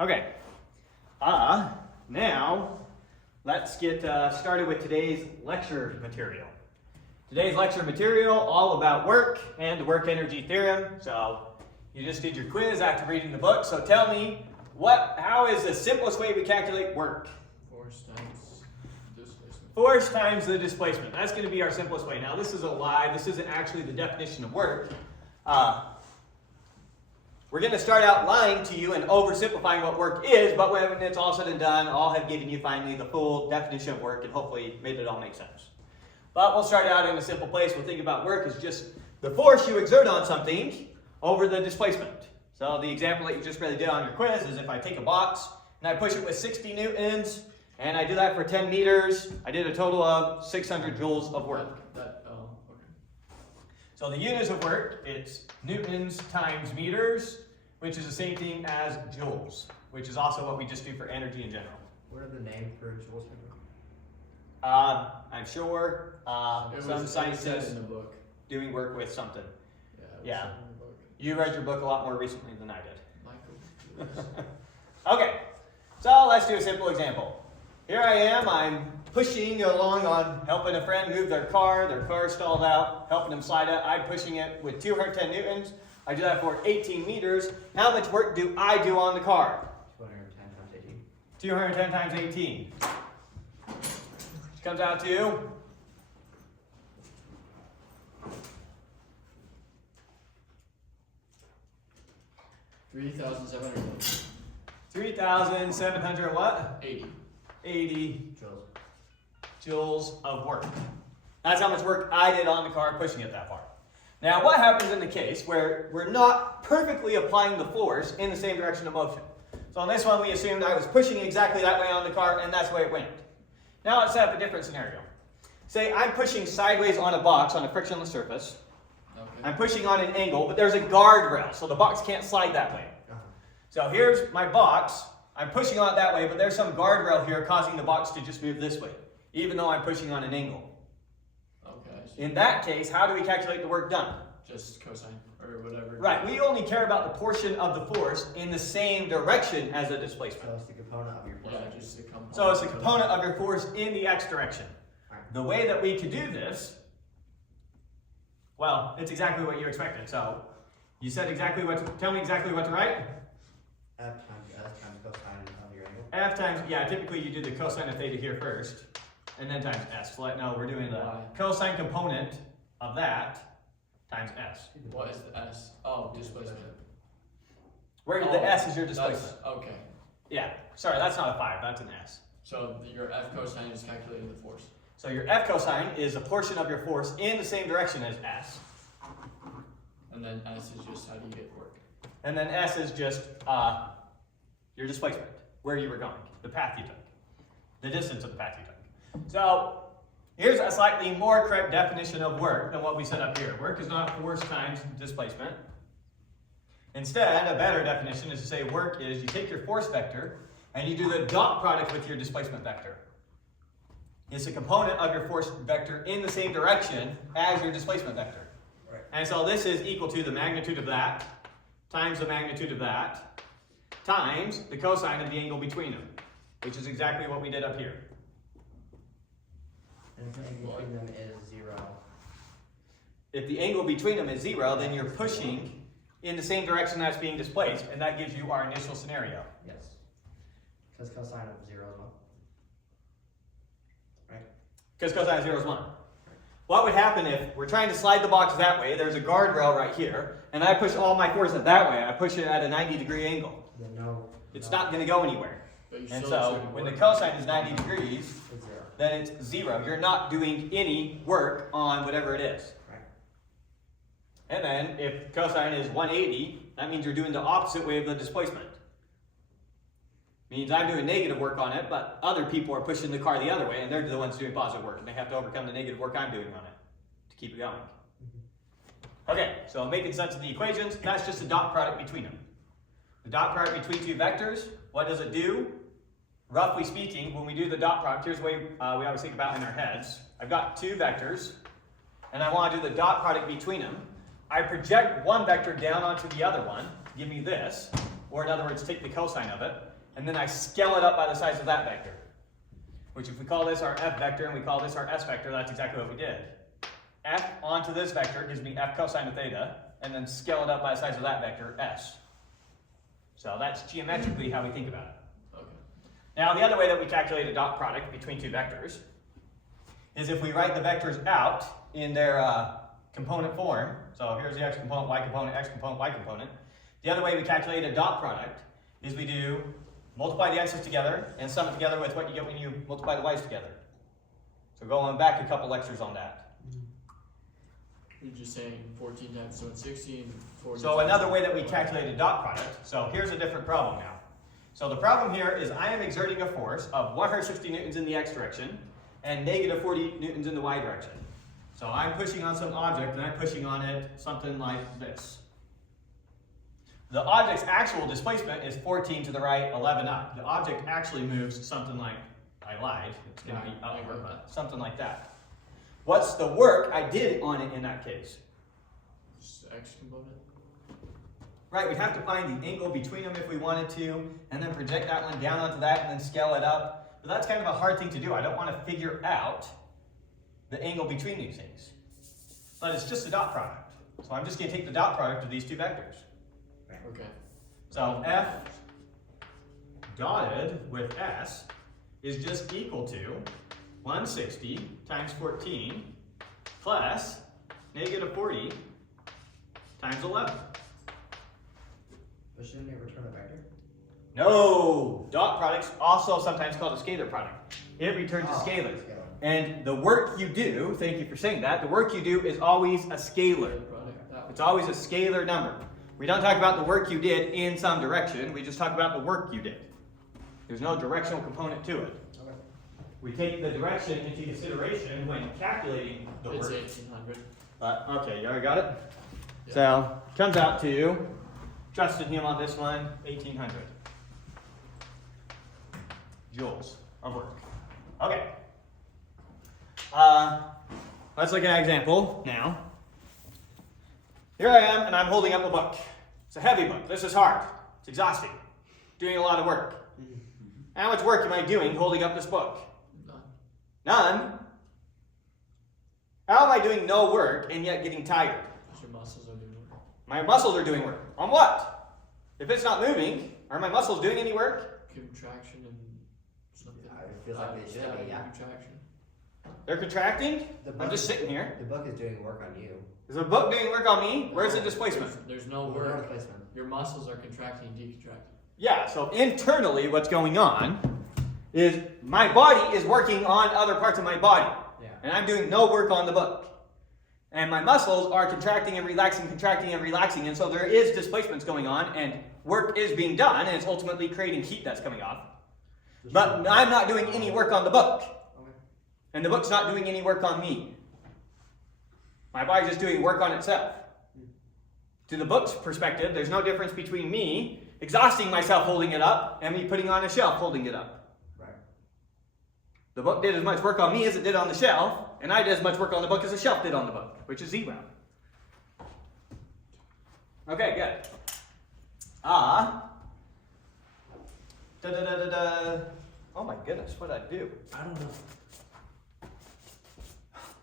Okay, now let's get started with today's lecture material. Today's lecture material, all about work and the work energy theorem. So you just did your quiz after reading the book. So tell me, how is the simplest way we calculate work? Force times displacement. Force times the displacement. That's going to be our simplest way. Now this is a lie. This isn't actually the definition of work. We're going to start out lying to you and oversimplifying what work is, but when it's all said and done, I'll have given you finally the full definition of work and hopefully made it all make sense. But we'll start out in a simple place. We'll think about work as just the force you exert on something over the displacement. So the example that you just really did on your quiz is if I take a box and I push it with 60 newtons, and I do that for 10 meters, I did a total of 600 joules of work. So the units of work, it's newtons times meters, which is the same thing as joules, which is also what we just do for energy in general. What are the names for joules? I'm sure some scientists in the book. doing work with something. Yeah. Yeah. You read your book a lot more recently than I did. Michael. Okay, so let's do a simple example. Here I am, I'm pushing along on helping a friend move their car stalled out, helping them slide it. I'm pushing it with 210 newtons. I do that for 18 meters. How much work do I do on the car? 210 times 18. 210 times 18. Which comes out to 3,700. 3,700 what? 80. 80 Joules. joules of work. That's how much work I did on the car pushing it that far. Now, what happens in the case where we're not perfectly applying the force in the same direction of motion? So on this one, we assumed I was pushing exactly that way on the car, and that's the way it went. Now let's set up a different scenario. Say I'm pushing sideways on a box on a frictionless surface. Okay. I'm pushing on an angle, but there's a guardrail, so the box can't slide that way. So here's my box. I'm pushing on it that way, but there's some guardrail here causing the box to just move this way, even though I'm pushing on an angle. Okay. In that case, how do we calculate the work done? Just cosine or whatever. Right, we only care about the portion of the force in the same direction as the displacement. So it's the component of your force. Yeah, just the component. So it's the component of your force in the x direction. The way that we could do this, well, it's exactly what you expected. So you said exactly what to, tell me exactly what to write. F times S times cosine of your angle. F times, yeah, typically you do the cosine of theta here first, and then times S. So no, we're doing the cosine component of that times S. What is the S? Oh, displacement. Where the S is your displacement. Okay. Yeah, sorry, that's not a 5, that's an S. So your F cosine is calculating the force. So your F cosine is a portion of your force in the same direction as S. And then S is just how do you get work. And then S is just your displacement, where you were going, the path you took, the distance of the path you took. So here's a slightly more correct definition of work than what we set up here. Work is not force times displacement. Instead, a better definition is to say work is you take your force vector and you do the dot product with your displacement vector. It's a component of your force vector in the same direction as your displacement vector. Right. And so this is equal to the magnitude of that times the magnitude of that times the cosine of the angle between them, which is exactly what we did up here. And if the angle between them is 0. If the angle between them is 0, then you're pushing in the same direction that's being displaced, and that gives you our initial scenario. Yes. Because cosine of 0 is 1. Right? Because cosine of 0 is 1. What would happen if we're trying to slide the box that way, there's a guardrail right here, and I push all my force that way, I push it at a 90-degree angle. Then no. It's not going to go anywhere. But you And still so exert when the work. cosine is 90 degrees, It's 0. then it's 0. You're not doing any work on whatever it is. Right. And then if cosine is 180, that means you're doing the opposite way of the displacement. Means I'm doing negative work on it, but other people are pushing the car the other way, and they're the ones doing positive work, and they have to overcome the negative work I'm doing on it to keep it going. Okay, so making sense of the equations, that's just a dot product between them. The dot product between two vectors, what does it do? Roughly speaking, when we do the dot product, here's the way we always think about it in our heads. I've got two vectors, and I want to do the dot product between them. I project one vector down onto the other one, give me this. or in other words, take the cosine of it, and then I scale it up by the size of that vector. Which if we call this our f vector and we call this our s vector, that's exactly what we did. F onto this vector gives me f cosine of theta, and then scale it up by the size of that vector, s. So that's geometrically how we think about it. Okay. Now the other way that we calculate a dot product between two vectors is if we write the vectors out in their component form. So here's the x component, y component, x component, y component. The other way we calculate a dot product is we do multiply the x's together and sum it together with what you get when you multiply the y's together. So going back a couple lectures on that. You're just saying 14 times 760 and 40 So another way that we calculate a dot product, so here's a different problem now. So the problem here is I am exerting a force of 160 newtons in the x direction and negative 40 newtons in the y direction. So I'm pushing on some object and I'm pushing on it something like this. The object's actual displacement is 14 to the right, 11 up. The object actually moves something like, I lied, it's going to be upward, but something like that. What's the work I did on it in that case? Just x component. Right, we'd have to find the angle between them if we wanted to, and then project that one down onto that and then scale it up. But that's kind of a hard thing to do. I don't want to figure out the angle between these things. But it's just a dot product. So I'm just going to take the dot product of these two vectors. Okay. So f dotted with s is just equal to 160 times 14 plus negative 40 times 11. But shouldn't it return a vector? No! Dot product's also sometimes called a scalar product. It returns a scalar. And the work you do, thank you for saying that, the work you do is always a scalar. Product, that one. It's always a scalar number. We don't talk about the work you did in some direction, we just talk about the work you did. There's no directional component to it. Okay. We take the direction into consideration when calculating the It's work. 1800. Okay, you already got it? Yeah. So, comes out to, trusted him on this one, 1800 joules of work. Okay. Let's look at an example now. Here I am, and I'm holding up a book. It's a heavy book. This is hard. It's exhausting. Doing a lot of work. How much work am I doing holding up this book? None. None. How am I doing no work and yet getting tired? Because your muscles are doing work. My muscles are doing work. On what? If it's not moving, are my muscles doing any work? Contraction and something. Yeah, it feels like they should be, yeah. Contraction. They're contracting? The I'm book just is- sitting here. The book is doing work on you. Is the book doing work on me? Where's the displacement? There's no No work. displacement. Your muscles are contracting and decontracting. Yeah, so internally what's going on is my body is working on other parts of my body. Yeah. And I'm doing no work on the book. And my muscles are contracting and relaxing, and so there is displacements going on, and work is being done, and it's ultimately creating heat that's coming off. But I'm not doing any work on the book. Okay. And the book's not doing any work on me. My body's just doing work on itself. To the book's perspective, there's no difference between me exhausting myself holding it up and me putting on a shelf holding it up. Right. The book did as much work on me as it did on the shelf, and I did as much work on the book as the shelf did on the book, which is 0. Okay, good. Oh my goodness, what'd I do? I don't know.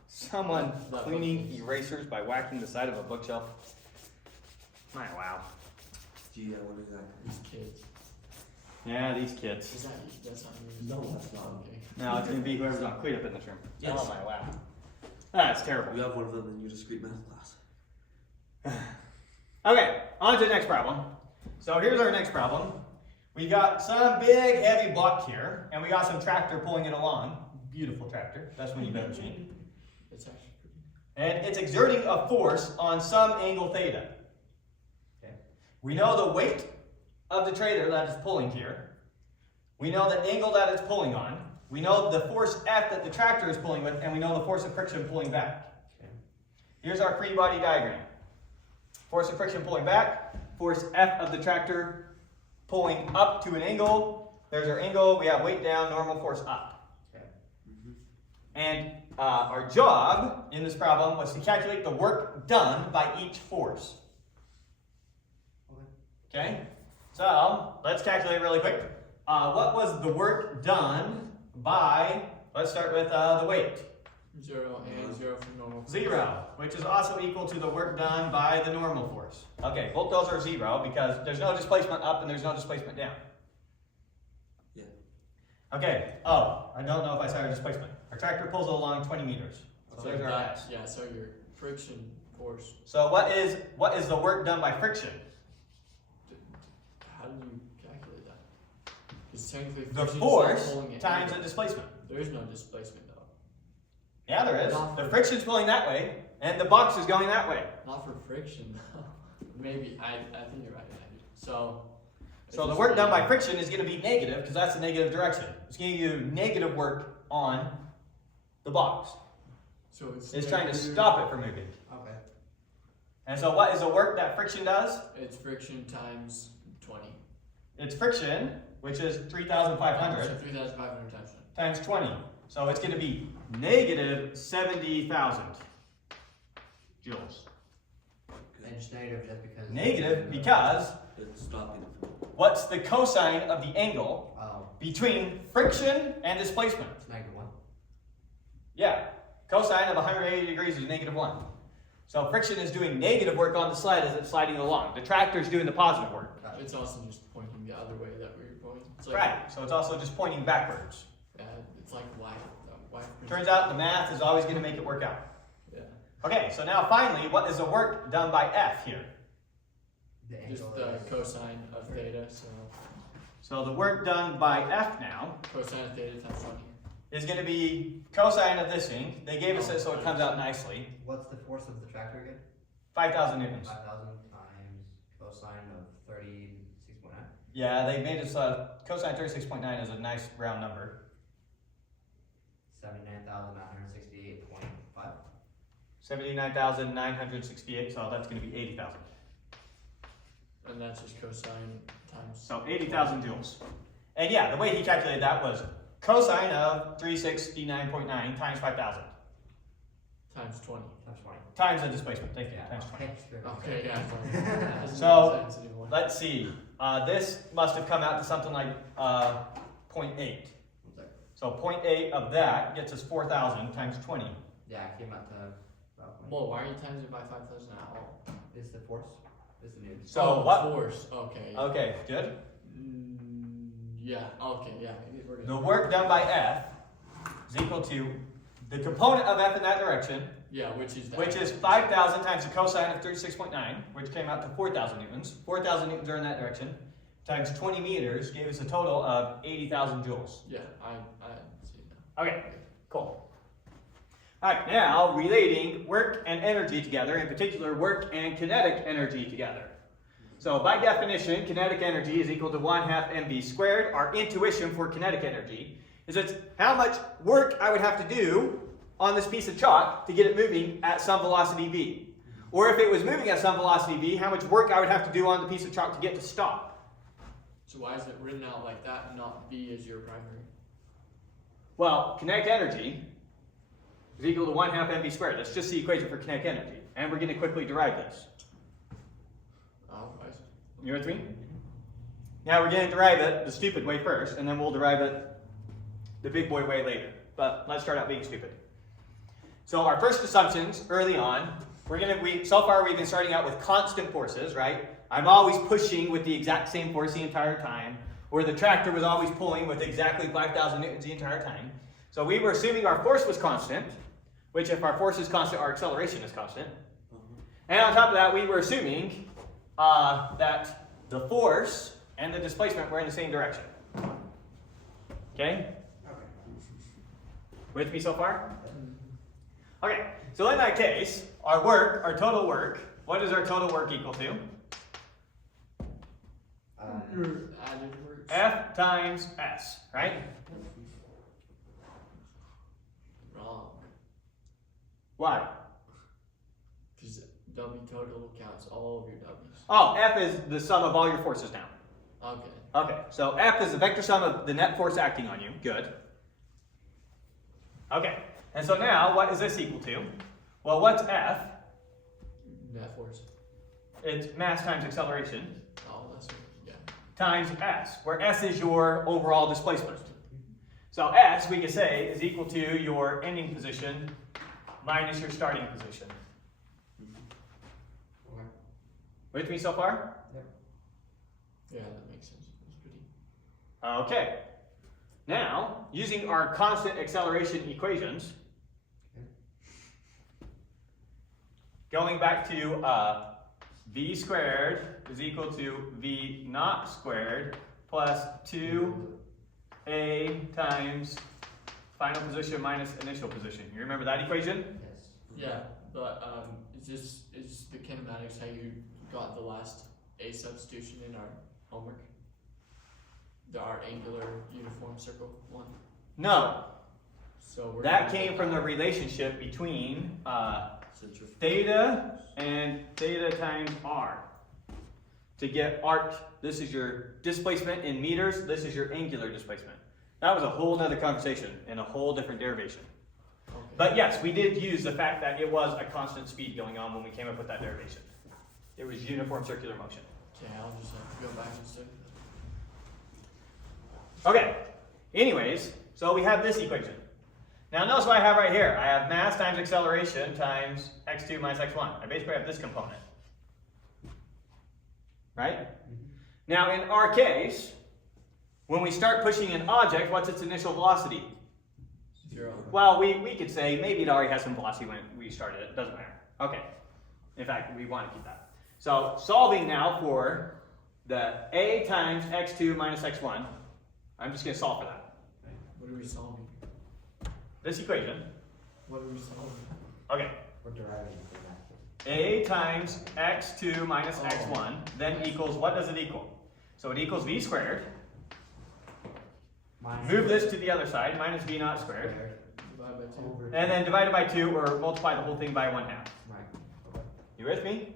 Someone cleaning erasers by whacking the side of a bookshelf. My wow. Gee, I wonder exactly. These kids. Yeah, these kids. Is that, that's not yours? No, that's not. Okay. No, it's gonna be whoever's on clean up in this room. Yes. Oh my wow. That's terrible. We have one of them in your discrete math class. Okay, on to the next problem. So here's our next problem. We got some big heavy block here, and we got some tractor pulling it along. Beautiful tractor. That's when you better machine. It's actually pretty. And it's exerting a force on some angle theta. Okay. We know the weight of the trailer that is pulling here. We know the angle that it's pulling on. We know the force F that the tractor is pulling with, and we know the force of friction pulling back. Okay. Here's our free body diagram. Force of friction pulling back, force F of the tractor pulling up to an angle. There's our angle. We have weight down, normal force up. Okay. And our job in this problem was to calculate the work done by each force. Okay? So let's calculate really quick. What was the work done by, let's start with the weight. 0 and 0 for normal. 0, which is also equal to the work done by the normal force. Okay, both those are 0 because there's no displacement up and there's no displacement down. Yeah. Okay, oh, I don't know if I said our displacement. Our tractor pulls it along 20 meters. So there's our that, S. yeah, so your friction force. So what is the work done by friction? How do you calculate that? Because technically The friction is force not pulling it times the anywhere. displacement. There is no displacement though. Yeah, there is. Not The for- friction's pulling that way, and the box is going that way. Not for friction. Maybe I think you're right. Maybe. So So the work done by friction is going to be negative because that's the negative direction. It's going to give you negative work on the box. So It's trying to stop it from moving. Okay. And so what is the work that friction does? It's friction times 20. It's friction, which is 3,500 So 3,500 times 20. times 20. So it's going to be negative 70,000 joules. And just negative just because. Negative because It's stopping. what's the cosine of the angle Oh, between friction and displacement? it's -1. Yeah, cosine of 180 degrees is -1. So friction is doing negative work on the sled as it's sliding along. The tractor is doing the positive work. It's also just pointing the other way that we were pointing. It's like, Right, so it's also just pointing backwards. It's like Y. Turns out the math is always going to make it work out. Yeah. Okay, so now finally, what is the work done by F here? The Just angle the is- cosine of theta. So the work done by F now Cosine of theta times 20. is going to be cosine of this thing. They gave us it so it comes out nicely. What's the force of the tractor again? 5,000 newtons. 5,000 times cosine of 36.9. Yeah, they made us cosine 36.9 is a nice round number. 79,968.5. 79,968, so that's going to be 80,000. And that's just cosine times. So 80,000 joules. And yeah, the way he calculated that was cosine of 369.9 times 5,000 Times 20. Times 20. times the displacement. Thank you, times 20. Okay, yeah. That doesn't So, make sense anymore. Let's see. This must have come out to something like 0.8. So 0.8 of that gets us 4,000 times 20. Yeah, it came out to about 20. Well, why are you timing it by 5,000 at all? Is the force? Is the newton? So what? Force. Okay. Okay, good. Yeah. Okay. Yeah. We're good. The work done by F is equal to the component of F in that direction, Yeah, which is that. which is 5,000 times the cosine of 36.9, which came out to 4,000 newtons. 4,000 newtons are in that direction, times 20 meters gave us a total of 80,000 joules. Yeah, I see it now. Okay, cool. All right, now relating work and energy together, in particular work and kinetic energy together. So by definition, kinetic energy is equal to 1/2 mv squared. Our intuition for kinetic energy is it's how much work I would have to do on this piece of chalk to get it moving at some velocity v. Or if it was moving at some velocity v, how much work I would have to do on the piece of chalk to get to stop. So why is it written out like that and not B as your primary? Well, kinetic energy is equal to 1/2 mv squared. That's just the equation for kinetic energy. And we're going to quickly derive this. Oh, I see. You with me? Now we're going to derive it the stupid way first, and then we'll derive it the big boy way later. But let's start out being stupid. So our first assumptions early on, so far we've been starting out with constant forces, right? I'm always pushing with the exact same force the entire time, or the tractor was always pulling with exactly 5,000 newtons the entire time. So we were assuming our force was constant, which if our force is constant, our acceleration is constant. And on top of that, we were assuming that the force and the displacement were in the same direction. Okay? With me so far? Okay, so in that case, our total work, what is our total work equal to? Your added words. F times S, right? Wrong. Why? Because W total counts all of your W's. Oh, F is the sum of all your forces now. Okay. Okay, so F is the vector sum of the net force acting on you. Good. Okay, and so now what is this equal to? Well, what's F? Net force. It's mass times acceleration. Oh, that's right. Yeah. times S, where S is your overall displacement. So S, we could say, is equal to your ending position minus your starting position. Okay. With me so far? Yeah, that makes sense. That's pretty. Okay. Now, using our constant acceleration equations, going back to v squared is equal to v naught squared plus 2a times final position minus initial position. You remember that equation? Yes. Yeah, but is the kinematics how you got the last a substitution in our homework? Our angular uniform circle one. No. So That came from the relationship between Centrifugal. theta and theta times r. To get arc, this is your displacement in meters, this is your angular displacement. That was a whole nother conversation and a whole different derivation. Okay. But yes, we did use the fact that it was a constant speed going on when we came up with that derivation. It was uniform circular motion. Okay, I'll just have to go back and study that. Okay, anyways, so we have this equation. Now notice what I have right here. I have mass times acceleration times x2 minus x1. I basically have this component. Right? Now in our case, when we start pushing an object, what's its initial velocity? 0. Well, we could say maybe it already has some velocity when we started it. Doesn't matter. Okay. In fact, we want to keep that. So solving now for the a times x2 minus x1, I'm just going to solve for that. What are we solving? This equation. What are we solving? Okay. We're deriving from that. A times x2 minus x1 then equals, what does it equal? So it equals v squared. Minus Move this to the other side, minus v naught squared. Divide by 2. over. And then divide it by 2 or multiply the whole thing by 1/2. Right. Okay. You with me?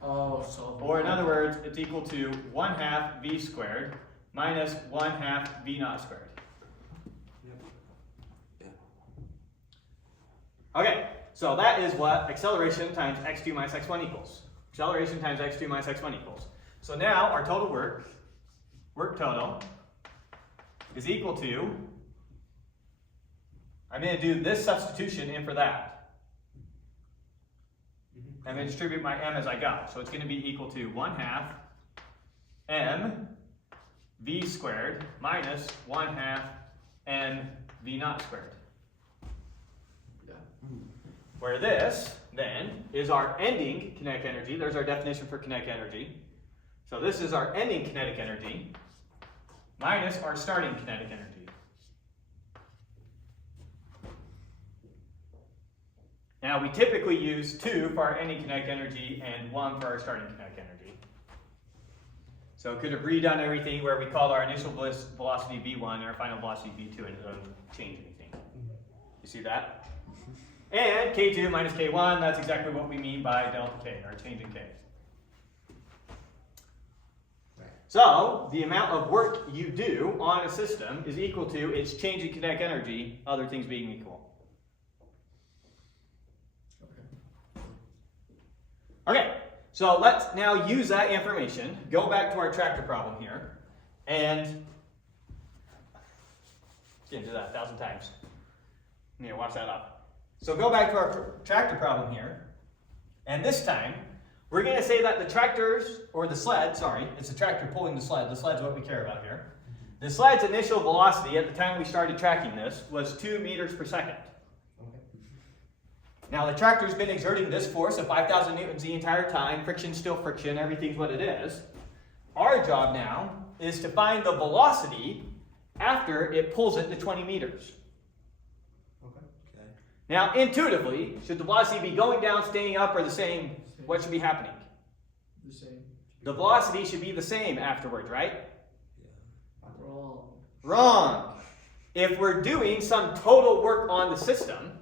Oh, solving. Or in other words, it's equal to 1/2 v squared minus 1/2 v naught squared. Okay, so that is what acceleration times x2 minus x1 equals. Acceleration times x2 minus x1 equals. So now our total work total, is equal to, I'm going to do this substitution in for that. I'm going to distribute my m as I go. So it's going to be equal to 1/2 m v squared minus 1/2 n v naught squared. Yeah. Where this, then, is our ending kinetic energy. There's our definition for kinetic energy. So this is our ending kinetic energy minus our starting kinetic energy. Now, we typically use 2 for our ending kinetic energy and 1 for our starting kinetic energy. So it could have redone everything where we called our initial velocity v1 and our final velocity v2 and it doesn't change anything. You see that? And k2 minus k1, that's exactly what we mean by delta k, our change in k. Right. So, the amount of work you do on a system is equal to its change in kinetic energy, other things being equal. Okay, so let's now use that information, go back to our tractor problem here, and get into that 1,000 times. You need to watch that up. So go back to our tractor problem here, and this time, we're going to say that the tractors, or the sled, sorry, it's the tractor pulling the sled's what we care about here. The sled's initial velocity at the time we started tracking this was 2 meters per second. Okay. Now the tractor's been exerting this force of 5,000 newtons the entire time, friction's still friction, everything's what it is. Our job now is to find the velocity after it pulls it to 20 meters. Okay. Okay. Now, intuitively, should the velocity be going down, staying up, or the same? What should be happening? The same. The velocity should be the same afterwards, right? Yeah. Wrong. Wrong. If we're doing some total work on the system,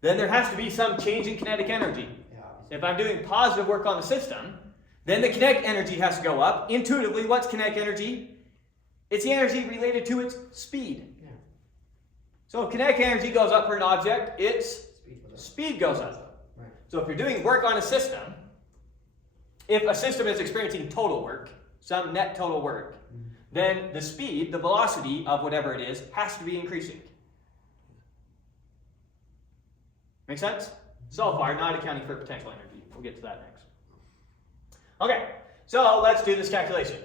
then there has to be some change in kinetic energy. Yeah. If I'm doing positive work on the system, then the kinetic energy has to go up. Intuitively, what's kinetic energy? It's the energy related to its speed. Yeah. So if kinetic energy goes up for an object, its speed goes up. Right. So if you're doing work on a system, if a system is experiencing total work, some net total work, then the speed, the velocity of whatever it is, has to be increasing. Make sense? So far, not accounting for potential energy. We'll get to that next. Okay, so let's do this calculation.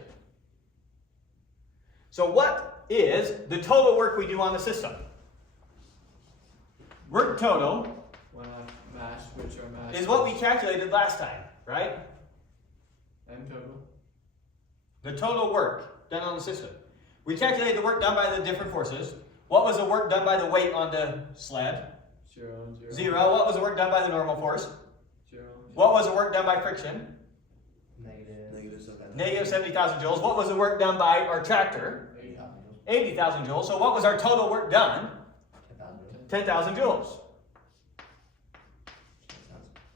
So what is the total work we do on the system? Work total 1/2 mass, which are mass. is what we calculated last time, right? M total. The total work done on the system. We calculated the work done by the different forces. What was the work done by the weight on the sled? 0 and 0. 0. What was the work done by the normal force? 0. What was the work done by friction? Negative 70,000 joules. What was the work done by our tractor? 80,000 joules. So what was our total work done? 10,000 joules.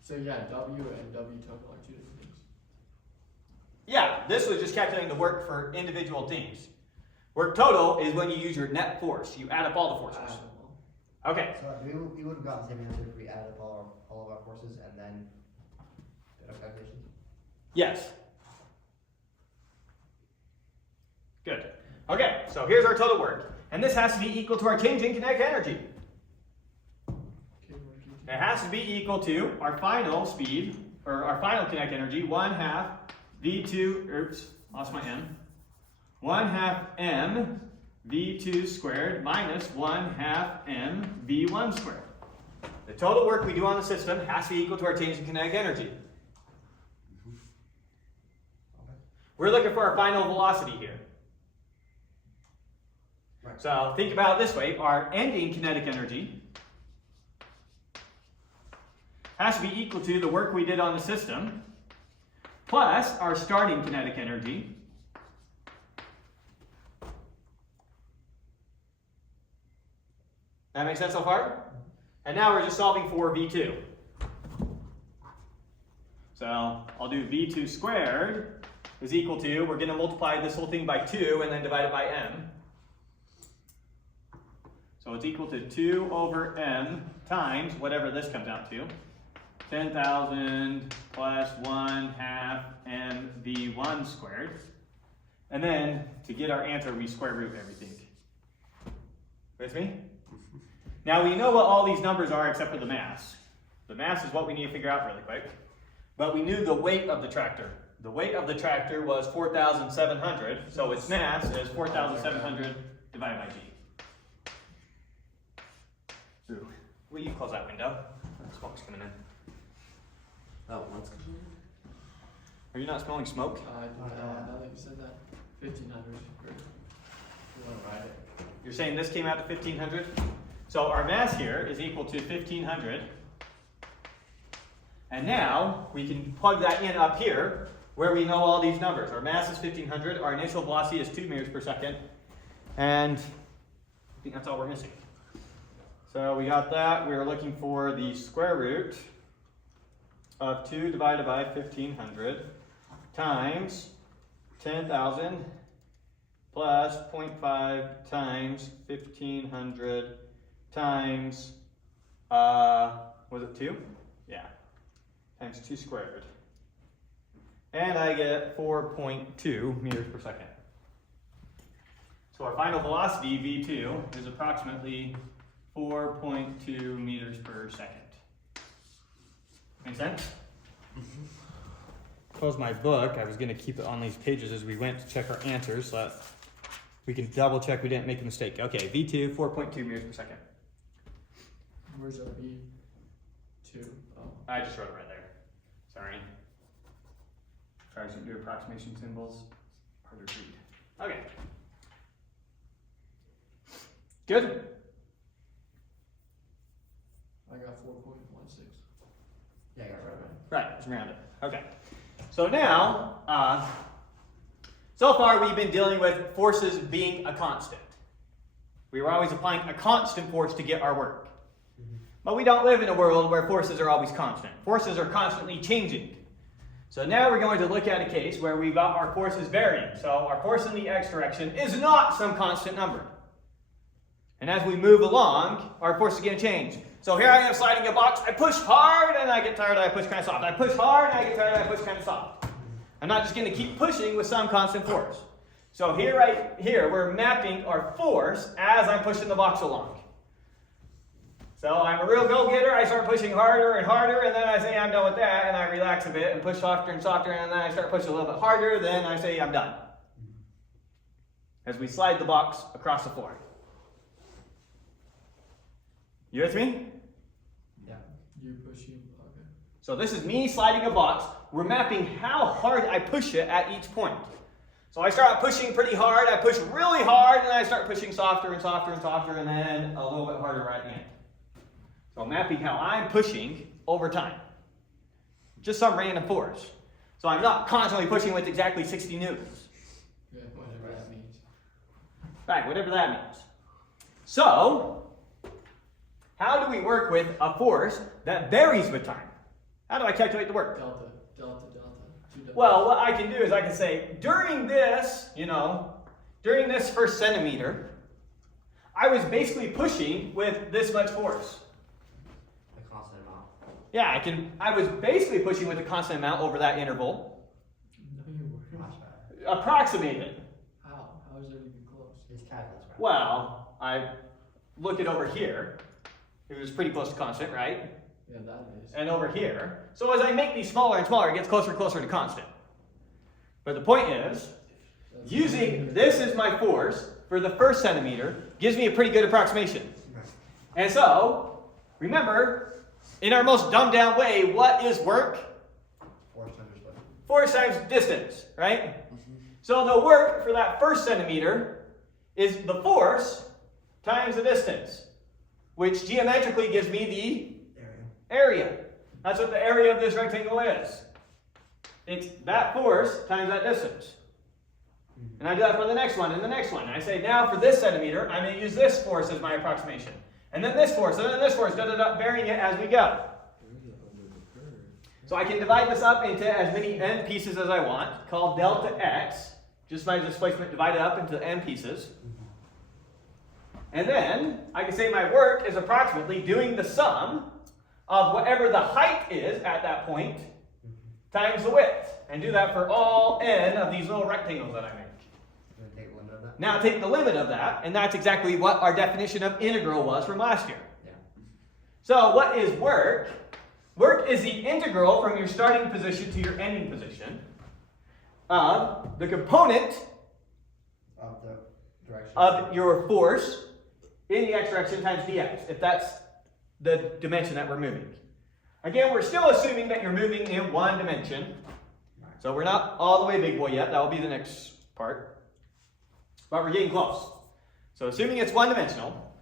So yeah, W and W total are two different things. Yeah, this was just calculating the work for individual things. Work total is when you use your net force. You add up all the forces. Okay. So we would have gotten the same answer if we added up all of our forces and then did our calculations? Yes. Good. Okay, so here's our total work. And this has to be equal to our change in kinetic energy. It has to be equal to our final speed, or our final kinetic energy, 1/2 V2, oops, lost my M. 1/2 M V2 squared minus 1/2 M V1 squared. The total work we do on the system has to be equal to our change in kinetic energy. We're looking for our final velocity here. Right. So think about it this way, our ending kinetic energy has to be equal to the work we did on the system plus our starting kinetic energy that makes sense so far? And now we're just solving for V2. So I'll do V2 squared is equal to, we're going to multiply this whole thing by 2 and then divide it by M. So it's equal to 2 over M times whatever this comes out to. 10,000 plus 1/2 MV1 squared. And then to get our answer, we square root everything. With me? Now we know what all these numbers are except for the mass. The mass is what we need to figure out really quick. But we knew the weight of the tractor. The weight of the tractor was 4,700, so its mass is 4,700 divided by G. Ooh, will you close that window? Smoke's coming in. Oh, one's coming. Are you not smelling smoke? Now that you said that, 1,500. You want to ride it? You're saying this came out to 1,500? So our mass here is equal to 1,500. And now we can plug that in up here where we know all these numbers. Our mass is 1,500, our initial velocity is 2 meters per second, and I think that's all we're missing. So we got that. We were looking for the square root of 2 divided by 1,500 times 10,000 plus 0.5 times 1,500 times, was it 2? Yeah, times 2 squared. And I get 4.2 meters per second. So our final velocity, V2, is approximately 4.2 meters per second. Make sense? Close my book. I was going to keep it on these pages as we went to check our answers so that we can double check we didn't make a mistake. Okay, V2, 4.2 meters per second. Where's our V2? Oh. I just wrote it right there. Sorry. Try to do approximation symbols. Harder to read. Okay. Good? I got 4.16. Yeah, I got it right. Right, it's rounded. Okay. So now, so far we've been dealing with forces being a constant. We were always applying a constant force to get our work. But we don't live in a world where forces are always constant. Forces are constantly changing. So now we're going to look at a case where we've got our forces varying. So our force in the x direction is not some constant number. And as we move along, our force is going to change. So here I am sliding a box. I push hard and I get tired and I push kind of soft. I push hard and I get tired and I push kind of soft. I'm not just going to keep pushing with some constant force. So here, right here, we're mapping our force as I'm pushing the box along. So I'm a real go-getter, I start pushing harder and harder, and then I say I'm done with that, and I relax a bit and push softer and softer, and then I start pushing a little bit harder, then I say I'm done. As we slide the box across the floor. You with me? Yeah. You pushing, okay. So this is me sliding a box. We're mapping how hard I push it at each point. So I start pushing pretty hard, I push really hard, and then I start pushing softer and softer and softer, and then a little bit harder right at the end. So I'm mapping how I'm pushing over time. Just some random force. So I'm not constantly pushing with exactly 60 newtons. Yeah, whatever that means. Right, whatever that means. So, how do we work with a force that varies with time? How do I calculate the work? Delta. 2 delta. Well, what I can do is I can say, during this first centimeter, I was basically pushing with this much force. A constant amount. Yeah, I was basically pushing with a constant amount over that interval. No, you weren't. Not bad. Approximated. How? How is that even close? It's calculus, right? Well, I look it over here. It was pretty close to constant, right? Yeah, that is. And over here. So as I make these smaller and smaller, it gets closer and closer to constant. But the point is, That's using this as my force for the first centimeter gives me a pretty good approximation. Right. And so, remember, in our most dumbed down way, what is work? Force times sled. Force times distance, right? So the work for that first centimeter is the force times the distance, which geometrically gives me the area. That's what the area of this rectangle is. It's that force times that distance. And I do that for the next one and the next one. And I say, now for this centimeter, I'm going to use this force as my approximation. And then this force, and then this force, varying it as we go. So I can divide this up into as many n pieces as I want, called delta x, just my displacement divided up into n pieces. And then I can say my work is approximately doing the sum of whatever the height is at that point times the width. And do that for all n of these little rectangles that I make. You're going to take the limit of that? Now take the limit of that, and that's exactly what our definition of integral was from last year. Yeah. So what is work? Work is the integral from your starting position to your ending position of the component Of the direction. of your force in the x direction times dx, if that's the dimension that we're moving. Again, we're still assuming that you're moving in one dimension. So we're not all the way big boy yet. That will be the next part. But we're getting close. So assuming it's one dimensional,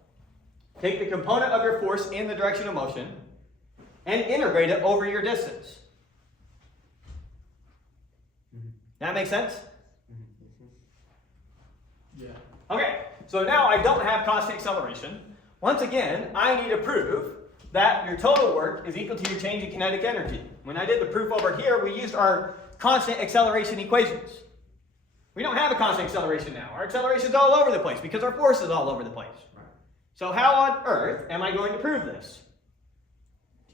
take the component of your force in the direction of motion and integrate it over your distance. That make sense? Yeah. Okay, so now I don't have constant acceleration. Once again, I need to prove that your total work is equal to your change in kinetic energy. When I did the proof over here, we used our constant acceleration equations. We don't have a constant acceleration now. Our acceleration is all over the place because our force is all over the place. Right. So how on earth am I going to prove this?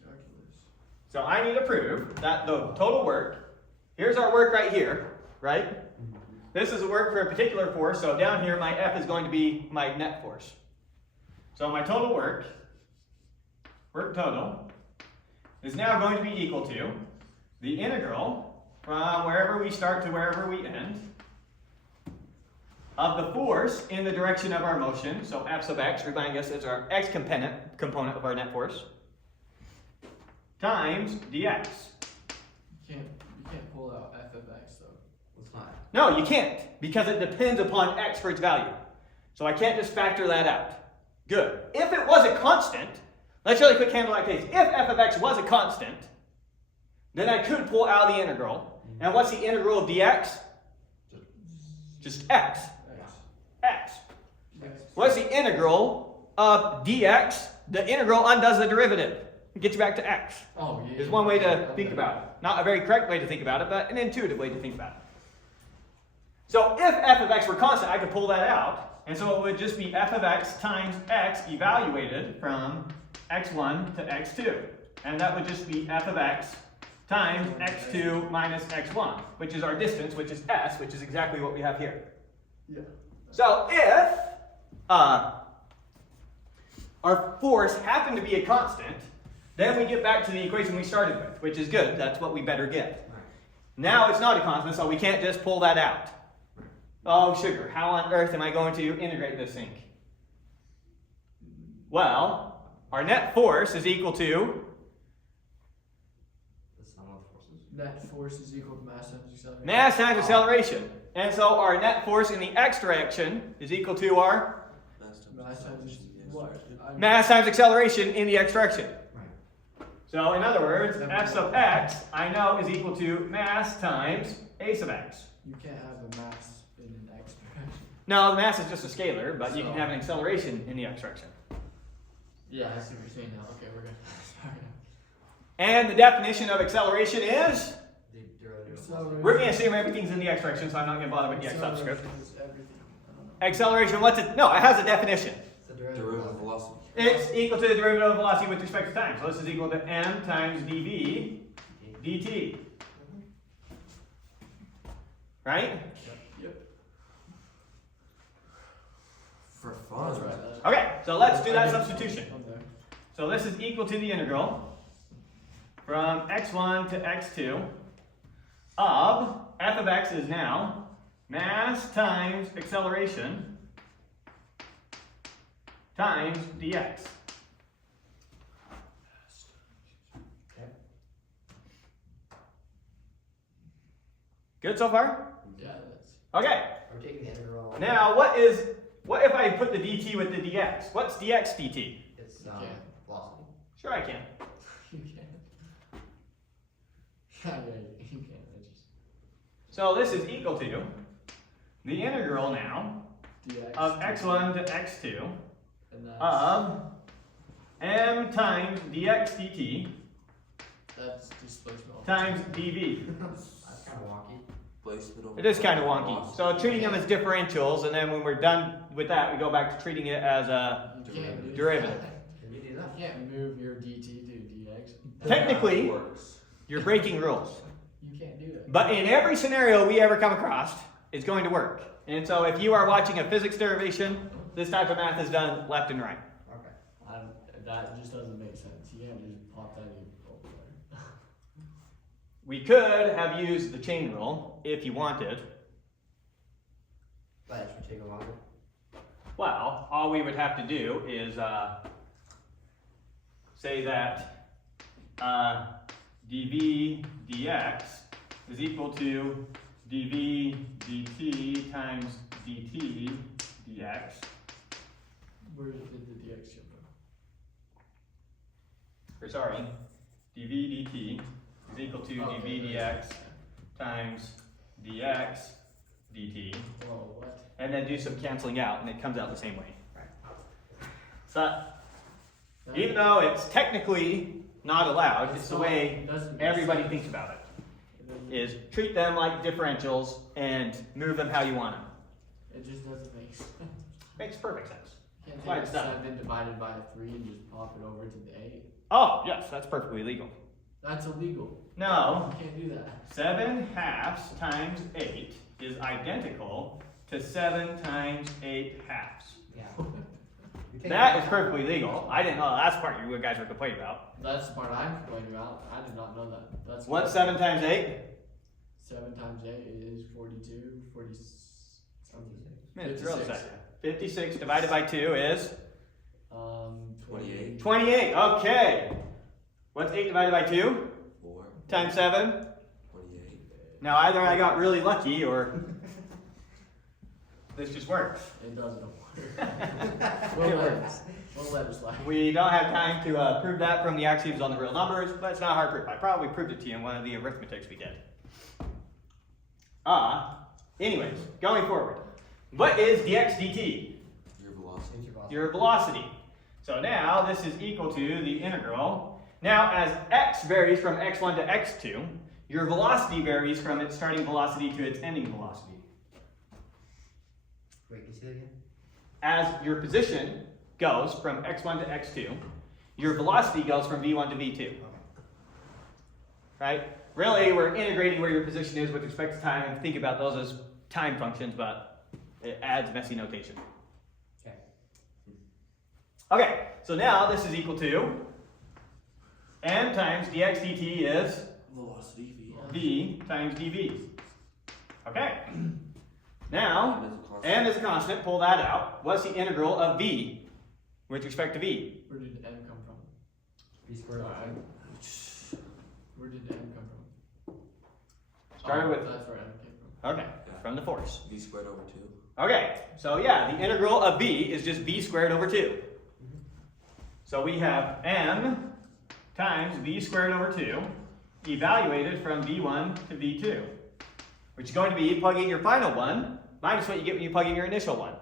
Calculus. So I need to prove that the total work, here's our work right here, right? This is a work for a particular force, so down here my F is going to be my net force. So my total work total, is now going to be equal to the integral from wherever we start to wherever we end of the force in the direction of our motion, so F sub x, reminding us it's our x component of our net force, times dx. You can't pull out f of x though. It's not. No, you can't, because it depends upon x for its value. So I can't just factor that out. Good. If it was a constant, let's really quick handle that case. If f of x was a constant, then I could pull out the integral. And what's the integral of dx? Just x. X. What's the integral of dx? The integral undoes the derivative. It gets you back to x. Oh, yeah. Is one way to think about it. Not a very correct way to think about it, but an intuitive way to think about it. So if f of x were constant, I could pull that out. And so it would just be f of x times x evaluated from x1 to x2. And that would just be f of x times x2 minus x1, which is our distance, which is s, which is exactly what we have here. Yeah. So if our force happened to be a constant, then we get back to the equation we started with, which is good. That's what we better get. Right. Now it's not a constant, so we can't just pull that out. Oh, sugar, how on earth am I going to integrate this thing? Well, our net force is equal to, The sum of forces. Net force is equal to mass times acceleration. mass times acceleration. And so our net force in the x direction is equal to our Mass times what? mass times acceleration in the x direction. Right. So in other words, f sub x, I know, is equal to mass times a sub x. You can't have a mass in an x direction. No, the mass is just a scalar, but you can have an acceleration in the x direction. Yeah, I see what you're saying now. Okay, we're good. Sorry. And the definition of acceleration is, The derivative of Acceleration. we're going to assume everything's in the x direction, so I'm not going to bother with the x subscript. Acceleration is everything. I don't know. Acceleration, what's it? No, it has a definition. It's the derivative Derivative of velocity. velocity. It's equal to the derivative of velocity with respect to time. So this is equal to m times dv dt. Right? Yep. For fun. That's right. Okay, so let's do that substitution. I'm there. So this is equal to the integral from x1 to x2 of f of x is now mass times acceleration times dx. Okay. Good so far? Yeah, that's. Okay, We're taking the integral. now what if I put the dt with the dx? What's dx dt? It's Okay. velocity. Sure I can. You can't. Yeah, you can't. I just. So this is equal to the integral now Dx. of x1 to x2 And that's. of m times dx dt That's displacement. times dv. That's kind of wonky. Placement over It is kind of velocity. wonky. So treating them as differentials, and then when we're done with that, we go back to treating it as a You can't do derivative. that. Can you do that? You can't move your dt to dx. Technically, That works. you're breaking rules. You can't do that. But in every scenario we ever come across, it's going to work. And so if you are watching a physics derivation, this type of math is done left and right. Okay. That just doesn't make sense. You can't just pop that in over there. We could have used the chain rule if you wanted. But it should take a longer. Well, all we would have to do is say that dv dx is equal to dv dt times dt dx. Where did the dx come from? Or sorry, dv dt is equal to dv dx times dx dt. Whoa, what? And then do some canceling out, and it comes out the same way. Right. So, even though it's technically not allowed, it's the way Doesn't make everybody sense. thinks about it. It doesn't- Is treat them like differentials and move them how you want them. It just doesn't make sense. Makes perfect sense. You can't Why take it's done. 7 divided by 3 and just pop it over to the 8. Oh, yes, that's perfectly legal. That's illegal. No, You can't do that. 7/2 times 8 is identical to 7 times 8 halves. Yeah. You take That it- is perfectly legal. I didn't know that's part you guys were complaining about. That's the part I'm complaining about. I did not know that. That's What's 7 times 8? 7 times 8 is 42, 40 something. Minutes, real 56. second. 56 divided by 2 is 28. 28. Okay. What's 8 divided by 2? 4. Times 7? 28. Now either I got really lucky or this just works. It doesn't work. It We'll works. let it slide. We don't have time to prove that from the axioms on the real numbers, but it's not hard proof. I probably proved it to you in one of the arithmetics we did. Anyways, going forward. What is dx dt? Your velocity. Change your velocity. Your velocity. So now this is equal to the integral. Now as x varies from x1 to x2, your velocity varies from its starting velocity to its ending velocity. Wait, can you say that again? As your position goes from x1 to x2, your velocity goes from v1 to v2. Okay. Right? really we're integrating where your position is with respect to time and think about those as time functions, but it adds messy notation. Okay. Okay, so now this is equal to m times dx dt is Velocity V. v times dv. Okay. Now, m is a constant, pull that out. What's the integral of v with respect to v? Where did M come from? B squared over Alright. 2. Where did M come from? Started with, That's where M came from. okay, from the force. V squared over 2. Okay, so yeah, the integral of v is just v squared over 2. So we have m times v squared over 2 evaluated from v1 to v2, which is going to be plugging your final one minus what you get when you plug in your initial one.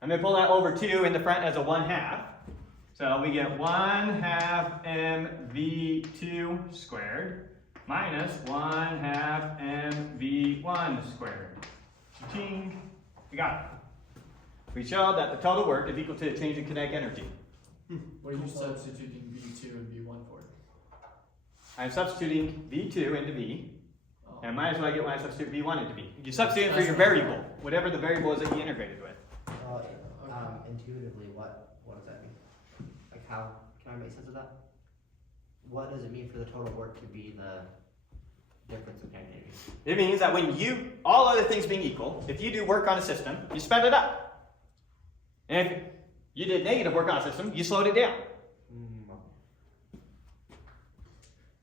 I'm going to pull that over 2 in the front as a 1/2. So we get 1/2 mv2 squared minus 1/2 mv1 squared. Ching. We got it. We showed that the total work is equal to the change in kinetic energy. What are you substituting V2 and V1 for? I'm substituting v2 into v, Oh. and might as well get when I substitute v1 into v. You substitute for your variable, whatever the variable is that you integrated with. Well, intuitively, what does that mean? Like, how can I make sense of that? What does it mean for the total work to be the difference in kinetic energy? It means that when you, all other things being equal, if you do work on a system, you sped it up. And if you did negative work on a system, you slowed it down.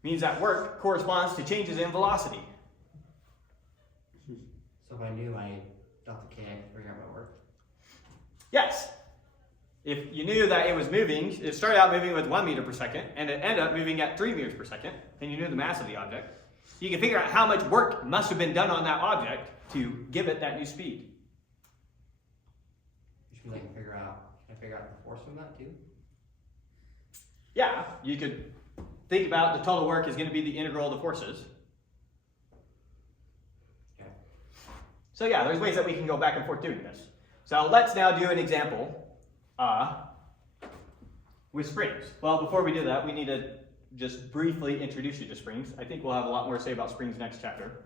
Means that work corresponds to changes in velocity. So if I knew I delta k, I could figure out my work. Yes. If you knew that it was moving, it started out moving with 1 meter per second, and it ended up moving at 3 meters per second, and you knew the mass of the object, you can figure out how much work must have been done on that object to give it that new speed. Which means can I figure out the force from that too? Yeah, you could think about the total work is going to be the integral of the forces. Okay. So yeah, there's ways that we can go back and forth doing this. So let's now do an example with springs. Well, before we do that, we need to just briefly introduce you to springs. I think we'll have a lot more to say about springs next chapter.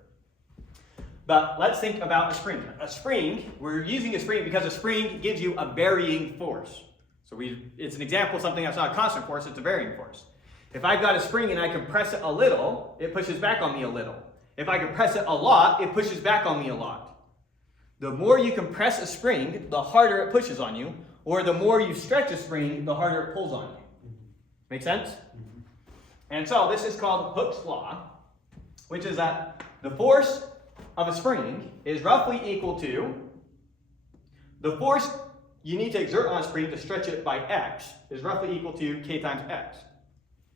But let's think about a spring. A spring, we're using a spring because a spring gives you a varying force. So it's an example of something that's not a constant force, it's a varying force. If I've got a spring and I compress it a little, it pushes back on me a little. If I compress it a lot, it pushes back on me a lot. The more you compress a spring, the harder it pushes on you, or the more you stretch a spring, the harder it pulls on you. Make sense? And so this is called Hooke's law, which is that the force of a spring is roughly equal to the force you need to exert on a spring to stretch it by x is roughly equal to k times x.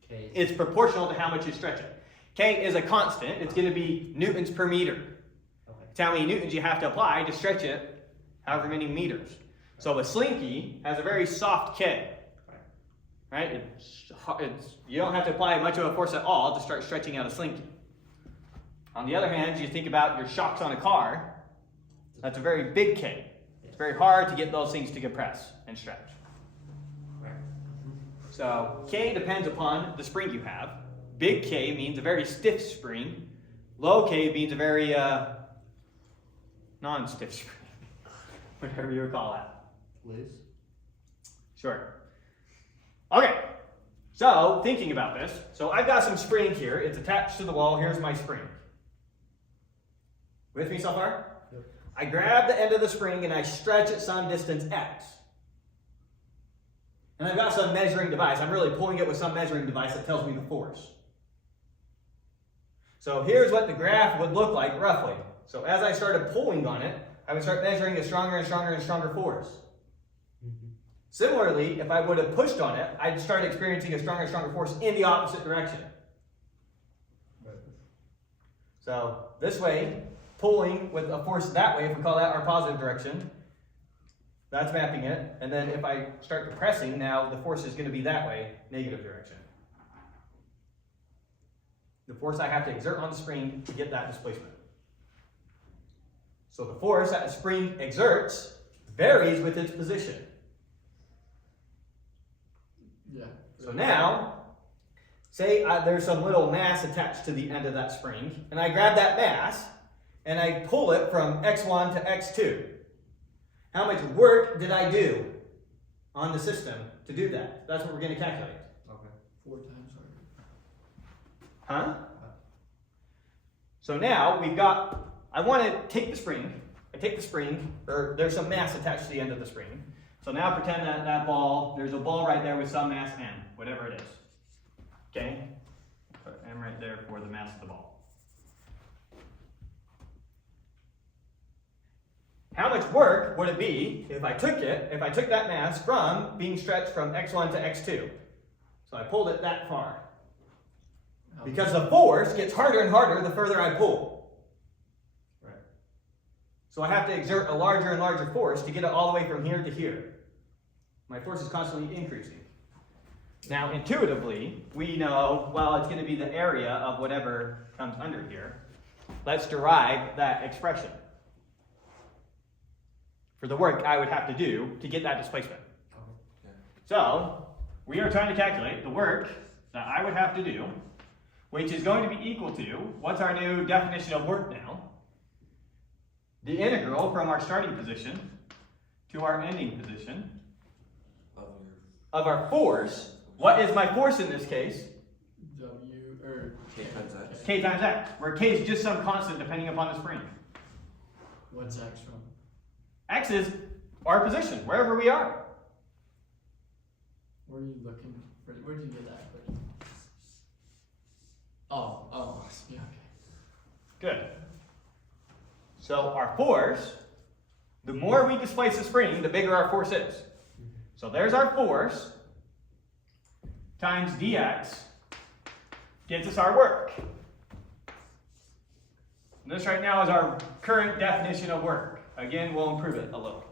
K. It's proportional to how much you stretch it. K is a constant. It's going to be newtons per meter. Okay. It's how many newtons you have to apply to stretch it however many meters. So a slinky has a very soft K. Right? You don't have to apply much of a force at all to start stretching out a slinky. On the other hand, you think about your shocks on a car, that's a very big K. It's very hard to get those things to compress and stretch. Right. So K depends upon the spring you have. Big K means a very stiff spring. Low K means a very non-stiff spring. Whatever you would call that. Loose. Sure. Okay, so thinking about this, so I've got some spring here. It's attached to the wall. Here's my spring. With me so far? Yep. I grab the end of the spring and I stretch it some distance x. And I've got some measuring device. I'm really pulling it with some measuring device that tells me the force. So here's what the graph would look like roughly. So as I started pulling on it, I would start measuring a stronger and stronger and stronger force. Similarly, if I would have pushed on it, I'd start experiencing a stronger and stronger force in the opposite direction. Right. So this way, pulling with a force that way, if we call that our positive direction, that's mapping it. And then if I start compressing, now the force is going to be that way, negative direction. The force I have to exert on the spring to get that displacement. So the force that the spring exerts varies with its position. Yeah. So now, say there's some little mass attached to the end of that spring, and I grab that mass, and I pull it from x1 to x2. How much work did I do on the system to do that? That's what we're going to calculate. Okay. 4 times harder. Huh? So now we've got, I want to take the spring. I take the spring, or there's some mass attached to the end of the spring. So now pretend that that ball, there's a ball right there with some mass m, whatever it is. Okay? Put m right there for the mass of the ball. How much work would it be if I took that mass from being stretched from x1 to x2? So I pulled it that far. Because the force gets harder and harder the further I pull. Right. So I have to exert a larger and larger force to get it all the way from here to here. My force is constantly increasing. Now, intuitively, we know, well, it's going to be the area of whatever comes under here. Let's derive that expression for the work I would have to do to get that displacement. Okay. So, we are trying to calculate the work that I would have to do, which is going to be equal to, what's our new definition of work now? The integral from our starting position to our ending position of our force. What is my force in this case? W, or K times x. K times x, where K is just some constant depending upon the spring. What's x from? X is our position, wherever we are. Where are you looking for? Where did you get that question? Oh, yeah, okay. Good. So our force, the more we displace the spring, the bigger our force is. So there's our force times dx gets us our work. And this right now is our current definition of work. Again, we'll improve it a little.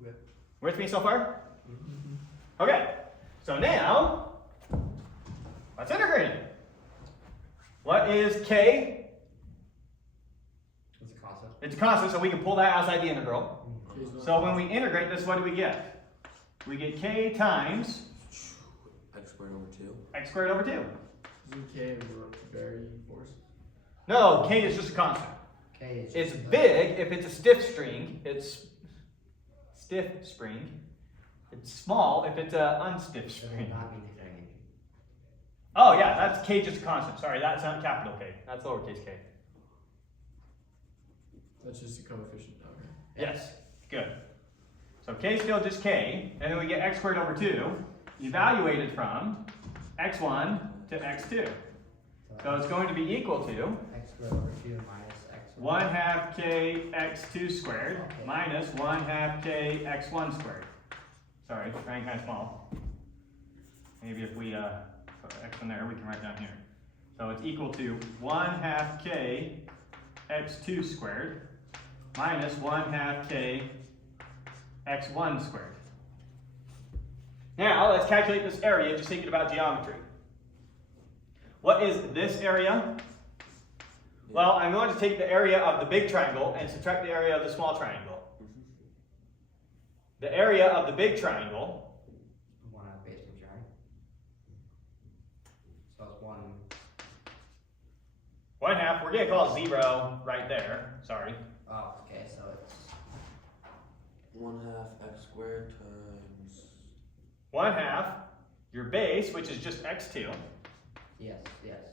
Okay. With me so far? Okay. So now, let's integrate it. What is k? It's a constant. It's a constant, so we can pull that outside the integral. K's not- So when we integrate this, what do we get? We get k times X squared over 2. x squared over 2. Isn't K a varying force? No, k is just a constant. K is It's just the- big if it's a stiff string. It's stiff spring. It's small if it's an unstiff It will string. not be determined. Oh yeah, that's k just a constant. Sorry, that's not capital K. That's lowercase k. That's just a coefficient, okay. Yes, good. So k is still just k, and then we get x squared over 2, evaluated from x1 to x2. So it's going to be equal to X squared over 2 minus X. 1/2 k x2 squared minus 1/2 k x1 squared. Sorry, trying kind of small. Maybe if we put x in there, we can write down here. So it's equal to 1/2 k x2 squared minus 1/2 k x1 squared. Now let's calculate this area, just thinking about geometry. What is this area? Well, I'm going to take the area of the big triangle and subtract the area of the small triangle. The area of the big triangle, 1/2 base of triangle. So it's 1/2, we're going to call it 0 right there. Sorry. Oh, okay, so it's 1/2 x squared times. 1/2 your base, which is just x2, yes.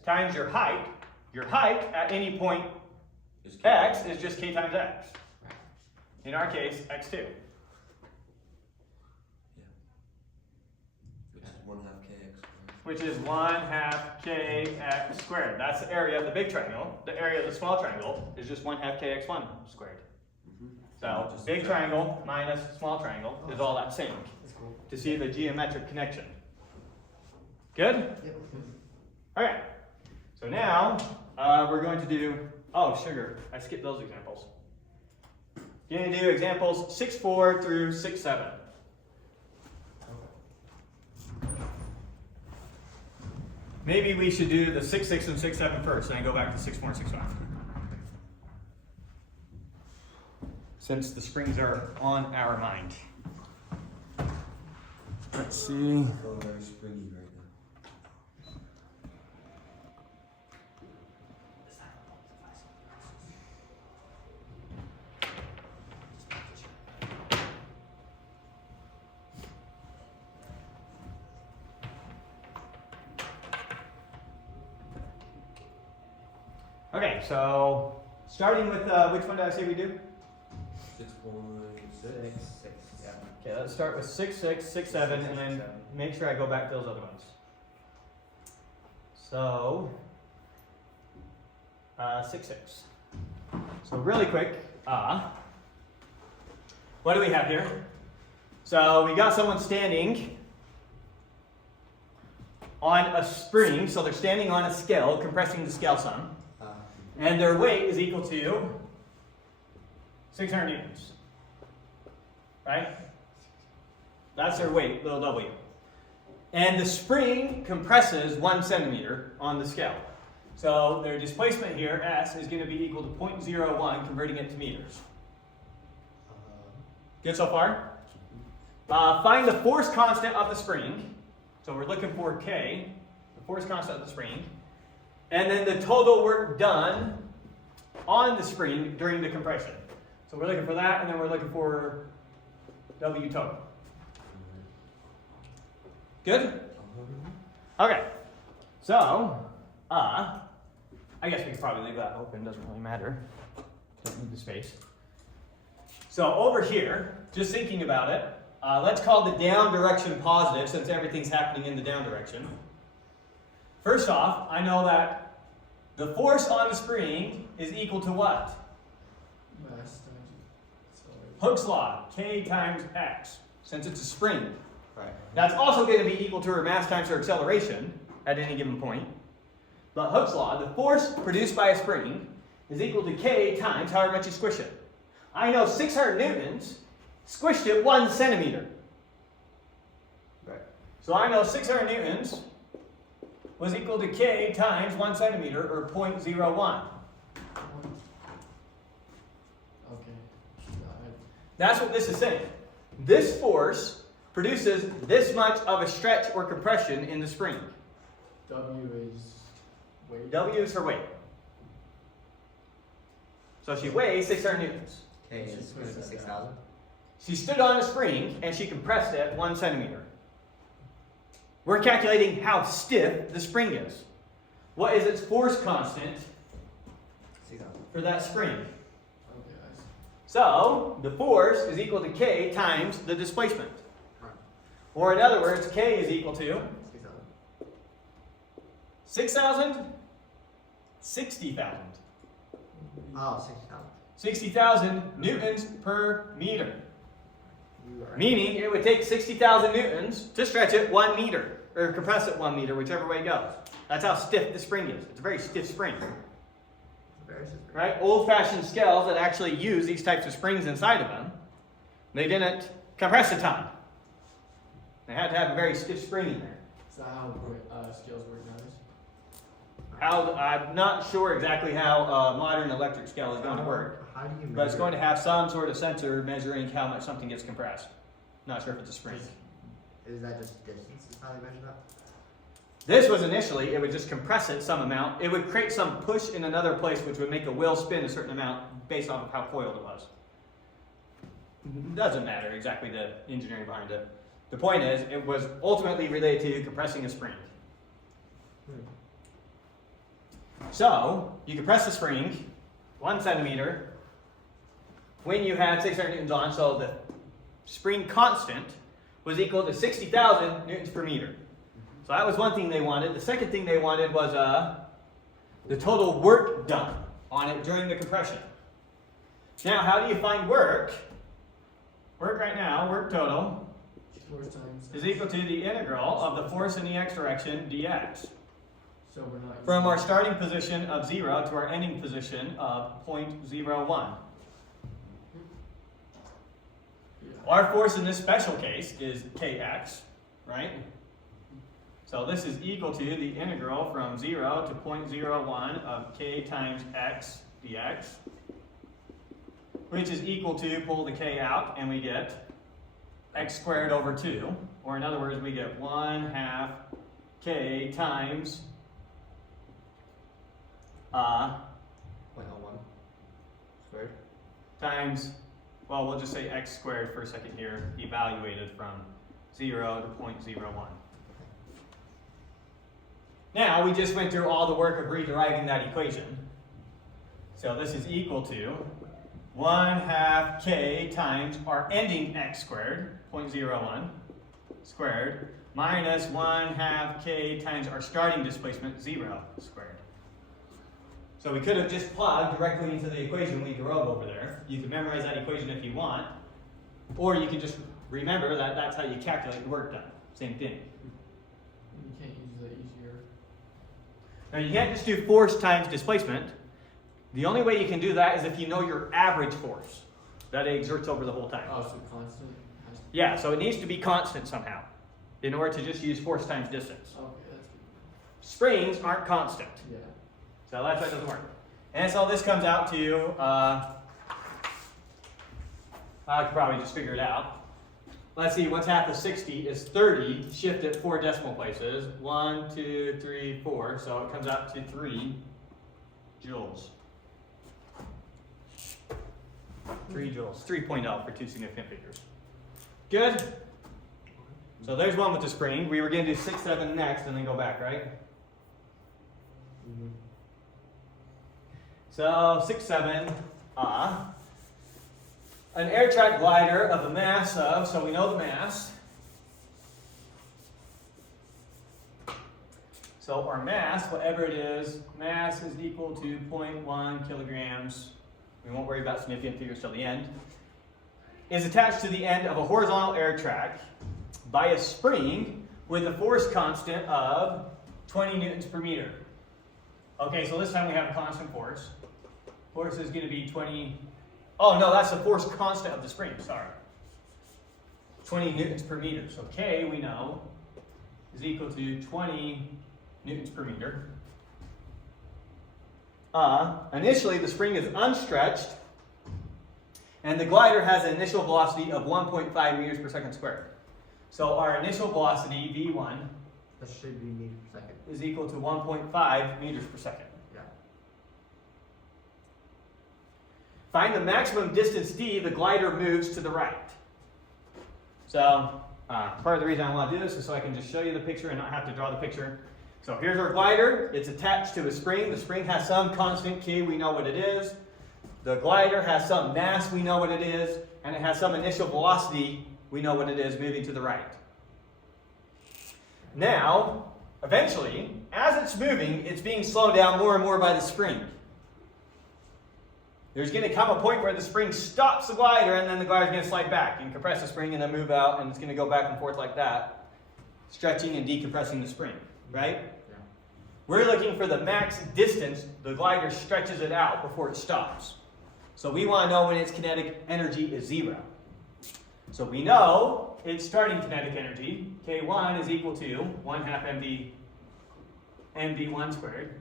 times your height. Your height at any point Is K x is just k times x. Right. In our case, x2. Which is 1/2 k x squared. Which is 1/2 k x squared. That's the area of the big triangle. The area of the small triangle is just 1/2 k x1 squared. So Just big subtract. triangle minus small triangle is all that same That's cool. to see the geometric connection. Good? Yep. Okay. So now we're going to do, oh sugar, I skipped those examples. You're going to do examples 6.4 through 6.7. Maybe we should do the 6.6 and 6.7 first, and then go back to 6.4 and 6.5. Since the springs are on our mind. Let's see. I feel very springy right now. Okay, so starting with which one did I say we do? 6.6. Six, yeah. Okay, let's start with 6, 6, 6, 7, and then make sure I go back to those other ones. So, 6, 6. So really quick, what do we have here? So we got someone standing on a spring, so they're standing on a scale, compressing the scale some, and their weight is equal to 600 newtons, right? That's their weight, little w. And the spring compresses 1 centimeter on the scale. So their displacement here, S, is going to be equal to 0.01, converting it to meters. Good so far? Find the force constant of the spring. So we're looking for K, the force constant of the spring. And then the total work done on the spring during the compression. So we're looking for that, and then we're looking for W total. Good? Okay. So, I guess we could probably leave that open, doesn't really matter. Don't need the space. So over here, just thinking about it, let's call the down direction positive since everything's happening in the down direction. First off, I know that the force on the spring is equal to what? Mass times acceleration. Hooke's law, K times X, since it's a spring. Right. That's also going to be equal to her mass times her acceleration at any given point. But Hooke's law, the force produced by a spring is equal to K times however much you squish it. I know 600 newtons squished it 1 centimeter. Right. So I know 600 newtons was equal to K times 1 centimeter, or 0.01. Okay. Got it. That's what this is saying. This force produces this much of a stretch or compression in the spring. W is weight. W is her weight. So she weighs 600 newtons. K is going to be 6,000. She stood on a spring and she compressed it 1 centimeter. We're calculating how stiff the spring is. What is its force constant 6,000. for that spring? Okay, I see. So the force is equal to K times the displacement. Right. Or in other words, K is equal to 6,000. 6,000, 60,000. Oh, 60,000. 60,000 newtons per meter. You are. Meaning it would take 60,000 newtons to stretch it 1 meter, or compress it 1 meter, whichever way it goes. That's how stiff the spring is. It's a very stiff spring, Very suspicious. right? Old-fashioned scales that actually use these types of springs inside of them, they didn't compress a ton. They had to have a very stiff spring in there. Is that how scales work nowadays? I'm not sure exactly how a modern electric scale is going to work, How do you measure? but it's going to have some sort of sensor measuring how much something gets compressed. Not sure if it's a spring. Is that just distance? Is how they measure that? This was initially, it would just compress it some amount. It would create some push in another place, which would make a wheel spin a certain amount based off of how coiled it was. Doesn't matter exactly the engineering behind it. The point is, it was ultimately related to compressing a spring. So, you compress the spring 1 centimeter when you had 600 newtons on, so the spring constant was equal to 60,000 newtons per meter. So that was one thing they wanted. The second thing they wanted was the total work done on it during the compression. Now, how do you find work? Work right now, work total, Force times. is equal to the integral of the force in the x direction dx. So we're not From our starting position of 0 to our ending position of 0.01. Our force in this special case is kx, right? So this is equal to the integral from 0 to 0.01 of k times x dx, which is equal to, pull the k out, and we get x squared over 2, or in other words, we get 1/2 k times 0.01 squared. times, well, we'll just say x squared for a second here, evaluated from 0 to 0.01. Now, we just went through all the work of rederiving that equation. So this is equal to 1/2 k times our ending x squared, 0.01, squared, minus 1/2 k times our starting displacement, 0 squared. So we could have just plugged directly into the equation we drove over there. You can memorize that equation if you want, or you can just remember that that's how you calculate the work done. Same thing. You can't use the easier. Now you can't just do force times displacement. The only way you can do that is if you know your average force that it exerts over the whole time. Oh, so constantly has to. Yeah, so it needs to be constant somehow in order to just use force times distance. Okay, that's Springs aren't constant, good. Yeah. so that's why it doesn't work. And so this comes out to, I could probably just figure it out. Let's see, what's half of 60 is 30, shifted 4 decimal places. 1, 2, 3, 4, so it comes out to 3 joules. 3 joules, 3.0 for 2 significant figures. Good? So there's one with the spring. We were going to do 6, 7 next and then go back, right? Mm-hmm. So 6, 7, an air track glider of a mass of, so we know the mass. So our mass, whatever it is, mass is equal to 0.1 kilograms. We won't worry about significant figures till the end. Is attached to the end of a horizontal air track by a spring with a force constant of 20 newtons per meter. Okay, so this time we have a constant force. Force is going to be 20. Oh no, that's the force constant of the spring, sorry. 20 newtons per meter. So K, we know, is equal to 20 newtons per meter. Initially, the spring is unstretched, and the glider has an initial velocity of 1.5 meters per second squared. So our initial velocity, V1, That should be meters per second. is equal to 1.5 meters per second. Yeah. Find the maximum distance d the glider moves to the right. So, part of the reason I want to do this is so I can just show you the picture and not have to draw the picture. So here's our glider. It's attached to a spring. The spring has some constant k, we know what it is. The glider has some mass, we know what it is. And it has some initial velocity, we know what it is, moving to the right. Now, eventually, as it's moving, it's being slowed down more and more by the spring. There's going to come a point where the spring stops the glider, and then the glider's going to slide back. You can compress the spring and then move out, and it's going to go back and forth like that, stretching and decompressing the spring, right? Yeah. We're looking for the max distance the glider stretches it out before it stops. So we want to know when its kinetic energy is 0. So we know its starting kinetic energy, K1, is equal to 1/2 mv1 squared.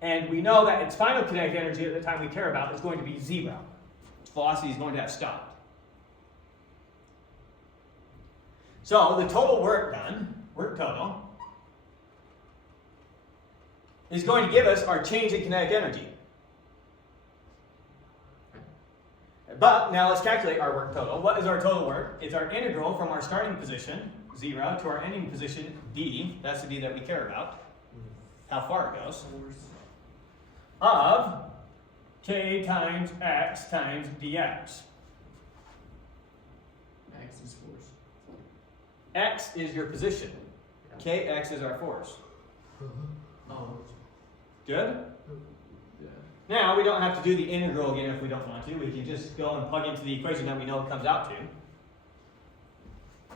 And we know that its final kinetic energy at the time we care about is going to be 0. Its velocity is going to have stopped. So the total work done, work total, is going to give us our change in kinetic energy. But now let's calculate our work total. What is our total work? It's our integral from our starting position, 0, to our ending position, d. That's the d that we care about. How far it goes. Of k times x times dx. X is force. X is your position. Kx is our force. Oh. Good? Yeah. Now, we don't have to do the integral again if we don't want to. We can just go and plug into the equation that we know it comes out to.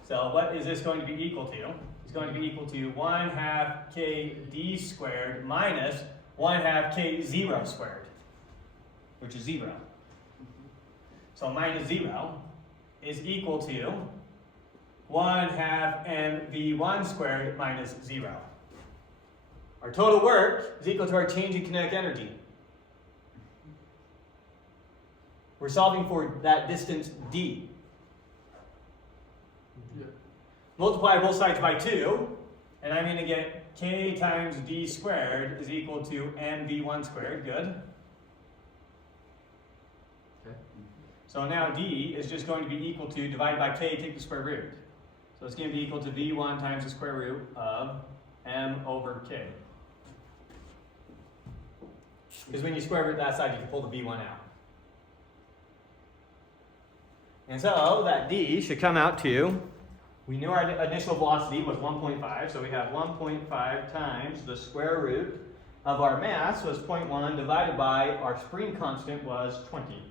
So what is this going to be equal to? It's going to be equal to 1/2 k d squared minus 1/2 k 0 squared, which is 0. So minus 0 is equal to 1/2 mv1 squared minus 0. Our total work is equal to our change in kinetic energy. We're solving for that distance d. Yeah. Multiply both sides by 2, and I'm going to get k times d squared is equal to mv1 squared. Good. Okay. So now d is just going to be equal to, divided by k, take the square root. So it's going to be equal to v1 times the square root of m over k. Because when you square root that side, you can pull the v1 out. And so that d should come out to, we knew our initial velocity was 1.5, so we have 1.5 times the square root of our mass was 0.1 divided by our spring constant was 20.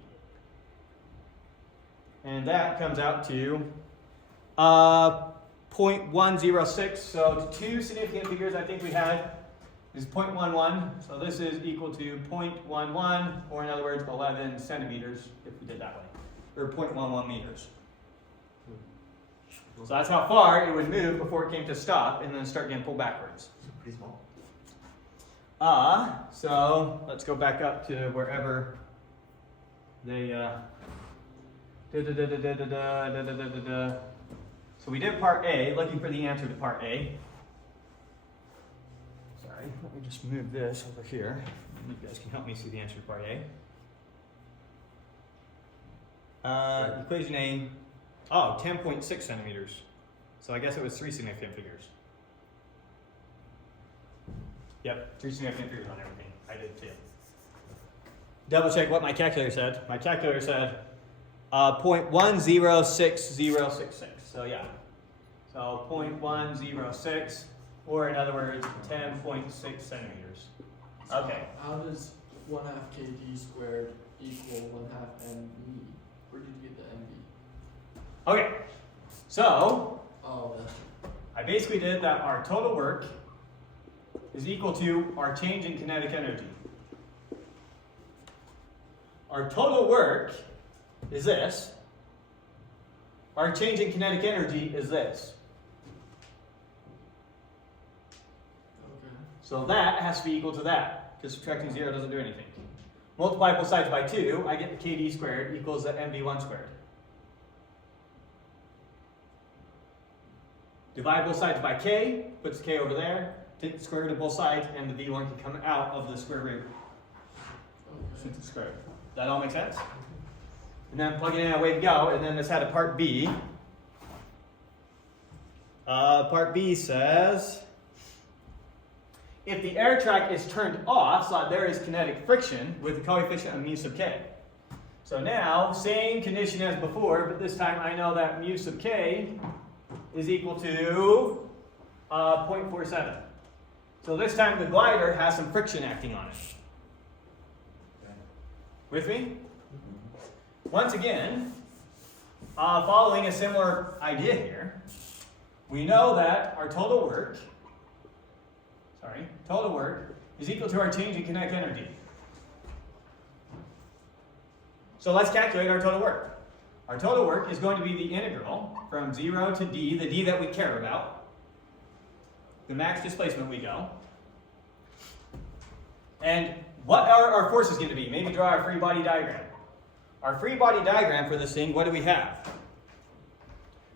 And that comes out to 0.106, so two significant figures I think we had is 0.11, so this is equal to 0.11, or in other words 11 centimeters if we did that way, or 0.11 meters. So that's how far it would move before it came to stop and then start getting pulled backwards. Pretty small. So let's go back up to wherever they, So we did part A, looking for the answer to part A. Sorry, let me just move this over here. You guys can help me see the answer to part A. Equation A, 10.6 centimeters. So I guess it was 3 significant figures. Yep, 3 significant figures on everything. I did too. Double check what my calculator said. My calculator said 0.106066. So yeah. So 0.106, or in other words, 10.6 centimeters. So Okay. How does 1/2 kd squared equal 1/2 mv? Where did you get the mv? Okay. So Oh, that's I basically did that our total work is equal to our change in kinetic energy. Our total work is this. Our change in kinetic energy is this. okay. So that has to be equal to that, because subtracting 0 doesn't do anything. Multiply both sides by 2, I get the kd squared equals the mv1 squared. Divide both sides by k, puts k over there, take the square root of both sides, and the v1 can come out of the square root Okay. since it's squared. That all make sense? And then plug it in, away we go, and then let's add a part B. Part B says, if the air track is turned off, so that there is kinetic friction with the coefficient of mu sub k. So now, same condition as before, but this time I know that mu sub k is equal to 0.47. So this time the glider has some friction acting on it. With me? Once again, following a similar idea here, we know that our total work is equal to our change in kinetic energy. So let's calculate our total work. Our total work is going to be the integral from 0 to d, the d that we care about, the max displacement we go. And what are our forces going to be? Maybe draw our free body diagram. Our free body diagram for this thing, what do we have?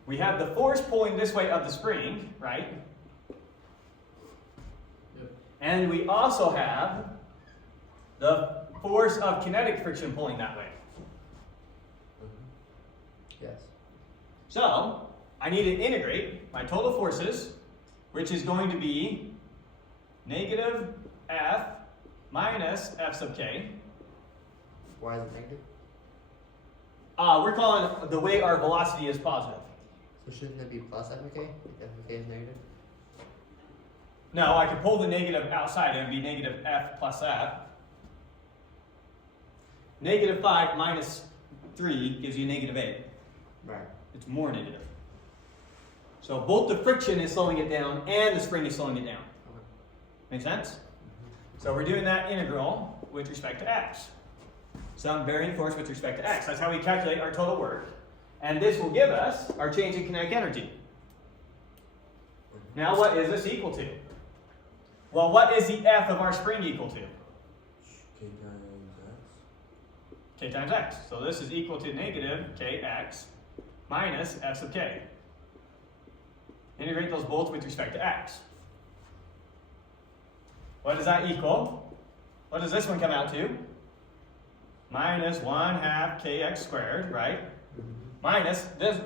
We have the force pulling this way of the spring, right? Yep. And we also have the force of kinetic friction pulling that way. Yes. So, I need to integrate my total forces, which is going to be negative F minus F sub k. Why is it negative? We're calling the way our velocity is positive. So shouldn't it be plus FK? If FK is negative? No, I could pull the negative outside and be negative F plus F. Negative 5 minus 3 gives you negative 8. Right. It's more negative. So both the friction is slowing it down and the spring is slowing it down. Okay. Make sense? So we're doing that integral with respect to x. Some varying force with respect to x. That's how we calculate our total work. And this will give us our change in kinetic energy. Now what is this equal to? Well, what is the F of our spring equal to? K times X. K times x. So this is equal to negative kx minus F sub k. Integrate those both with respect to x. What does that equal? What does this one come out to? Minus 1/2 kx squared, right? Minus, this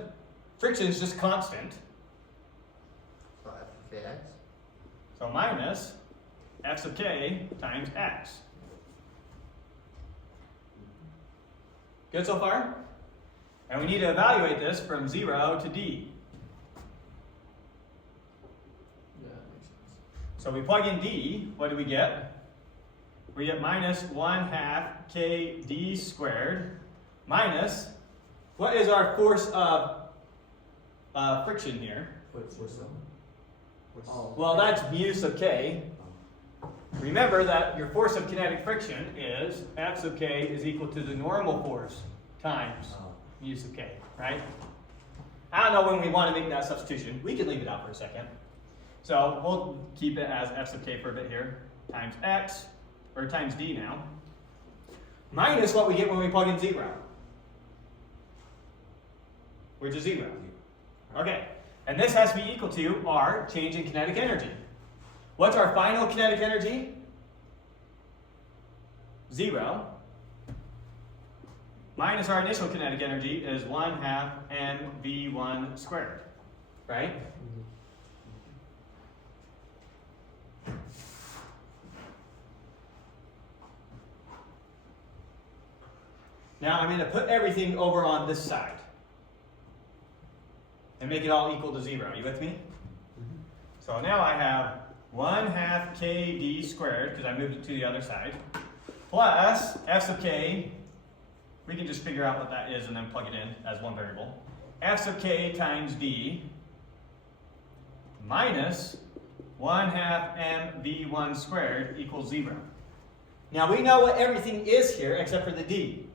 friction is just constant. So f of kx. So minus f sub k times x. Good so far? And we need to evaluate this from 0 to d. Yeah, that makes sense. So we plug in d, what do we get? We get minus 1/2 kd squared minus, what is our force of friction here? What's that? Oh. Well, that's mu sub k. Remember that your force of kinetic friction is F sub k is equal to the normal force times mu sub k, right? I don't know when we want to make that substitution. We can leave it out for a second. So we'll keep it as F sub k for a bit here, times x, or times d now, minus what we get when we plug in 0, which is 0. Okay, and this has to be equal to our change in kinetic energy. What's our final kinetic energy? 0. Minus our initial kinetic energy is 1/2 mv1 squared, right? Now I'm going to put everything over on this side and make it all equal to 0. You with me? So now I have 1/2 kd squared, because I moved it to the other side, plus f sub k, we can just figure out what that is and then plug it in as one variable, f sub k times d minus 1/2 mv1 squared equals 0. Now we know what everything is here except for the d.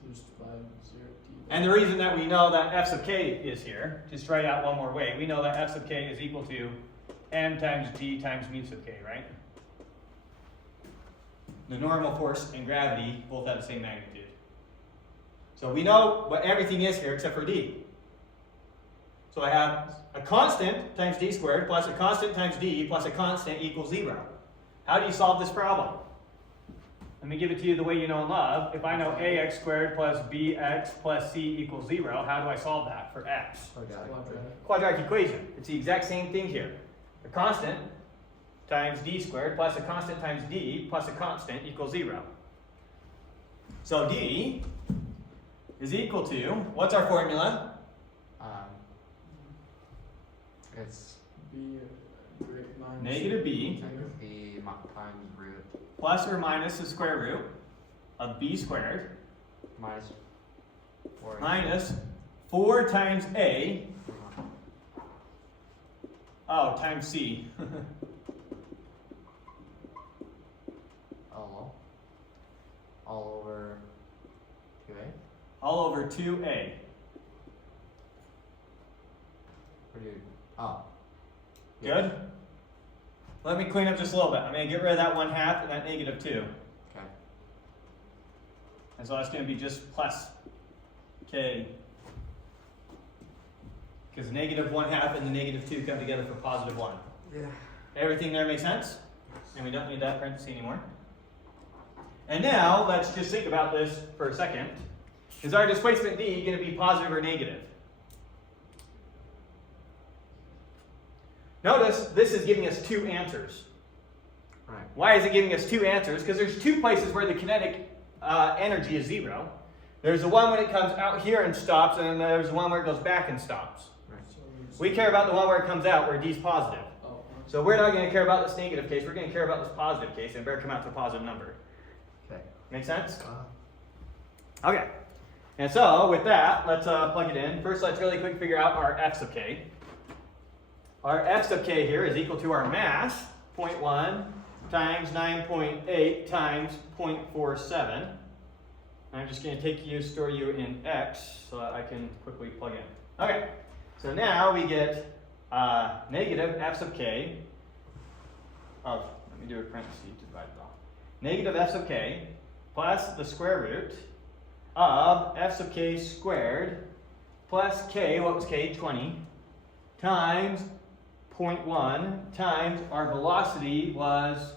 So just divide 0 d. And the reason that we know that f sub k is here, just write out one more way, we know that f sub k is equal to m times d times mu sub k, right? The normal force and gravity both have the same magnitude. So we know what everything is here except for d. So I have a constant times d squared plus a constant times d plus a constant equals 0. How do you solve this problem? Let me give it to you the way you know and love. If I know ax squared plus bx plus c equals 0, how do I solve that for x? Quadratic. Quadratic equation. It's the exact same thing here. A constant times d squared plus a constant times d plus a constant equals 0. So d is equal to, what's our formula? It's B great minus Negative b negative b times root plus or minus the square root of b squared minus 4. minus 4 times a, oh, times c. all over 2a. All over 2a. Oh. Good? Let me clean up just a little bit. I'm going to get rid of that 1/2 and that negative 2. Okay. And so that's going to be just plus k. Because negative 1/2 and the negative 2 come together for positive 1. Yeah. Everything there makes sense? And we don't need that parenthesis anymore. And now, let's just think about this for a second. Is our displacement d going to be positive or negative? Notice, this is giving us 2 answers. Right. Why is it giving us 2 answers? Because there's 2 places where the kinetic energy is 0. There's the one when it comes out here and stops, and then there's the one where it goes back and stops. Right. So we just- We care about the one where it comes out, where d is positive. Oh, So we're not going to care about this negative case, we're going to care about this positive case, and it better come out to a positive number. Okay. Make sense? Okay. And so, with that, let's plug it in. First, let's really quick figure out our f sub k. Our f sub k here is equal to our mass, 0.1 times 9.8 times 0.47. I'm just going to store you in x so that I can quickly plug in. Okay, so now we get negative f sub k. Oh, let me do a parenthesis to divide it off. Negative f sub k plus the square root of f sub k squared plus k, what was k? 20, times 0.1 times our velocity was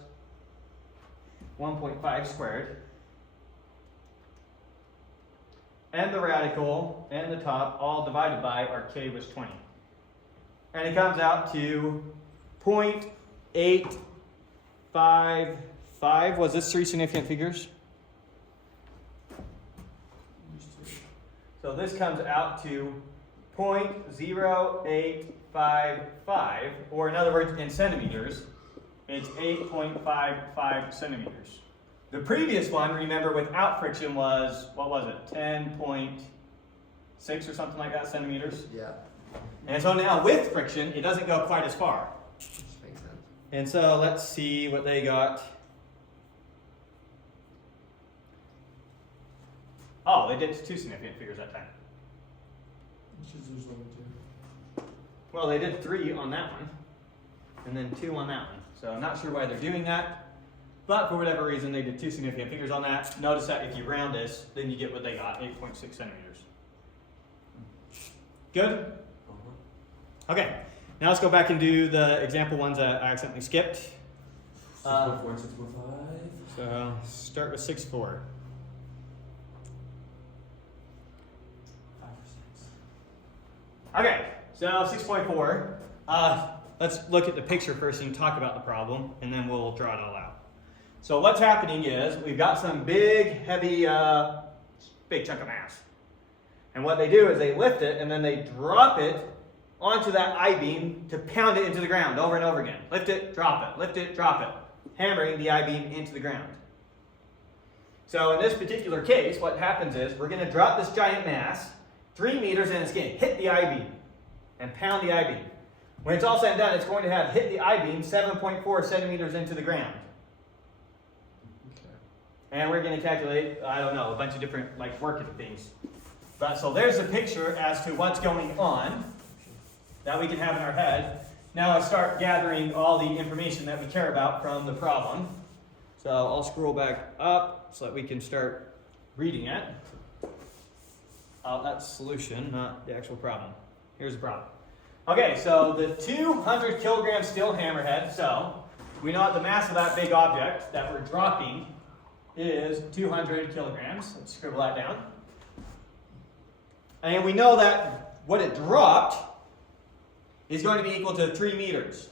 1.5 squared. And the radical and the top all divided by our k was 20. And it comes out to 0.855. Was this 3 significant figures? So this comes out to 0.0855, or in other words, in centimeters, it's 8.55 centimeters. The previous one, remember, without friction was, what was it, 10.6 or something like that centimeters? Yeah. And so now with friction, it doesn't go quite as far. Makes sense. And so let's see what they got. Oh, they did 2 significant figures that time. It's just there's only 2. Well, they did 3 on that one, and then 2 on that one. So I'm not sure why they're doing that, but for whatever reason, they did 2 significant figures on that. Notice that if you round this, then you get what they got, 8.6 centimeters. Good? Okay, now let's go back and do the example ones that I accidentally skipped. 6.4 and 6.5. So start with 6.4. 5 or 6. Okay, so 6.4. Let's look at the picture first and talk about the problem, and then we'll draw it all out. So what's happening is we've got some big, heavy, big chunk of mass. And what they do is they lift it, and then they drop it onto that I-beam to pound it into the ground over and over again. Lift it, drop it, lift it, drop it, hammering the I-beam into the ground. So in this particular case, what happens is we're going to drop this giant mass 3 meters, and it's going to hit the I-beam and pound the I-beam. When it's all said and done, it's going to have hit the I-beam 7.4 centimeters into the ground. Okay. And we're going to calculate, I don't know, a bunch of different working things. But so there's a picture as to what's going on that we can have in our head. Now let's start gathering all the information that we care about from the problem. So I'll scroll back up so that we can start reading it. That's solution, not the actual problem. Here's the problem. Okay, so the 200 kilogram steel hammerhead, so we know that the mass of that big object that we're dropping is 200 kilograms. Let's scribble that down. And we know that what it dropped is going to be equal to 3 meters.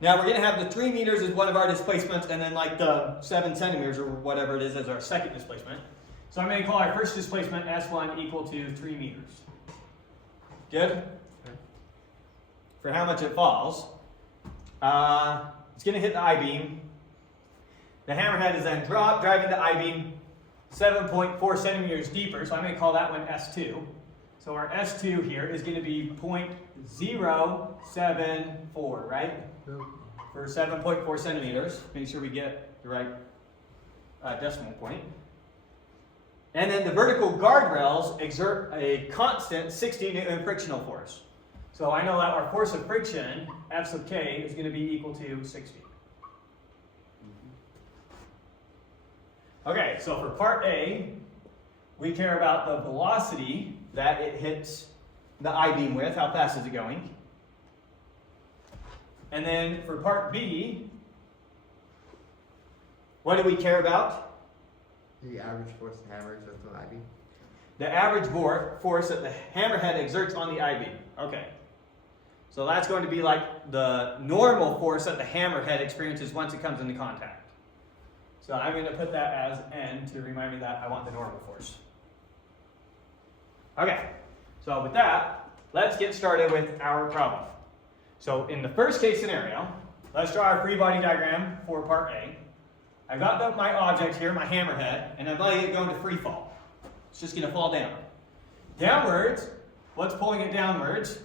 Now we're going to have the 3 meters as one of our displacements, and then the 7 centimeters or whatever it is as our second displacement. So I'm going to call our first displacement S1 equal to 3 meters. Good? For how much it falls. It's going to hit the I-beam. The hammerhead is then dropped, driving the I-beam 7.4 centimeters deeper, so I'm going to call that one S2. So our S2 here is going to be 0.074, right? For 7.4 centimeters. Make sure we get the right decimal point. And then the vertical guardrails exert a constant 60 Newton frictional force. So I know that our force of friction, F sub k, is going to be equal to 60. Okay, so for part A, we care about the velocity that it hits the I-beam with. How fast is it going? And then for part B, what do we care about? The average force the hammer exerts on the I-beam. The average force that the hammerhead exerts on the I-beam. Okay. So that's going to be like the normal force that the hammerhead experiences once it comes into contact. So I'm going to put that as N to remind me that I want the normal force. Okay. So with that, let's get started with our problem. So in the first case scenario, let's draw our free body diagram for part A. I've got my object here, my hammerhead, and I'm letting it go into free fall. It's just going to fall down. Downwards, what's pulling it downwards?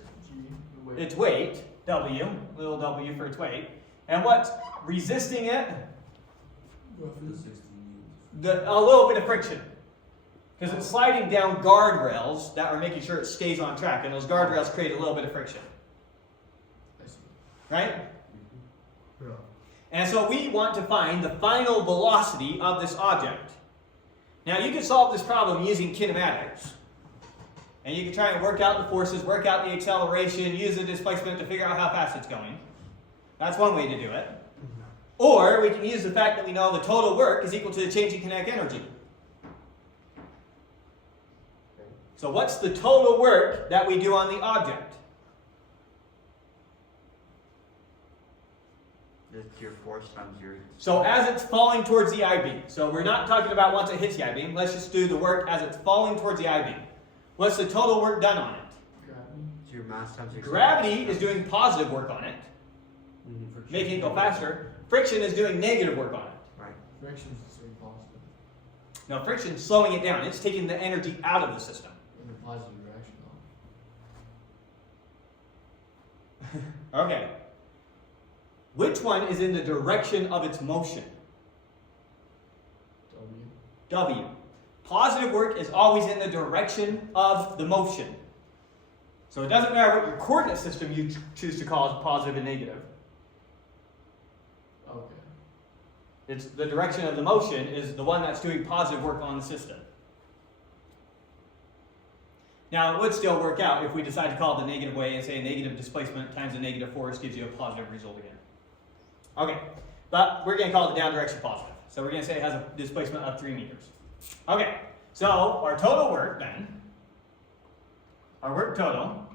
Its weight, W, little w for its weight. And what's resisting it? Roughly 60 A little bit of friction. Because it's sliding down guardrails that are making sure it stays on track, and those guardrails create a little bit of friction. I see. Right? Yeah. And so we want to find the final velocity of this object. Now you can solve this problem using kinematics. And you can try and work out the forces, work out the acceleration, use the displacement to figure out how fast it's going. That's one way to do it. Or we can use the fact that we know the total work is equal to the change in kinetic energy. So what's the total work that we do on the object? It's your force times your... So as it's falling towards the I-beam. So we're not talking about once it hits the I-beam. Let's just do the work as it's falling towards the I-beam. What's the total work done on it? Gravity. It's your mass times your... Gravity is doing positive work on it, making it go faster. Friction is doing negative work on it. Right. Friction is very positive. Now friction's slowing it down. It's taking the energy out of the system. In a positive direction, though. Okay. Which one is in the direction of its motion? W. W. Positive work is always in the direction of the motion. So it doesn't matter what your coordinate system you choose to call as positive and negative. Okay. It's the direction of the motion is the one that's doing positive work on the system. Now, it would still work out if we decide to call it the negative way and say a negative displacement times a negative force gives you a positive result again. Okay, but we're going to call it the down direction positive. So we're going to say it has a displacement of 3 meters. Okay, so our total work then, our work total,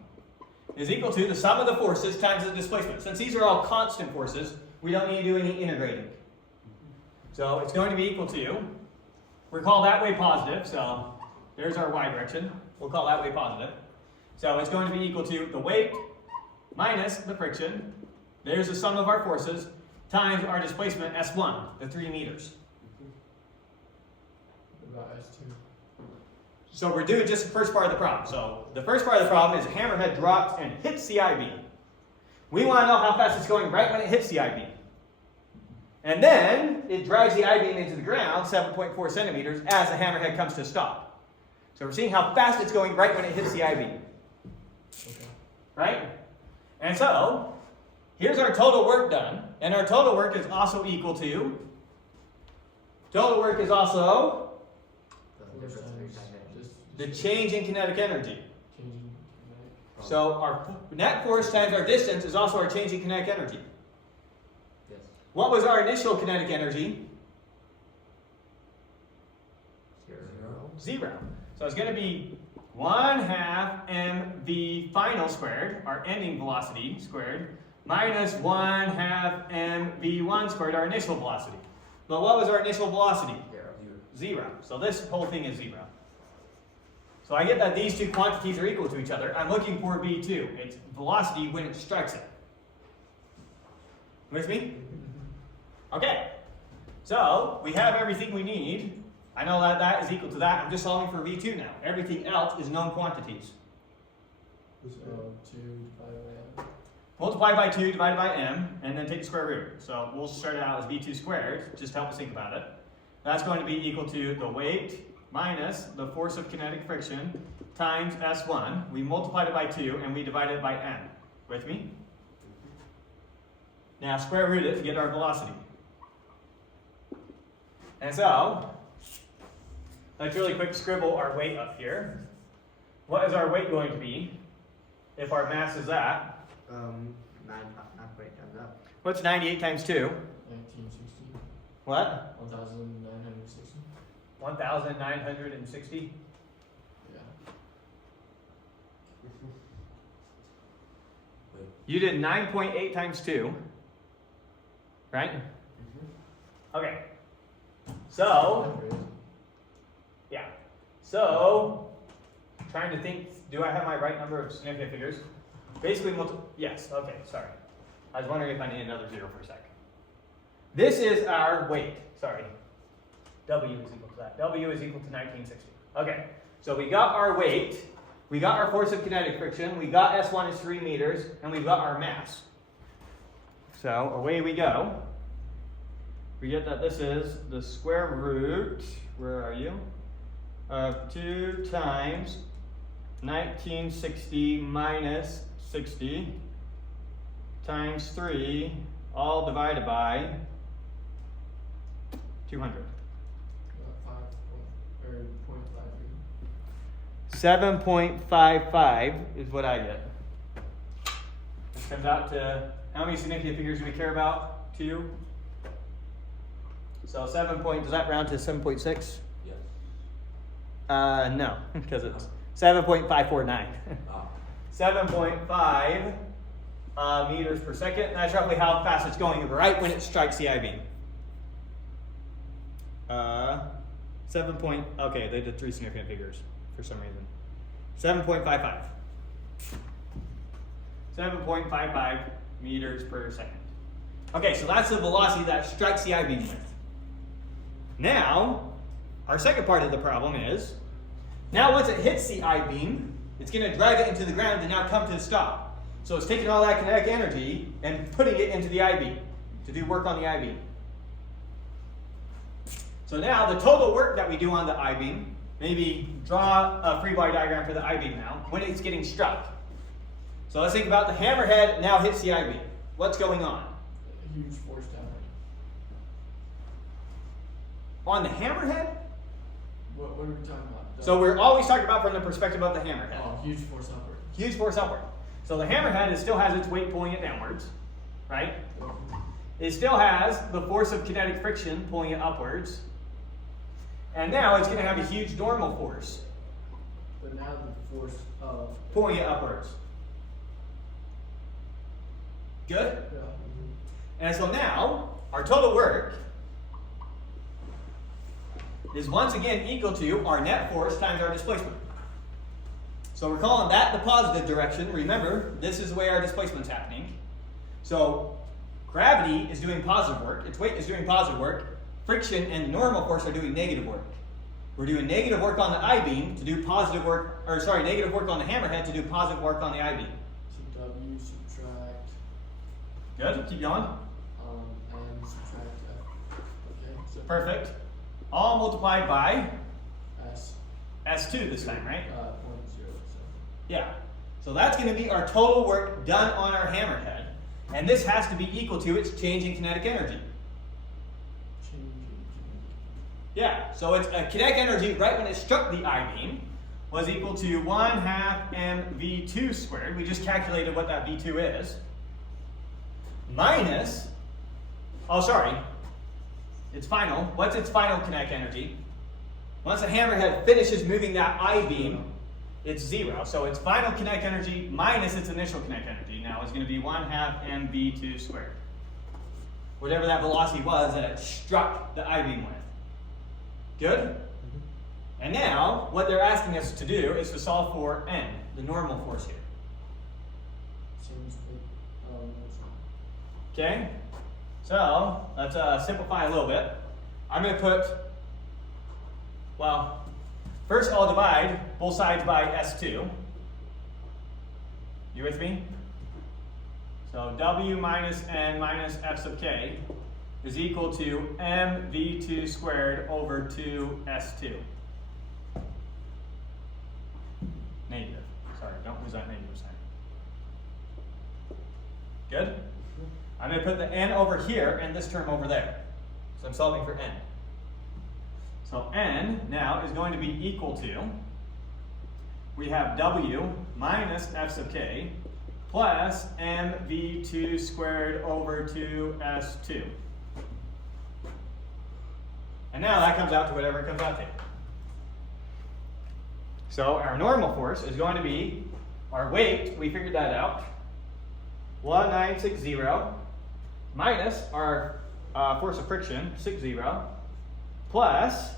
is equal to the sum of the forces times the displacement. Since these are all constant forces, we don't need to do any integrating. So it's going to be equal to, we'll call that way positive, so there's our y direction. We'll call that way positive. So it's going to be equal to the weight minus the friction. There's the sum of our forces times our displacement, S1, the 3 meters. About S2. So we're doing just the first part of the problem. So the first part of the problem is a hammerhead drops and hits the I-beam. We want to know how fast it's going right when it hits the I-beam. And then it drags the I-beam into the ground, 7.4 centimeters, as the hammerhead comes to a stop. So we're seeing how fast it's going right when it hits the I-beam. Okay. Right? And so, here's our total work done. And our total work is also equal to, total work is also The difference in your kinetic energy. the change in kinetic energy. Changing kinetic. So our net force times our distance is also our change in kinetic energy. Yes. What was our initial kinetic energy? 0. 0. So it's going to be 1/2 mv final squared, our ending velocity squared, minus 1/2 mv1 squared, our initial velocity. But what was our initial velocity? 0. So this whole thing is 0. So I get that these two quantities are equal to each other. I'm looking for v2. It's velocity when it strikes it. With me? Okay. So we have everything we need. I know that that is equal to that. I'm just solving for v2 now. Everything else is known quantities. So 2 divided by M. Multiply by 2 divided by m, and then take the square root. So we'll start it out as v2 squared, just to help us think about it. That's going to be equal to the weight minus the force of kinetic friction times S1. We multiplied it by 2, and we divided it by m. With me? Now square root it to get our velocity. And so, let's really quick scribble our weight up here. What is our weight going to be if our mass is that? 9.8 times up. What's 98 times 2? 1960. What? 1960. 1,960? Yeah. You did 9.8 times 2, right? Okay. So, 100. yeah. So, trying to think, do I have my right number of significant figures? Basically, yes, okay, sorry. I was wondering if I need another 0 for a sec. This is our weight, sorry. W is equal to that. W is equal to 1960. Okay, so we got our weight, we got our force of kinetic friction, we got S1 is 3 meters, and we've got our mass. So away we go. We get that this is the square root, where are you? Of 2 times 1960 minus 60 times 3, all divided by 200. About 5 point, or 0.53. 7.55 is what I get. This comes out to, how many significant figures do we care about? 2. So 7 point, does that round to 7.6? Yes. No, because it's 7.549. Ah. 7.5 meters per second. That's roughly how fast it's going right when it strikes the I-beam. okay, they did 3 significant figures for some reason. 7.55. 7.55 meters per second. Okay, so that's the velocity that strikes the I-beam with. Now, our second part of the problem is, now once it hits the I-beam, it's going to drive it into the ground and now come to a stop. So it's taking all that kinetic energy and putting it into the I-beam to do work on the I-beam. So now the total work that we do on the I-beam, maybe draw a free body diagram for the I-beam now, when it's getting struck. So let's think about the hammerhead now hits the I-beam. What's going on? A huge force downward. On the hammerhead? What are we talking about? So we're always talking about from the perspective of the hammerhead. Oh, huge force upward. Huge force upward. So the hammerhead still has its weight pulling it downwards, right? It still has the force of kinetic friction pulling it upwards. And now it's going to have a huge normal force But now the force of pulling it upwards. Good? yeah. And so now, our total work is once again equal to our net force times our displacement. So we're calling that the positive direction. Remember, this is the way our displacement's happening. So gravity is doing positive work, its weight is doing positive work, friction and normal force are doing negative work. We're doing negative work on the I-beam to do positive work, or sorry, negative work on the hammerhead to do positive work on the I-beam. So W subtract Good? Keep going. and subtract F. Okay, so Perfect. All multiplied by S S2 this time, right? 0.0. So Yeah. So that's going to be our total work done on our hammerhead. And this has to be equal to its change in kinetic energy. Yeah, so it's a kinetic energy right when it struck the I-beam was equal to 1/2 mv2 squared. We just calculated what that v2 is. Minus, oh sorry, its final. What's its final kinetic energy? Once the hammerhead finishes moving that I-beam, it's 0. So its final kinetic energy minus its initial kinetic energy now is going to be 1/2 mv2 squared. Whatever that velocity was that it struck the I-beam with. Good? And now, what they're asking us to do is to solve for n, the normal force here. seems Okay? So, let's simplify a little bit. I'm going to put, well, first I'll divide both sides by S2. You with me? So W minus N minus F sub K is equal to mv2 squared over 2s2. Negative. Sorry, don't lose that negative sign. Good? I'm going to put the n over here and this term over there. So I'm solving for n. So n now is going to be equal to, we have w minus f sub k plus mv2 squared over 2s2. And now that comes out to whatever it comes out to. So our normal force is going to be, our weight, we figured that out, 1960 minus our force of friction, 60, plus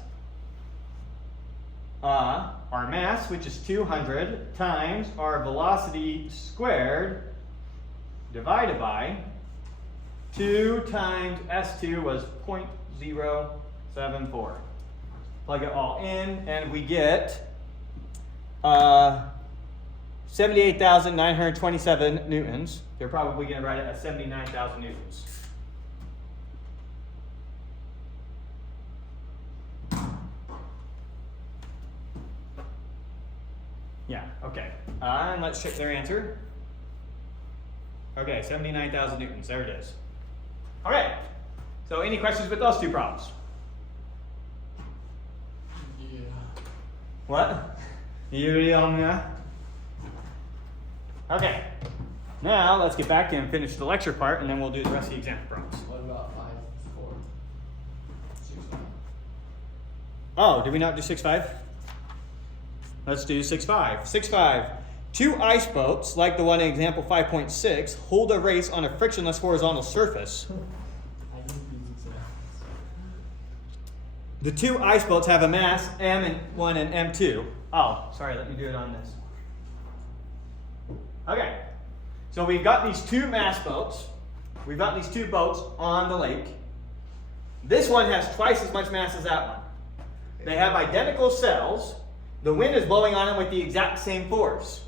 our mass, which is 200, times our velocity squared divided by 2 times S2 was 0.074. Plug it all in and we get 78,927 newtons. They're probably going to write it as 79,000 newtons. Yeah, okay. And let's check their answer. Okay, 79,000 newtons. There it is. Okay. So any questions with those two problems? Yeah. What? You ready on that? Okay. Now let's get back and finish the lecture part, and then we'll do the rest of the example problems. What about 5, 4, 6, 5? Oh, did we not do 6-5? Let's do 6-5. 6-5. 2 ice boats, like the one in example 5.6, hold a race on a frictionless horizontal surface. I need these examples. The 2 ice boats have a mass M1 and M2. Oh, sorry, let me do it on this. Okay, so we've got these 2 mass boats. We've got these 2 boats on the lake. This one has twice as much mass as that one. They have identical sails. The wind is blowing on them with the exact same force.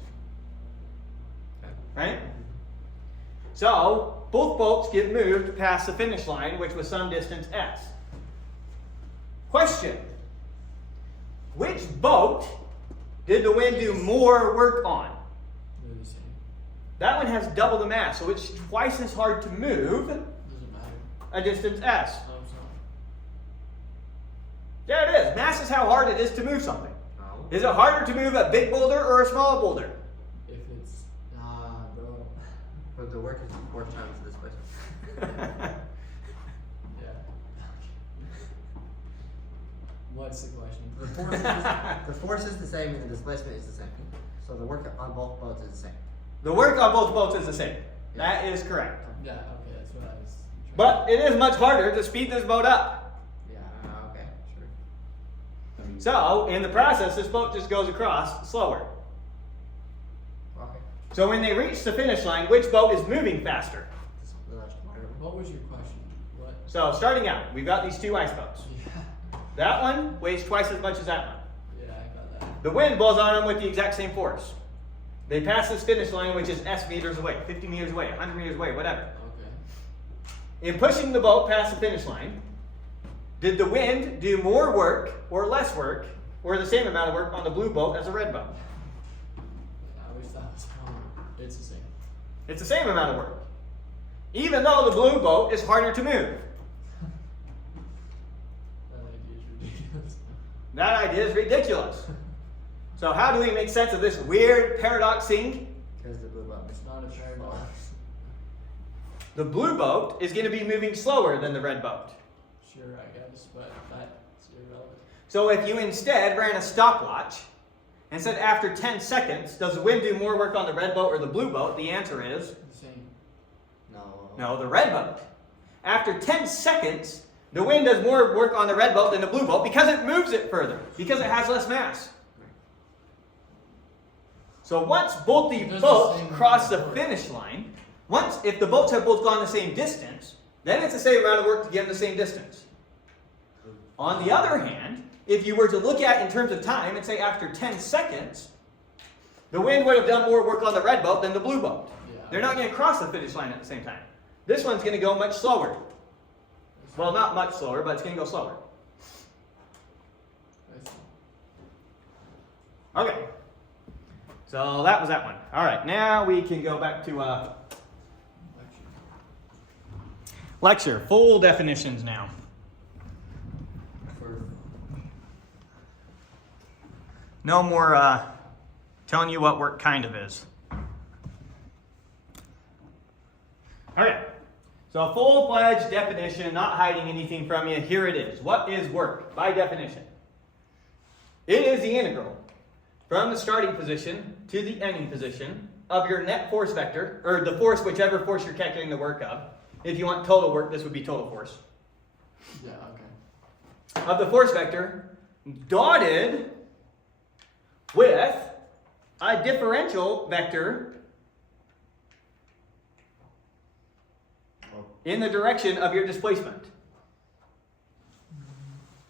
Right? So, both boats get moved past the finish line, which was some distance s. Question. Which boat did the wind do more work on? They're the same. That one has double the mass, so it's twice as hard to move Doesn't matter. a distance s. No, it's not. Yeah, it is. Mass is how hard it is to move something. No. Is it harder to move a big boulder or a small boulder? If it's bro. But the work is 4 times the displacement. Yeah. What's the question? The force is the same and the displacement is the same. So the work on both boats is the same. The work on both boats is the same. That is correct. Yeah, okay, that's what I was trying But it is much harder to speed this boat up. Yeah, okay, sure. I mean, So, in the process, this boat just goes across slower. Okay. So when they reach the finish line, which boat is moving faster? The left one. What was your question? What? So starting out, we've got these 2 ice boats. Yeah. That one weighs twice as much as that one. Yeah, I got that. The wind blows on them with the exact same force. They pass this finish line, which is s meters away, 50 meters away, 100 meters away, whatever. Okay. In pushing the boat past the finish line, did the wind do more work or less work, or the same amount of work on the blue boat as the red boat? I wish that was wrong. It's the same. It's the same amount of work. Even though the blue boat is harder to move. That idea is ridiculous. That idea is ridiculous. So how do we make sense of this weird paradox thing? Because the blue boat. It's not a paradox. The blue boat is going to be moving slower than the red boat. Sure, I guess, but that's irrelevant. So if you instead ran a stopwatch and said after 10 seconds, does the wind do more work on the red boat or the blue boat? The answer is The same. no, the red boat. After 10 seconds, the wind does more work on the red boat than the blue boat because it moves it further, because it has less mass. So once both the It does the boats same cross the amount of work. finish line, if the boats have both gone the same distance, then it's the same amount of work to get them the same distance. On the other hand, if you were to look at in terms of time and say after 10 seconds, the wind would have done more work on the red boat than the blue boat. Yeah. They're not going to cross the finish line at the same time. This one's going to go much slower. Well, not much slower, but it's going to go slower. I see. Okay. So that was that one. All right, now we can go back to lecture. Full definitions now. for No more telling you what work kind of is. Okay. So full-fledged definition, not hiding anything from you. Here it is. What is work by definition? It is the integral from the starting position to the ending position of your net force vector, or the force, whichever force you're calculating the work of. If you want total work, this would be total force. Yeah, okay. Of the force vector, dotted with a differential vector in the direction of your displacement.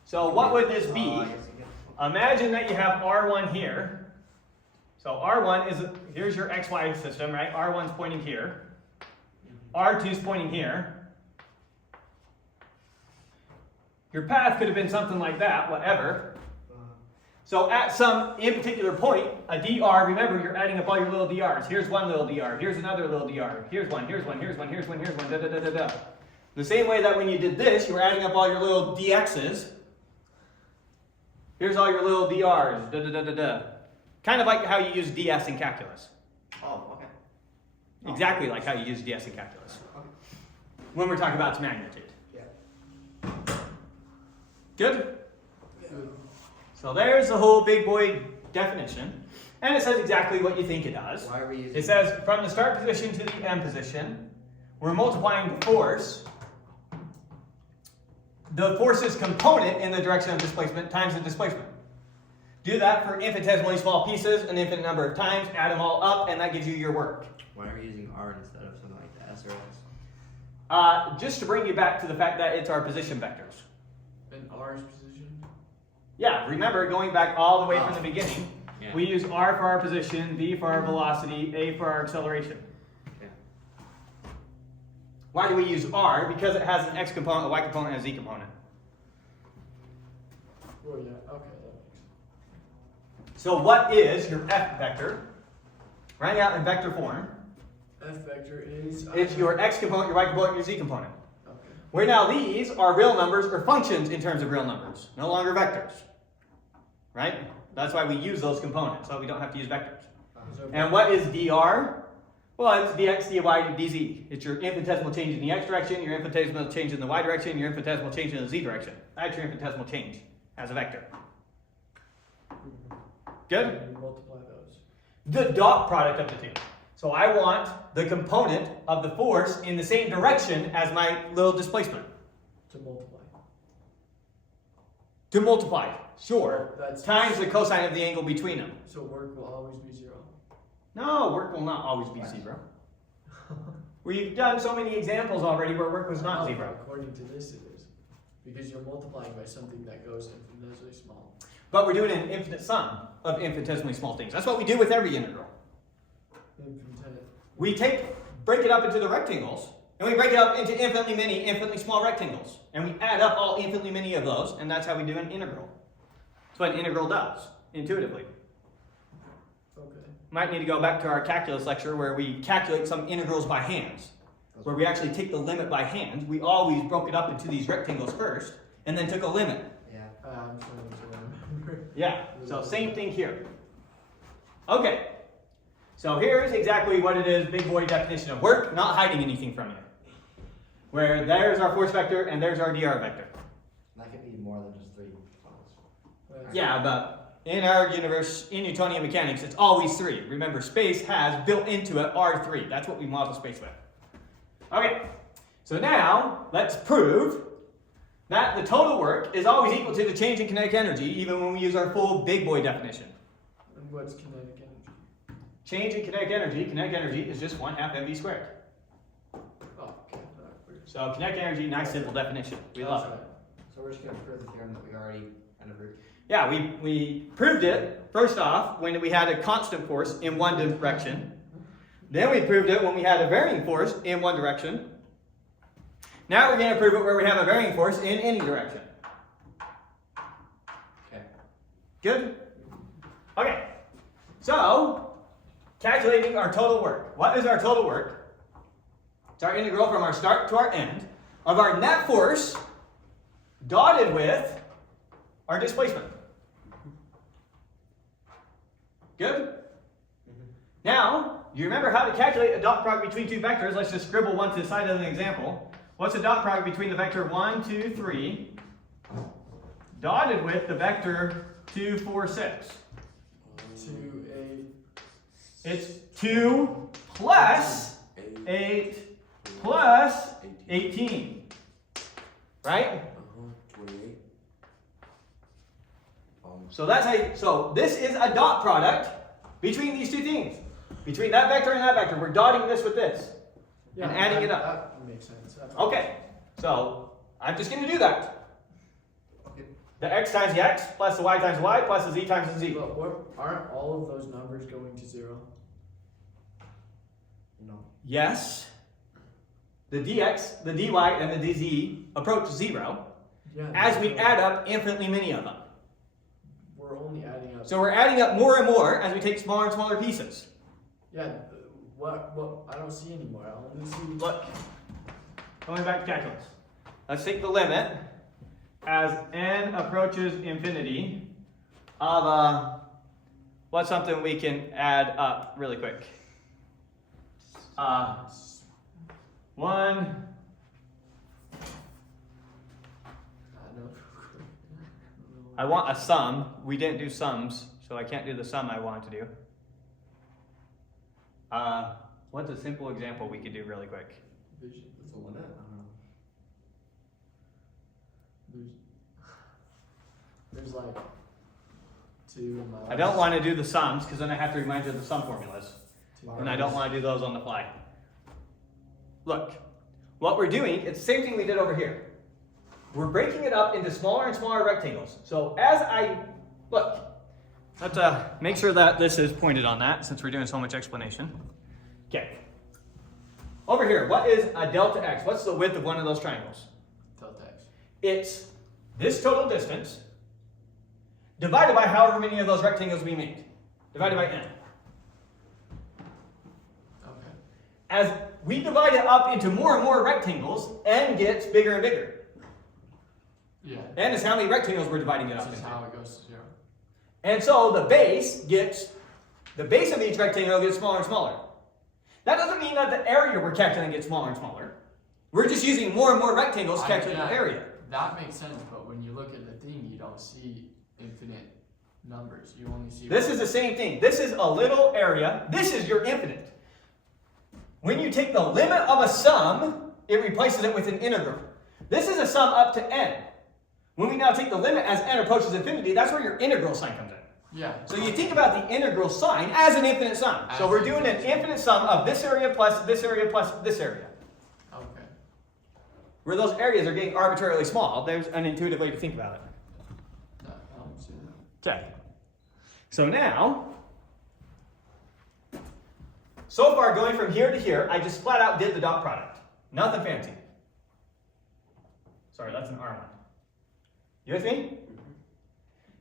So what would this be? I guess you get- Imagine that you have R1 here. So R1 is, here's your XY system, right? R1's pointing here. R2's pointing here. Your path could have been something like that, whatever. So at some in particular point, a dr, remember you're adding up all your little drs. Here's one little dr, here's another little dr, here's one, here's one, here's one, here's one, here's one, da da da da da. The same way that when you did this, you were adding up all your little dx's. Here's all your little drs, da da da da da. Kind of like how you use ds in calculus. Oh, okay. Exactly like how you use ds in calculus. Okay. When we're talking about its magnitude. Yeah. Good? Good. So there's the whole big boy definition. And it says exactly what you think it does. Why are we using? It says from the start position to the end position, we're multiplying the force. The force's component in the direction of displacement times the displacement. Do that for infinitesimally small pieces, an infinite number of times, add them all up, and that gives you your work. Why are we using R instead of something like the S or S? Just to bring you back to the fact that it's our position vectors. In R's position. Yeah, remember going back all the way from the beginning, Yeah. we use R for our position, V for our velocity, A for our acceleration. Okay. Why do we use R? Because it has an X component, a Y component, and a Z component. Oh yeah. Okay, that makes So what is your F vector? Writing out in vector form, sense. F vector is. it's your X component, your Y component, and your Z component. Okay. Where now these are real numbers or functions in terms of real numbers, no longer vectors. Right? That's why we use those components, so we don't have to use vectors. So And what is dr? Well, it's dx, dy, dz. It's your infinitesimal change in the x direction, your infinitesimal change in the y direction, your infinitesimal change in the z direction. That's your infinitesimal change as a vector. Good? and you multiply those. The dot product of the two. So I want the component of the force in the same direction as my little displacement. To multiply. To multiply, sure. That's Times the cosine of the angle between them. So work will always be 0. No, work will not always be zero. We've done so many examples already where work was not No, zero. According to this, it is. Because you're multiplying by something that goes infinitesimally small. But we're doing an infinite sum of infinitesimally small things. That's what we do with every integral. Infinite. We break it up into the rectangles, and we break it up into infinitely many, infinitely small rectangles. And we add up all infinitely many of those, and that's how we do an integral. That's what an integral does, intuitively. Okay. Might need to go back to our calculus lecture where we calculate some integrals by hands. Where we actually take the limit by hand. We always broke it up into these rectangles first, and then took a limit. Yeah. I'm trying to remember. Yeah, so same thing here. Okay, so here's exactly what it is, big boy definition of work, not hiding anything from you. Where there's our force vector and there's our dr vector. That could be more than just 3 components. Yeah, but in our universe, in Newtonian mechanics, it's always 3. Remember, space has built into it R3. That's what we model space with. Okay, so now let's prove that the total work is always equal to the change in kinetic energy, even when we use our full big boy definition. And what's kinetic energy? Change in kinetic energy is just 1/2 mv squared. Oh, okay. Alright, weird. So kinetic energy, nice simple definition. We love it. So we're just going to prove the theorem that we already kind of proved. Yeah, we proved it, first off, when we had a constant force in one direction. Then we proved it when we had a varying force in one direction. Now we're going to prove it where we have a varying force in any direction. Okay. Good? Okay, so calculating our total work. What is our total work? It's our integral from our start to our end of our net force dotted with our displacement. Good? Now, you remember how to calculate a dot product between two vectors. Let's just scribble one to the side of an example. What's the dot product between the vector 1, 2, 3, dotted with the vector 2, 4, 6? 2, 8. It's 2 plus 8 plus 18. Right? 28. So this is a dot product between these two things. Between that vector and that vector. We're dotting this with this. And adding it up. That makes sense. Okay. So I'm just going to do that. The x times the x plus the y times the y plus the z times the z. But aren't all of those numbers going to 0? No. Yes. The dx, the dy, and the dz approach 0 Yeah. as we add up infinitely many of them. We're only adding up. So we're adding up more and more as we take smaller and smaller pieces. Yeah. What? I don't see anymore. I only see. Look, going back to calculus. Let's take the limit as n approaches infinity of what's something we can add up really quick? One. I want a sum. We didn't do sums, so I can't do the sum I want to do. What's a simple example we could do really quick? Vision. That's a limit. I don't know. There's like 2 in my I don't want to do the sums because then I have to remind you of the sum formulas. 2 And I don't want to do those on the fly. Look, what we're doing, it's the same thing we did over here. We're breaking it up into smaller and smaller rectangles. So as I, look, let's make sure that this is pointed on that since we're doing so much explanation. Okay. Over here, what is a delta x? What's the width of one of those triangles? delta x. It's this total distance divided by however many of those rectangles we made, divided by n. Okay. As we divide it up into more and more rectangles, n gets bigger and bigger. Yeah. N is how many rectangles we're dividing it This up is into. how it goes to 0. And so the base of each rectangle gets smaller and smaller. That doesn't mean that the area we're calculating gets smaller and smaller. We're just using more and more rectangles to calculate the area. That makes sense, but when you look at the thing, you don't see infinite numbers. You only see. This is the same thing. This is a little area. This is your infinite. When you take the limit of a sum, it replaces it with an integral. This is a sum up to n. When we now take the limit as n approaches infinity, that's where your integral sign comes in. Yeah. So you think about the integral sign as an infinite sum. So we're doing an infinite sum of this area plus this area plus this area. Okay. Where those areas are getting arbitrarily small, there's an intuitive way to think about it. No, I don't see that. Okay. So now, so far going from here to here, I just flat out did the dot product. Nothing fancy. Sorry, that's an R1. You with me?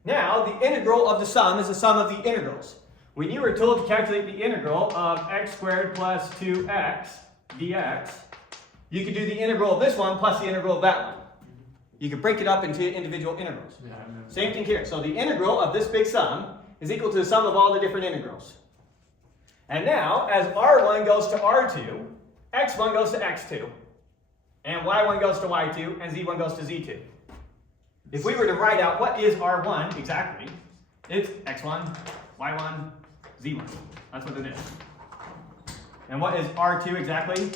Now, the integral of the sum is the sum of the integrals. When you were told to calculate the integral of x squared plus 2x dx, you could do the integral of this one plus the integral of that one. You could break it up into individual integrals. Yeah, I remember. Same thing here. So the integral of this big sum is equal to the sum of all the different integrals. And now, as r1 goes to r2, x1 goes to x2, and y1 goes to y2, and z1 goes to z2. If we were to write out what is r1 exactly, it's x1, y1, z1. That's what it is. And what is r2 exactly?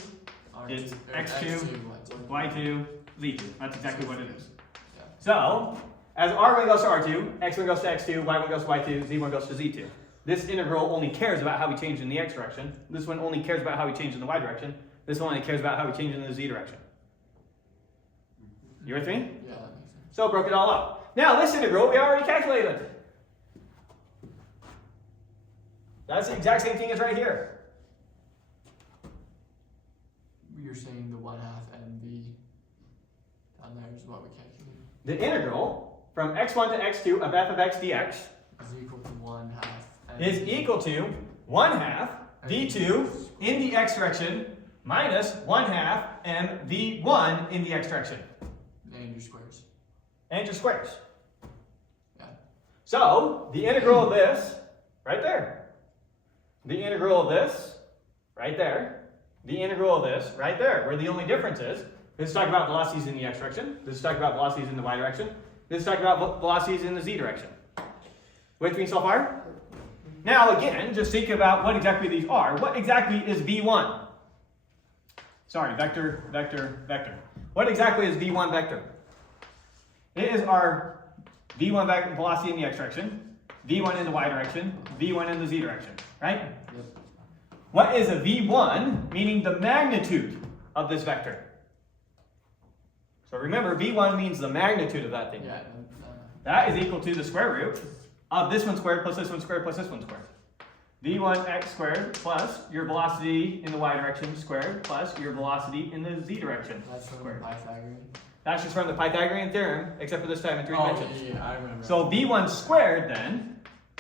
It's x2, y2, z2. That's exactly what it is. Yeah. So, as r1 goes to r2, x1 goes to x2, y1 goes to y2, z1 goes to z2. This integral only cares about how we change in the x direction. This one only cares about how we change in the y direction. This one only cares about how we change in the z direction. You with me? Yeah, that makes sense. So broke it all up. Now this integral we already calculated. That's the exact same thing as right here. You're saying the 1/2 nv down there is what we calculated. The integral from x1 to x2 of f of x dx Is equal to 1/2 is equal to 1/2 v2 in the x direction minus 1/2 mv1 in the x direction. and your squares. And your squares. Yeah. So the integral of this right there. The integral of this right there. The integral of this right there. Where the only difference is, this is talking about velocities in the x direction. This is talking about velocities in the y direction. This is talking about velocities in the z direction. With me so far? Now again, just think about what exactly these are. What exactly is v1? Sorry, vector, vector, vector. What exactly is v1 vector? It is our v1 velocity in the x direction, v1 in the y direction, v1 in the z direction, right? Yep. What is a v1? Meaning the magnitude of this vector. So remember, v1 means the magnitude of that thing. Yeah. That is equal to the square root of this one squared plus this one squared plus this one squared. v1x squared plus your velocity in the y direction squared plus your velocity in the z direction That's from squared. Pythagorean. That's just from the Pythagorean theorem, except for this time in three dimensions. Yeah, I remember. So v1 squared then,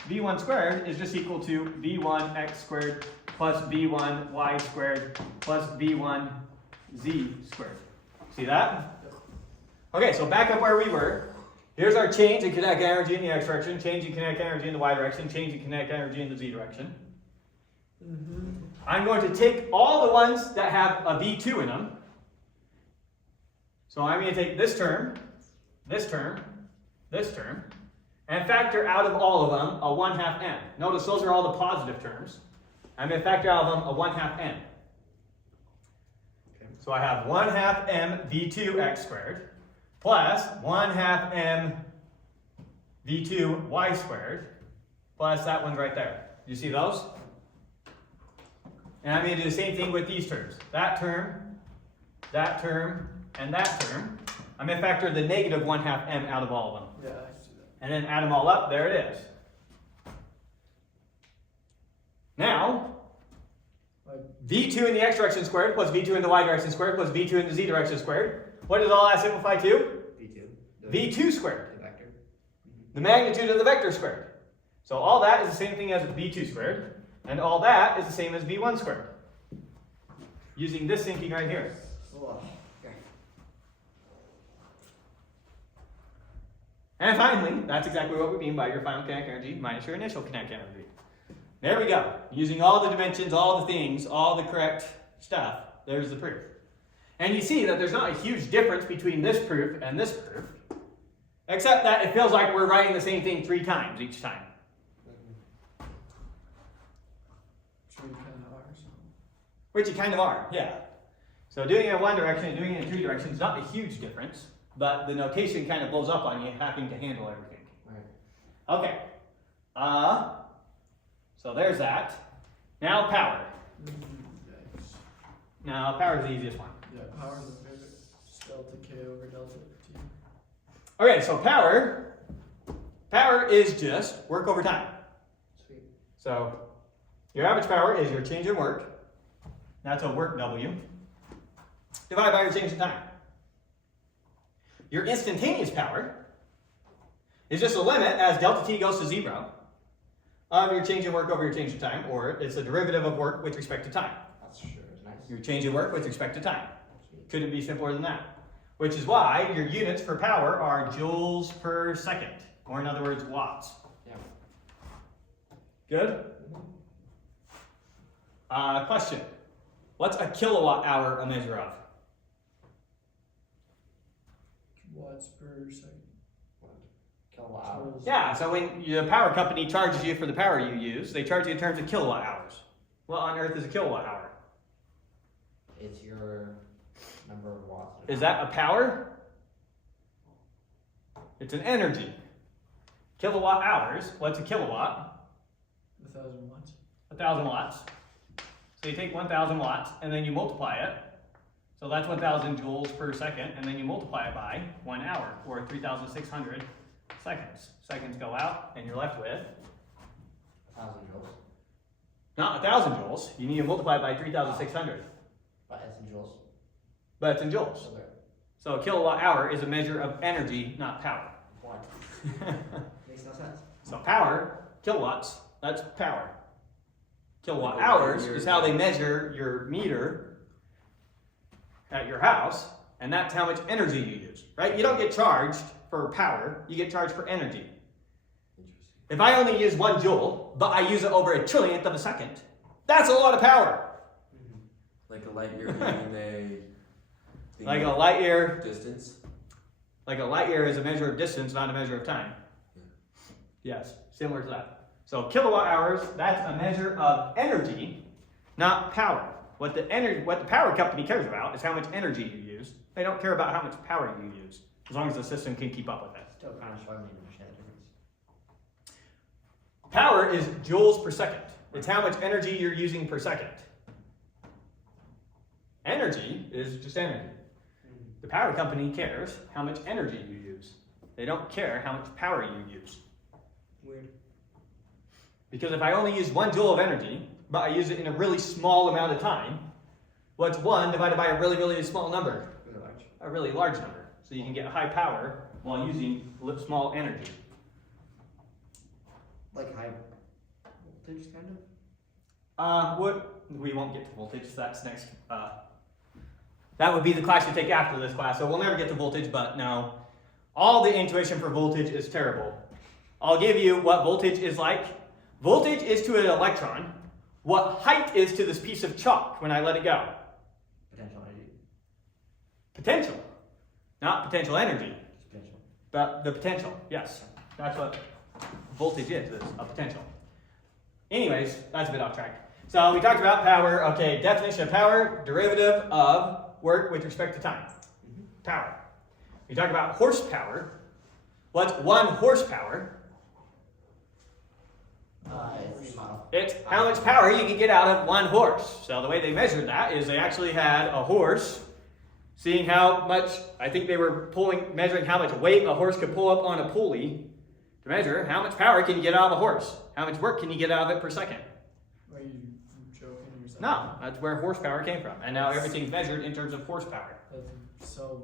v1 squared is just equal to v1x squared plus v1y squared plus v1z squared. See that? Okay, so back up where we were. Here's our change in kinetic energy in the x direction, change in kinetic energy in the y direction, change in kinetic energy in the z direction. I'm going to take all the ones that have a v2 in them. So I'm going to take this term, this term, this term, and factor out of all of them a 1/2 m. Notice those are all the positive terms. I'm going to factor out of them a 1/2 m. So I have 1/2 m v2 x squared plus 1/2 m v2 y squared plus that one right there. Do you see those? And I'm going to do the same thing with these terms. That term, and that term. I'm going to factor the negative 1/2 m out of all of them. Yeah, I see that. And then add them all up, there it is. Now, v2 in the x direction squared plus v2 in the y direction squared plus v2 in the z direction squared. What does all that simplify to? V2. v2 squared. The vector. The magnitude of the vector squared. So all that is the same thing as v2 squared. And all that is the same as v1 squared. Using this thinking right here. Oh, okay. And finally, that's exactly what we mean by your final kinetic energy minus your initial kinetic energy. There we go. Using all the dimensions, all the things, all the correct stuff, there's the proof. And you see that there's not a huge difference between this proof and this proof, except that it feels like we're writing the same thing 3 times each time. Which we kind of are. So. Which you kind of are, yeah. So doing it in one direction and doing it in 2 directions is not a huge difference, but the notation kind of blows up on you having to handle everything. Right. Okay. So there's that. Now power. Yikes. Now power is the easiest one. Yeah, power is a favorite. Just delta K over delta T. Okay, so power is just work over time. Sweet. So your average power is your change in work. That's a work W. Divided by your change in time. Your instantaneous power is just a limit as delta T goes to 0 of your change in work over your change in time, or it's a derivative of work with respect to time. That's sure is nice. Your change in work with respect to time. Sweet. Couldn't be simpler than that. Which is why your units for power are joules per second, or in other words, watts. Yeah. Good? Question. What's a kilowatt hour a measure of? Watts per second. Kilowatt hours. Yeah, so when the power company charges you for the power you use, they charge you in terms of kilowatt hours. What on earth is a kilowatt hour? It's your number of watts. Is that a power? It's an energy. Kilowatt hours, what's a kilowatt? 1,000 watts. 1,000 watts. So you take 1,000 watts and then you multiply it. So that's 1,000 joules per second, and then you multiply it by 1 hour, or 3,600 seconds. Seconds go out, and you're left with 1,000 joules. not 1,000 joules. You need to multiply it by 3,600. But it's in joules. But it's in joules. So there. So a kilowatt hour is a measure of energy, not power. What? Makes no sense. So power, kilowatts, that's power. Kilowatt hours is how they measure your meter at your house, and that's how much energy you use, right? You don't get charged for power, you get charged for energy. Interesting. If I only use 1 joule, but I use it over a trillionth of a second, that's a lot of power. Like a light year being a thing Like a of light year, distance. like a light year is a measure of distance, not a measure of time. Yeah. Yes, similar to that. So kilowatt hours, that's a measure of energy, not power. What the power company cares about is how much energy you use. They don't care about how much power you use, as long as the system can keep up with it. Still kind of struggling to understand the difference. Power is joules per second. It's how much energy you're using per second. Energy is just energy. The power company cares how much energy you use. They don't care how much power you use. Weird. Because if I only use 1 joule of energy, but I use it in a really small amount of time, what's 1 divided by a really, really small number? Really large. A really large number. So you can get high power while using small energy. Like high voltage, kind of? We won't get to voltage, that's next. That would be the class you take after this class, so we'll never get to voltage, but no. All the intuition for voltage is terrible. I'll give you what voltage is like. Voltage is to an electron what height is to this piece of chalk when I let it go. Potential energy. Potential, not potential energy, Just potential. but the potential. Yes, that's what voltage is a potential. Anyways, that's a bit off track. So we talked about power. Okay, definition of power, derivative of work with respect to time. Power. We talk about horsepower. What's 1 horsepower? It's model. It's how much power you can get out of 1 horse. So the way they measured that is they actually had a horse, seeing how much, I think they were measuring how much weight a horse could pull up on a pulley to measure how much power can you get out of a horse. How much work can you get out of it per second? Are you joking or something? No, that's where horsepower came from. And now everything's measured in terms of horsepower. That's so.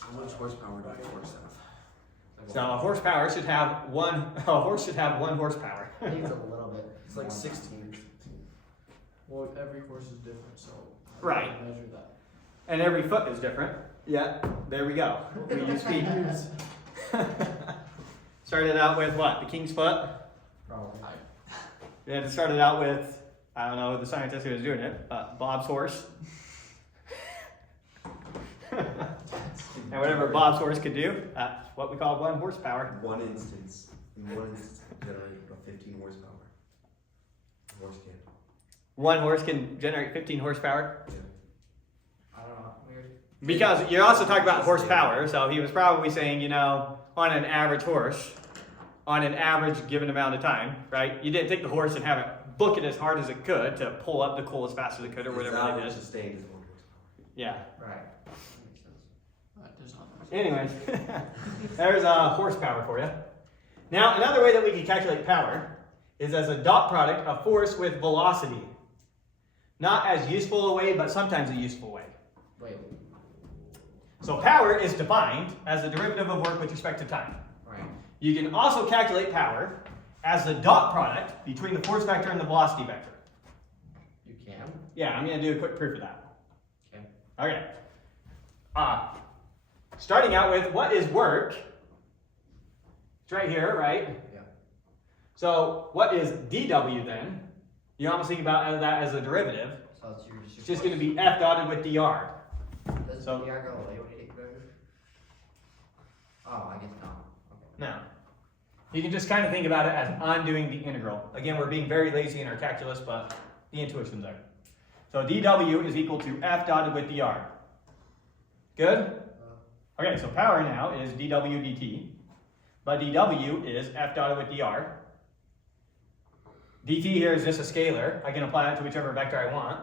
How much horsepower does a horse have? So a horsepower should have a horse should have 1 horsepower. I think it's a little bit. It's like more 16. Well, every horse is different, so. how do Right. you measure that? And every foot is different. Yeah, there we go. We use feet. Started out with what? The king's foot? Probably. Yeah, it started out with, I don't know the scientist who was doing it, Bob's horse. And whatever Bob's horse could do, that's what we call 1 horsepower. In one instance, generate about 15 horsepower. A horse can. 1 horse can generate 15 horsepower. Yeah. I don't know. Weird. Because you're also talking about horsepower, so he was probably saying, you know, on an average horse, on an average given amount of time, right? You didn't take the horse and have it book it as hard as it could to pull up the coal as fast as it could or whatever they did. Sustained is 1 horsepower. Yeah. Right. That makes sense. That does not make sense. Anyways, there's horsepower for you. Now, another way that we can calculate power is as a dot product of force with velocity. Not as useful a way, but sometimes a useful way. Wait. So power is defined as the derivative of work with respect to time. Right. You can also calculate power as the dot product between the force vector and the velocity vector. You can. Yeah, I'm going to do a quick proof of that. Okay. Okay. Starting out with what is work? It's right here, right? Yeah. So what is dW then? You almost think about that as a derivative. So it's It's just going to be F dotted with dr. Does so- the DR go away when you take derivative? Oh, I guess not. Okay. Now, you can just kind of think about it as undoing the integral. Again, we're being very lazy in our calculus, but the intuition's there. So dW is equal to F dotted with dr. Good? Okay, so power now is dW dt, but dW is F dotted with dr. dt here is just a scalar. I can apply it to whichever vector I want.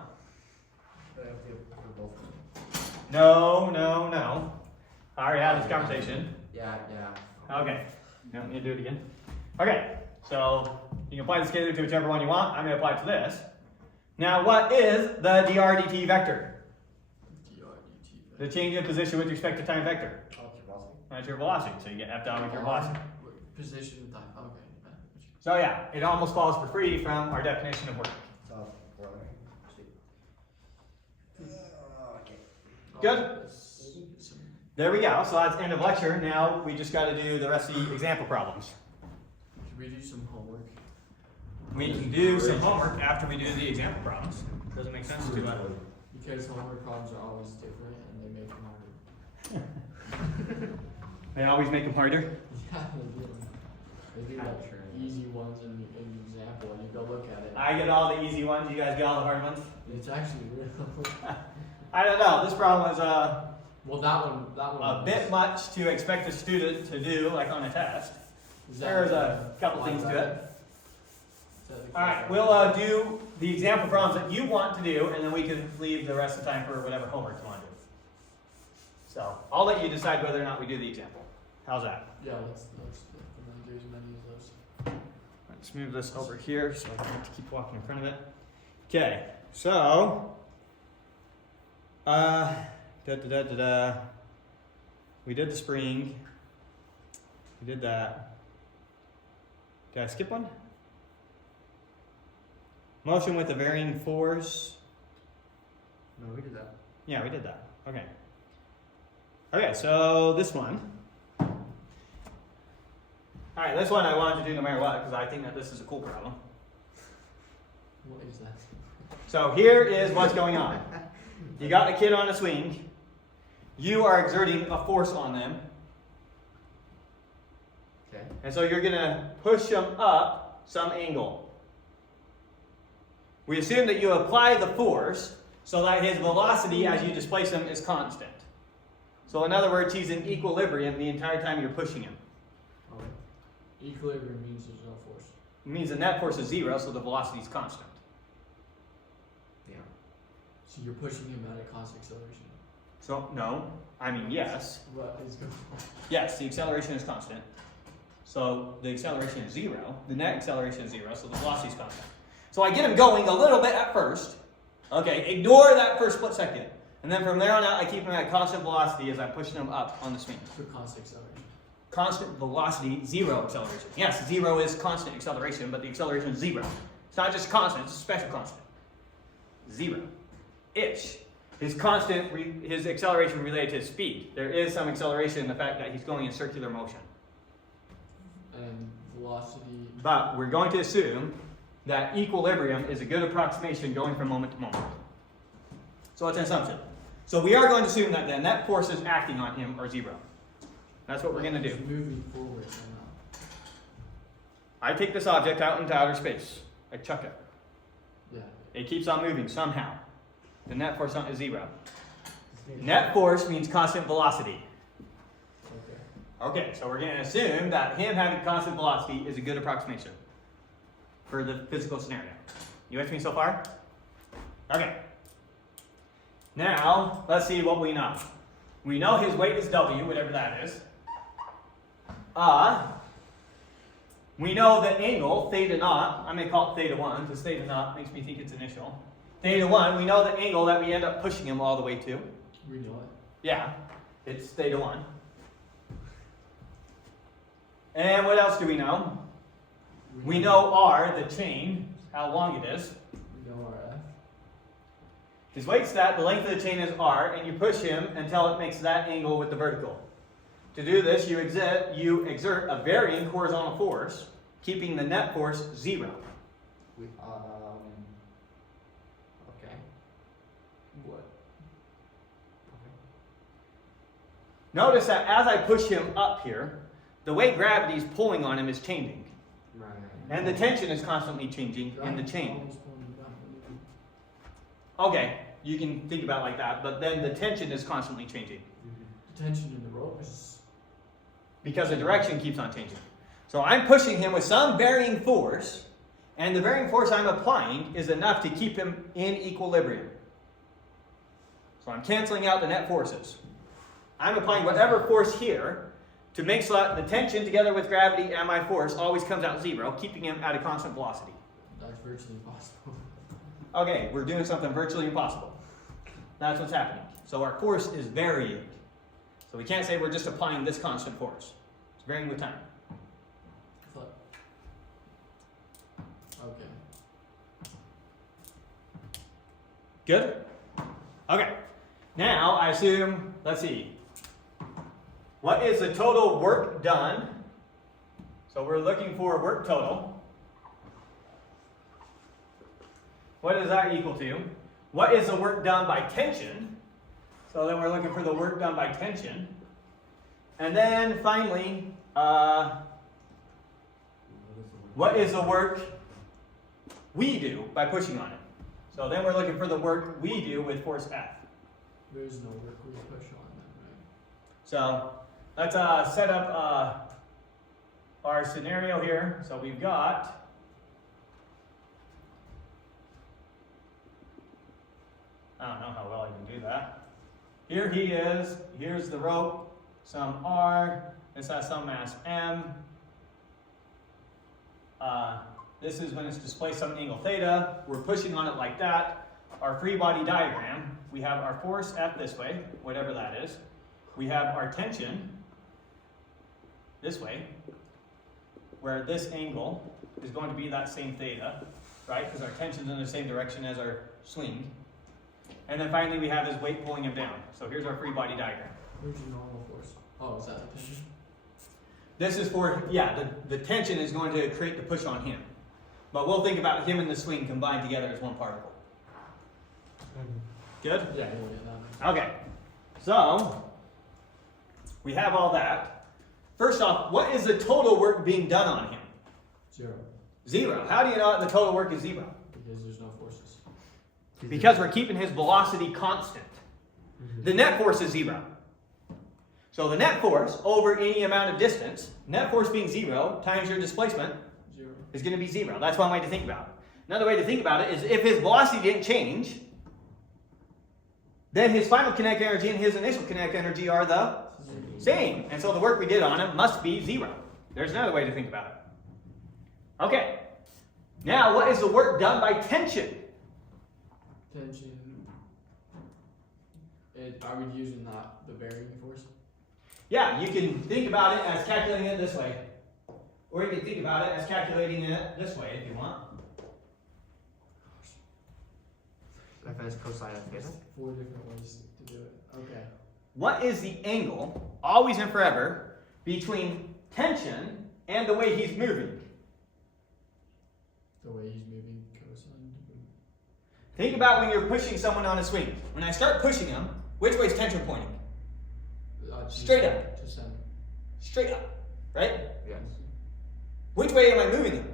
But I have to do it for both. No. I already had this conversation. Yeah. Okay. No, let me do it again. Okay, so you can apply the scalar to whichever one you want. I'm going to apply it to this. Now, what is the dr dt vector? The change in position with respect to time vector. Oh, it's your velocity. That's your velocity, so you get F dot with your velocity. Position and time. Okay. So yeah, it almost falls for free from our definition of work. So four there. Sweet. Okay. Good? There we go. So that's end of lecture. Now we just got to do the rest of the example problems. Should we do some homework? We can do some homework after we do the example problems. Doesn't make sense to Because homework problems are always different and they make them harder. They always make them harder. Yeah, they do. They do like easy ones in example and you go look at it. I get all the easy ones. You guys get all the hard ones. It's actually real. I don't know. This problem is Well, that one a was- bit much to expect a student to do, like on a test. is that There's the a couple things to it. Is that the All right, we'll do the example problems that you want to do, and then we can leave the rest of the time for whatever homework you want to do. So I'll let you decide whether or not we do the example. How's that? Yeah, let's do as many of those. Let's move this over here so I don't have to keep walking in front of it. Okay, so we did the spring. We did that. Did I skip one? Motion with a varying force. No, we did that. Yeah, we did that. Okay. Okay, so this one. Alright, this one I wanted to do no matter what, because I think that this is a cool problem. What is that? So here is what's going on. You got a kid on a swing. You are exerting a force on them. Okay. And so you're going to push them up some angle. We assume that you apply the force so that his velocity as you displace him is constant. So in other words, he's in equilibrium the entire time you're pushing him. Okay. Equilibrium means there's no force. It means the net force is 0, so the velocity is constant. Yeah. So you're pushing him at a constant acceleration. So, no, I mean yes. What is going on? Yes, the acceleration is constant. So the acceleration is 0, the net acceleration is 0, so the velocity is constant. So I get him going a little bit at first. Okay, ignore that first split second. And then from there on out, I keep him at constant velocity as I'm pushing him up on the swing. For constant acceleration. Constant velocity, 0 acceleration. Yes, 0 is constant acceleration, but the acceleration is 0. It's not just constant, it's a special constant. 0-ish. His his acceleration related to his speed. There is some acceleration in the fact that he's going in circular motion. And velocity. But we're going to assume that equilibrium is a good approximation going from moment to moment. So it's an assumption. So we are going to assume that the net forces acting on him are 0. That's what we're going to do. He's moving forward somehow. I take this object out into outer space. I chuck it. Yeah. It keeps on moving somehow. The net force on is 0. Net force means constant velocity. Okay. Okay, so we're going to assume that him having constant velocity is a good approximation for the physical scenario. You with me so far? Okay. Now, let's see what we know. We know his weight is W, whatever that is. We know the angle, theta naught, I'm going to call it theta 1, because theta naught makes me think it's initial. Theta 1, we know the angle that we end up pushing him all the way to. We know it. Yeah, it's theta 1. And what else do we know? We know R, the chain, how long it is. We know our F. His weight stat, the length of the chain is R, and you push him until it makes that angle with the vertical. To do this, you exert a varying horizontal force, keeping the net force 0. Okay. What? Notice that as I push him up here, the way gravity is pulling on him is changing. Right. And the tension is constantly changing in the chain. Always pulling you down. Okay, you can think about it like that, but then the tension is constantly changing The tension in the rope is. because the direction keeps on changing. So I'm pushing him with some varying force, and the varying force I'm applying is enough to keep him in equilibrium. So I'm canceling out the net forces. I'm applying whatever force here to make so that the tension together with gravity and my force always comes out 0, keeping him at a constant velocity. That's virtually impossible. Okay, we're doing something virtually impossible. That's what's happening. So our force is varying. So we can't say we're just applying this constant force. It's varying with time. Flip. Okay. Good? Okay. Now I assume, let's see. What is the total work done? So we're looking for work total. What is that equal to? What is the work done by tension? So then we're looking for the work done by tension. And then finally, what is the work we do by pushing on it? So then we're looking for the work we do with force F. There's no work we push on them, right? So let's set up our scenario here. So we've got I don't know how well I can do that. Here he is. Here's the rope. Some R. This has some mass M. This is when it's displaced some angle theta. We're pushing on it like that. Our free body diagram, we have our force F this way, whatever that is. We have our tension this way, where this angle is going to be that same theta, right? Because our tension's in the same direction as our swing. And then finally we have his weight pulling him down. So here's our free body diagram. Where's your normal force? Oh, is that the tension? This is for, yeah, the tension is going to create the push on him. But we'll think about him and the swing combined together as one particle. Good? Yeah, that makes Okay. So, we have all that. First off, what is the total work being done on him? 0. 0. How do you know that the total work is 0? Because there's no forces. Because we're keeping his velocity constant. The net force is 0. So the net force over any amount of distance, net force being 0 times your displacement 0. is going to be 0. That's one way to think about it. Another way to think about it is if his velocity didn't change, then his final kinetic energy and his initial kinetic energy are the same. And so the work we did on him must be 0. There's another way to think about it. Okay. Now, what is the work done by tension? Tension. Are we using the varying force? Yeah, you can think about it as calculating it this way. Or you can think about it as calculating it this way if you want. If it's cosine of theta. 4 different ways to do it. Okay. What is the angle, always and forever, between tension and the way he's moving? The way he's moving cosine. Think about when you're pushing someone on a swing. When I start pushing him, which way is tension pointing? Straight up. To center. Straight up, right? Yes. Which way am I moving him?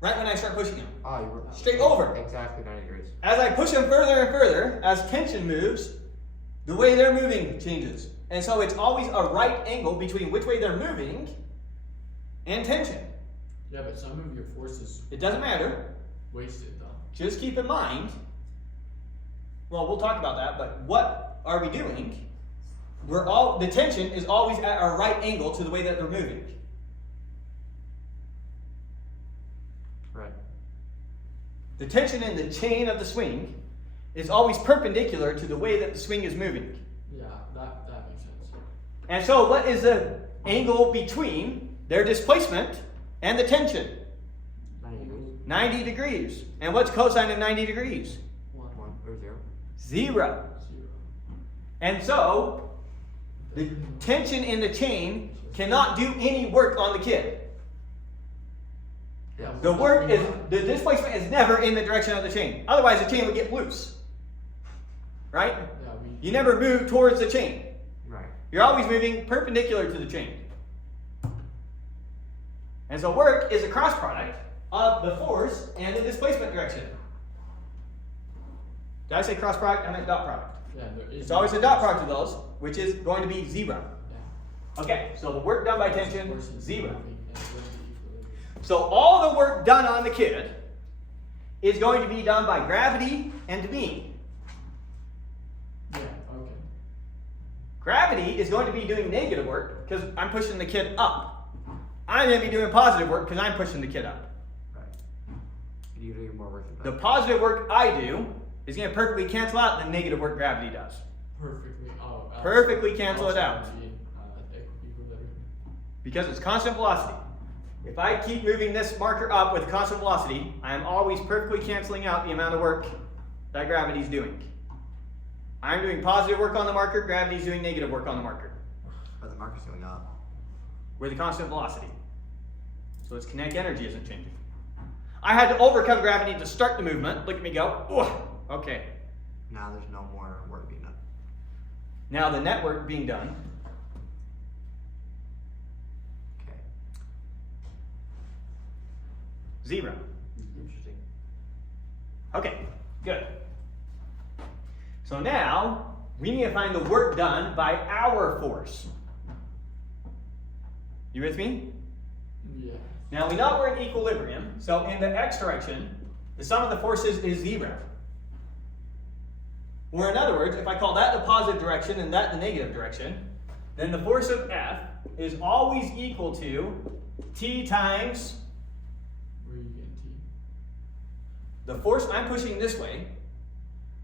Right when I start pushing him. Oh, you were Straight over. Exactly 90 degrees. As I push him further and further, as tension moves, the way they're moving changes. And so it's always a right angle between which way they're moving and tension. Yeah, but some of your force is It doesn't matter. wasted though. Just keep in mind, well, we'll talk about that, but what are we doing? The tension is always at a right angle to the way that they're moving. Right. The tension in the chain of the swing is always perpendicular to the way that the swing is moving. Yeah, that makes sense. And so what is the angle between their displacement and the tension? 90 degrees. 90 degrees. And what's cosine of 90 degrees? 1, 1 or 0. 0. 0. And so the tension in the chain cannot do any work on the kid. Yeah. The displacement is never in the direction of the chain. Otherwise the chain would get loose. Right? Yeah, You never move towards the chain. Right. You're always moving perpendicular to the chain. And so work is a cross product of the force and the displacement direction. Did I say cross product? I meant dot product. Yeah, there is. It's always a dot product of those, which is going to be 0. Yeah. Okay, so the work done by tension, Force is 0. moving and it would be equilibrium. So all the work done on the kid is going to be done by gravity and beam. Yeah, okay. Gravity is going to be doing negative work because I'm pushing the kid up. I'm going to be doing positive work because I'm pushing the kid up. Right. You do more work than The that. positive work I do is going to perfectly cancel out the negative work gravity does. Perfectly. Oh. Perfectly cancel it also out. would be, equilibrium. Because it's constant velocity. If I keep moving this marker up with constant velocity, I am always perfectly canceling out the amount of work that gravity is doing. I'm doing positive work on the marker, gravity is doing negative work on the marker. But the marker's going up. With a constant velocity. So its kinetic energy isn't changing. I had to overcome gravity to start the movement. Look at me go. Ooh, okay. Now there's no more work being done. Now the net work being done. Okay. 0. Interesting. Okay, good. So now we need to find the work done by our force. You with me? Yeah. Now we know we're in equilibrium, so in the x direction, the sum of the forces is 0. Or in other words, if I call that the positive direction and that the negative direction, then the force of F is always equal to T times Where are you getting T? the force I'm pushing this way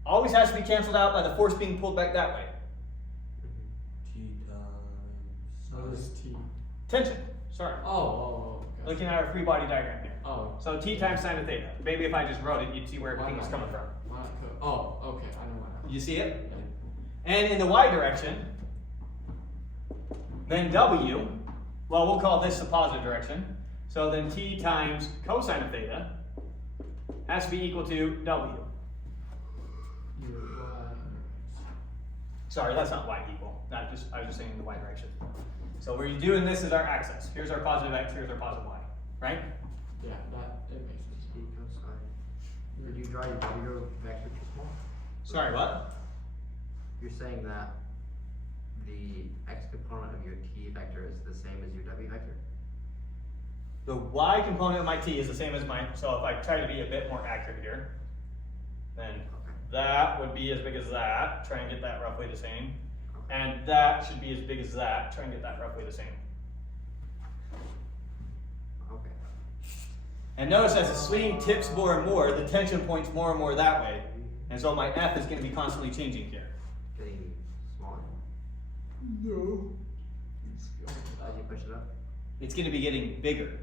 always has to be canceled out by the force being pulled back that way. T times. What is T? Tension, sorry. Oh, okay. Looking at our free body diagram here. Oh. So T times sine of theta. Maybe if I just wrote it, you'd see where everything was coming from. Why not co- Oh, okay, I know why now. You see it? Yeah. And in the y direction, then W well, we'll call this the positive direction. So then t times cosine of theta has to be equal to w. Your y. Sorry, that's not y equal. I was just saying in the y direction. So we're doing this as our axis. Here's our positive x, here's our positive y, right? Yeah, it makes sense. T cosine. Did you draw your w vector too small? Sorry, what? You're saying that the x component of your t vector is the same as your w vector? The y component of my t is the same as mine. So if I try to be a bit more accurate here, then Okay. that would be as big as that. Try and get that roughly the same. And that should be as big as that. Try and get that roughly the same. Okay. And notice as the swing tips more and more, the tension points more and more that way. And so my F is going to be constantly changing here. Getting smaller No. as you push it up? It's going to be getting bigger.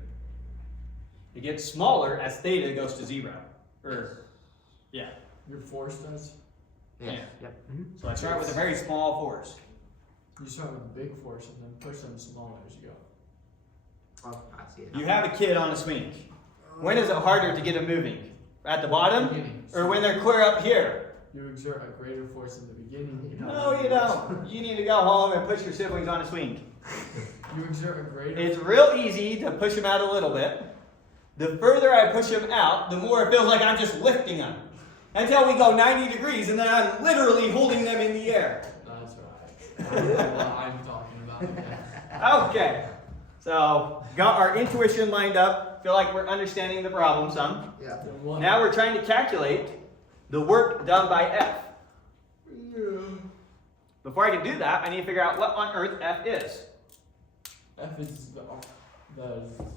It gets smaller as theta goes to 0. Yeah. Your force does? Yeah. Yep. So I start with a very small force. You start with a big force and then push them smaller as you go. Oh, I see it. You have a kid on a swing. When is it harder to get them moving? At the bottom? Beginning. Or when they're clear up here? You exert a greater force in the beginning. No, you don't. You need to go home and push your siblings on a swing. You exert a greater. It's real easy to push them out a little bit. The further I push them out, the more it feels like I'm just lifting them. Until we go 90 degrees and then I'm literally holding them in the air. That's right. I know what I'm talking about. Yeah. Okay. So, got our intuition lined up. Feel like we're understanding the problem some. Yeah. Then what? Now we're trying to calculate the work done by F. Before I can do that, I need to figure out what on earth F is. F is the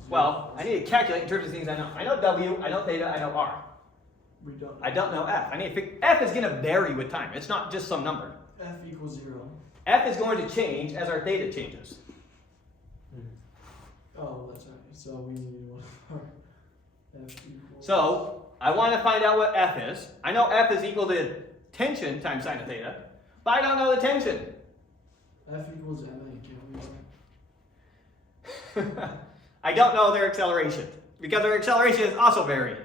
Well, I need to calculate in terms of things I know. I know W, I know theta, I know R. we don't. I don't know F. I need to figure, F is going to vary with time. It's not just some number. F equals 0. F is going to change as our theta changes. Oh, that's right. So we need one of our F equals. So, I want to find out what F is. I know F is equal to tension times sine of theta, but I don't know the tension. F equals ma, can't we? I don't know their acceleration, because their acceleration is also varying.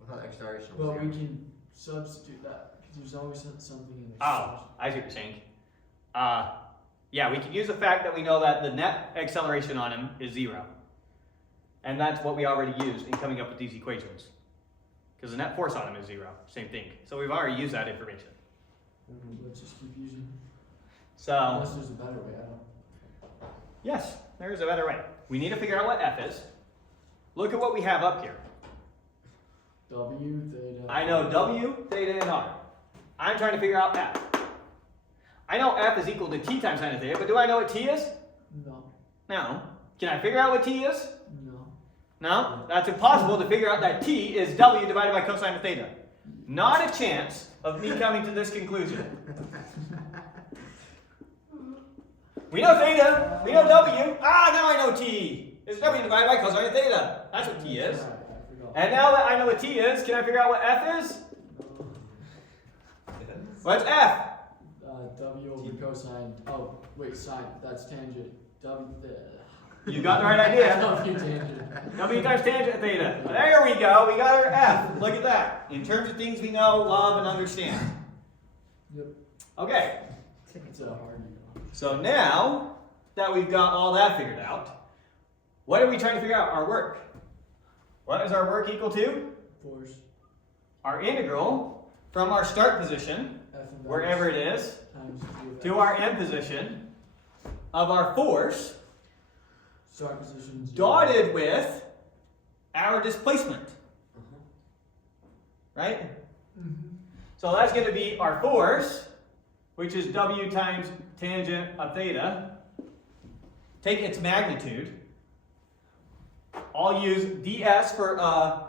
Without acceleration. Well, we can substitute that because there's always something in the Oh, I see what you're saying. Yeah, we can use the fact that we know that the net acceleration on him is 0. And that's what we already used in coming up with these equations. Because the net force on him is 0, same thing. So we've already used that information. Let's just keep using. So, Unless there's a better way. I don't. yes, there is a better way. We need to figure out what F is. Look at what we have up here. W, theta. I know W, theta, and R. I'm trying to figure out F. I know F is equal to T times sine of theta, but do I know what T is? No. No. Can I figure out what T is? No. No? That's impossible to figure out that T is W divided by cosine of theta. Not a chance of me coming to this conclusion. We know theta. We know W. Now I know T. It's W divided by cosine of theta. That's what T is. Right, I forgot. And now that I know what T is, can I figure out what F is? What's F? W over cosine. Oh, wait, sine. That's tangent. W. You got the right idea. W tangent. W times tangent theta. There we go. We got our F. Look at that. In terms of things we know, love, and understand. Yep. Okay. It's a hard. So now that we've got all that figured out, what are we trying to figure out? Our work. What is our work equal to? Force. Our integral from our start position, F and wherever it is, times to our end position of our force, start position. 0. dotted with our displacement. Right? Mm-hmm. So that's going to be our force, which is W times tangent of theta. Take its magnitude. I'll use ds for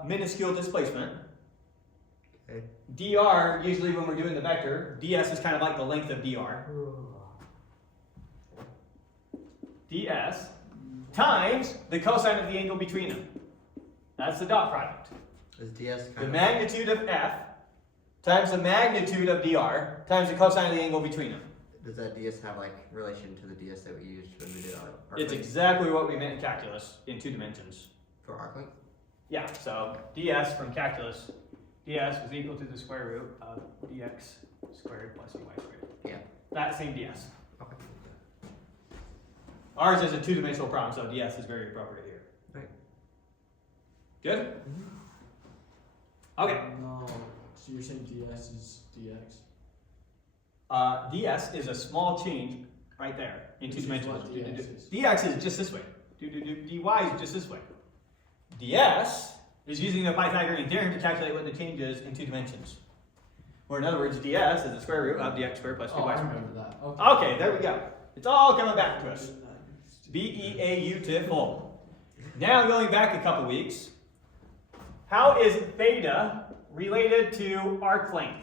minuscule displacement. Okay. dr, usually when we're doing the vector, ds is kind of like the length of dr. ds times the cosine of the angle between them. That's the dot product. Is DS The kind of magnitude of f times the magnitude of dr times the cosine of the angle between them. does that ds have like relation to the ds that we used when we did our It's length exactly what we meant in calculus in 2 dimensions. for arc length? Yeah, so ds from calculus, ds is equal to the square root of dx squared plus dy squared. Yeah. That same ds. Okay. Ours is a 2-dimensional problem, so ds is very appropriate here. Right. Good? Okay. No. So you're saying ds is dx? ds is a small change right there in 2 Which is dimensions. what dx is. dx is just this way. dy is just this way. ds is using the Pythagorean theorem to calculate what the change is in 2 dimensions. Or in other words, ds is the square root of dx squared plus dy Oh, I squared. remember that. Okay, there we go. It's all coming back to us. Beautiful. Now going back a couple weeks, how is theta related to arc length?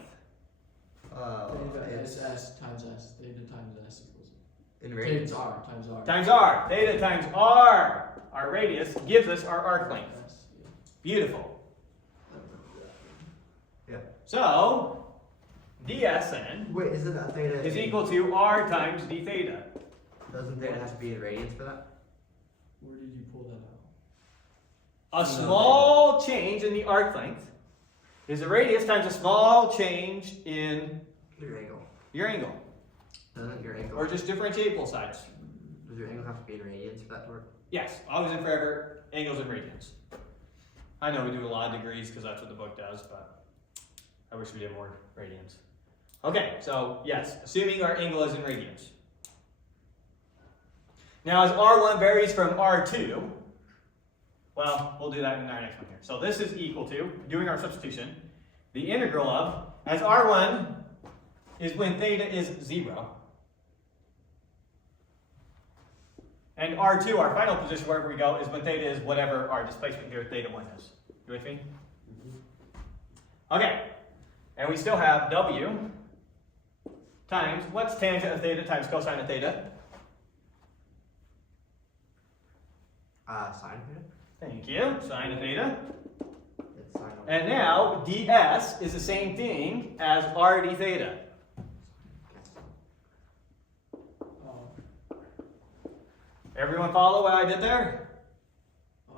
Theta It's is s times s. Theta times s equals. in Theta radians. is r times r. Times r. Theta times r, our radius, gives us our arc length. S, yeah. Beautiful. I remember that. Yeah. So, ds then Wait, isn't that theta is equal to r times d theta. Doesn't theta have to be in radians for that? Where did you pull that out? A small change in the arc length is the radius times a small change in Your angle. your angle. Doesn't your angle? Or just differentiate both sides. Does your angle have to be in radians for that to work? Yes, always and forever, angles and radians. I know we do a lot of degrees because that's what the book does, but I wish we did more radians. Okay, so yes, assuming our angle is in radians. Now as R1 varies from R2, well, we'll do that in our next one here. So this is equal to, doing our substitution, the integral of, as R1 is when theta is 0, and R2, our final position, wherever we go, is when theta is whatever our displacement here, theta 1 is. You with me? Okay, and we still have W times, what's tangent of theta times cosine of theta? Sine theta? Thank you, sine of theta. It's sine of And now, ds is the same thing as r d theta. Oh. Everyone follow what I did there? Oh.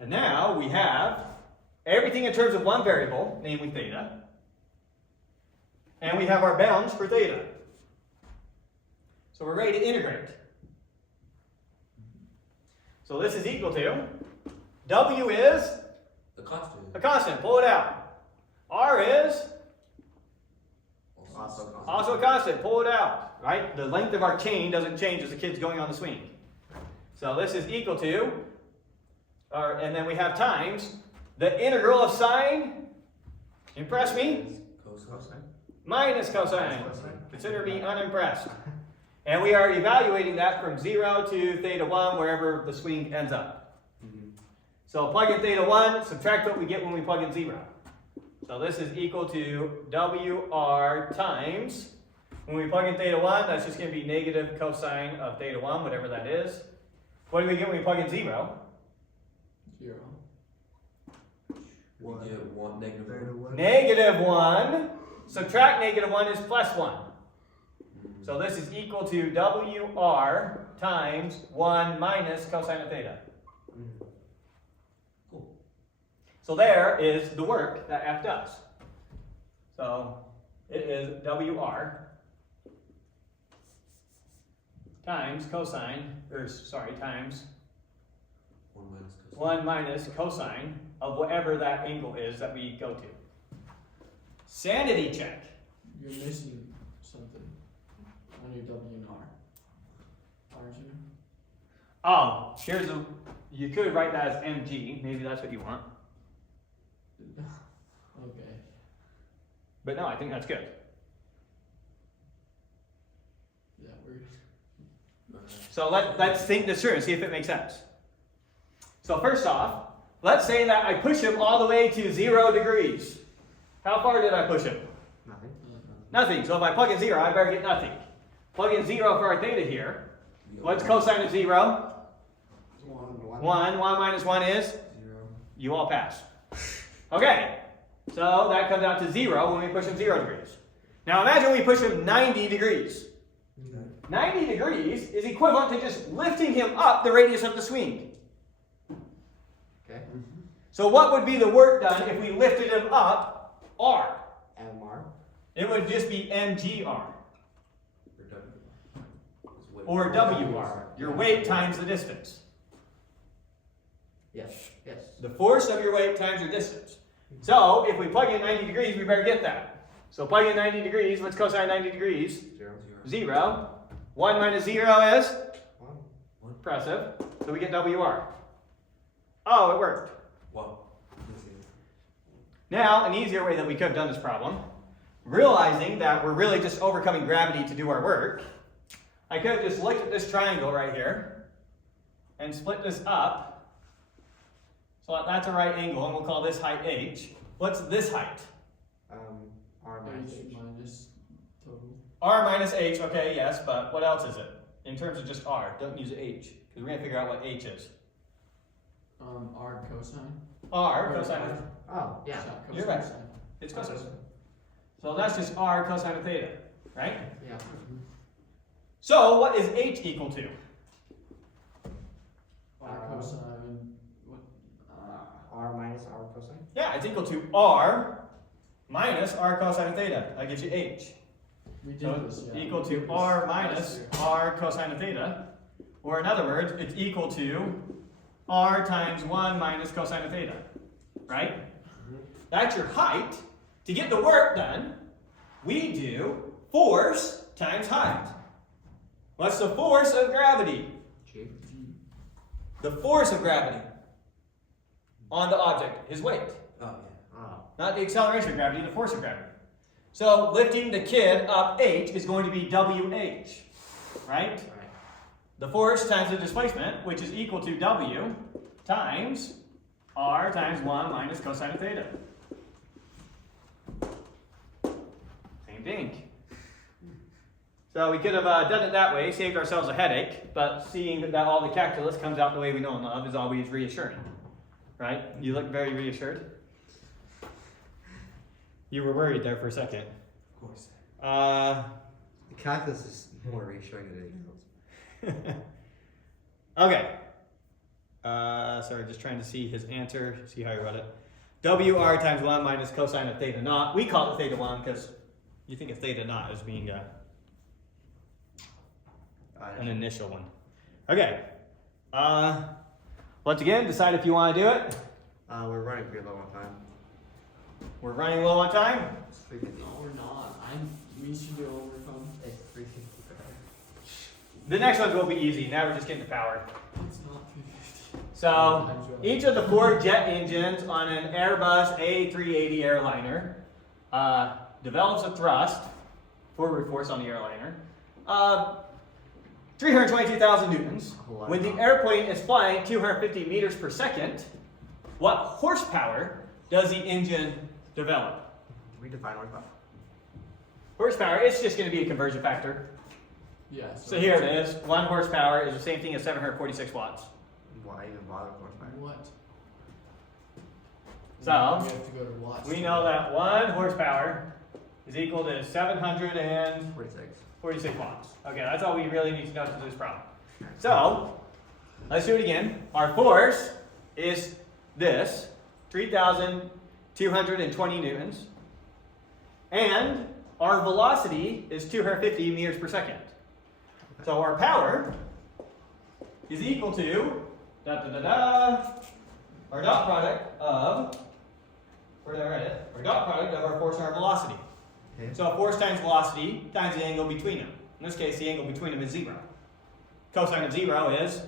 And now we have everything in terms of one variable, namely theta. And we have our bounds for theta. So we're ready to integrate. So this is equal to, W is The constant. a constant, pull it out. R is also a constant, pull it out, right? The length of our chain doesn't change as the kid's going on the swing. So this is equal to, and then we have times, the integral of sine, impress me, Cosine. minus cosine. Consider me unimpressed. And we are evaluating that from 0 to theta 1, wherever the swing ends up. So plug in theta 1, subtract what we get when we plug in 0. So this is equal to WR times, when we plug in theta 1, that's just going to be negative cosine of theta 1, whatever that is. What do we get when we plug in 0? 0. We get one negative one. Negative 1. Subtract negative 1 is plus 1. So this is equal to WR times 1 minus cosine of theta. Cool. So there is the work that F does. So it is WR times times 1 minus cosine of whatever that angle is that we go to. Sanity check. You're missing something on your W and R. Aren't you? Oh, here's a, you could write that as mg, maybe that's what you want. Okay. But no, I think that's good. Yeah, we're. So let's think this through and see if it makes sense. So first off, let's say that I push him all the way to 0 degrees. How far did I push him? Nothing. Nothing. So if I plug in 0, I better get nothing. Plug in 0 for our theta here. What's cosine of 0? 1. 1 minus 1 is? 0. You all pass. Okay. So that comes out to 0 when we push him 0 degrees. Now imagine we push him 90 degrees. Okay. 90 degrees is equivalent to just lifting him up the radius of the swing. Okay. So what would be the work done if we lifted him up R? MR. It would just be mgr, Or W. It's weight. or wr, your weight times the distance. Yes. Yes. The force of your weight times your distance. So if we plug in 90 degrees, we better get that. So plug in 90 degrees, what's cosine 90 degrees? 0. 0. 1 minus 0 is? 1. Impressive. So we get wr. Oh, it worked. Wow. Let's see. Now, an easier way that we could have done this problem, realizing that we're really just overcoming gravity to do our work, I could have just looked at this triangle right here and split this up. So that's a right angle, and we'll call this height h. What's this height? R minus H H. minus total. R minus h, okay, yes, but what else is it? In terms of just r, don't use h, because we're going to figure out what h is. R cosine. R, Or cosine, R- Oh, yeah. cosine, You're right. sine. it's cosine. So that's just r cosine of theta, right? Yeah. So what is h equal to? R cosine. What? R minus R cosine. Yeah, it's equal to r minus r cosine of theta. That gives you h. We did So this. it's Yeah. equal We to did this r last minus year. r cosine of theta. Or in other words, it's equal to r times 1 minus cosine of theta. Right? That's your height. To get the work done, we do force times height. What's the force of gravity? G. The force of gravity on the object, his weight. Oh, Oh. Not the acceleration of gravity, the force of gravity. So lifting the kid up h is going to be WH, right? Right. The force times the displacement, which is equal to W times R times 1 minus cosine of theta. Same thing. So we could have done it that way, saved ourselves a headache, but seeing that all the calculus comes out the way we know and love is always reassuring. Right? You look very reassured. You were worried there for a second. of course. The calculus is more reassuring than anything else. Okay. Sorry, just trying to see his answer, see how he wrote it. WR times 1 minus cosine of theta naught. We call it theta 1 because you think of theta naught as being an initial one. Okay. Once again, decide if you want to do it. We're running pretty low on time. We're running low on time. It's 3:50. No, we're not. We should go overcome. It's 3:50. The next ones will be easy. Now we're just getting to power. It's not 350. So each of the 4 jet engines on an Airbus A380 airliner develops a thrust, forward force on the airliner, of 322,000 newtons. When the airplane is flying 250 meters per second, what horsepower does the engine develop? Can we define horsepower? Horsepower, it's just going to be a conversion factor. Yeah. So here it is. 1 horsepower is the same thing as 746 watts. Why even bother with horsepower? What? So, we have to go to watts. We know that 1 horsepower is equal to 746 46. watts. Okay, that's all we really need to know to do this problem. So, let's do it again. Our force is this, 3,220 newtons. And our velocity is 250 meters per second. So our power is equal to our dot product of, where did I write it? Our dot product of our force and our velocity. Okay. So force times velocity times the angle between them. In this case, the angle between them is 0. Cosine of 0 is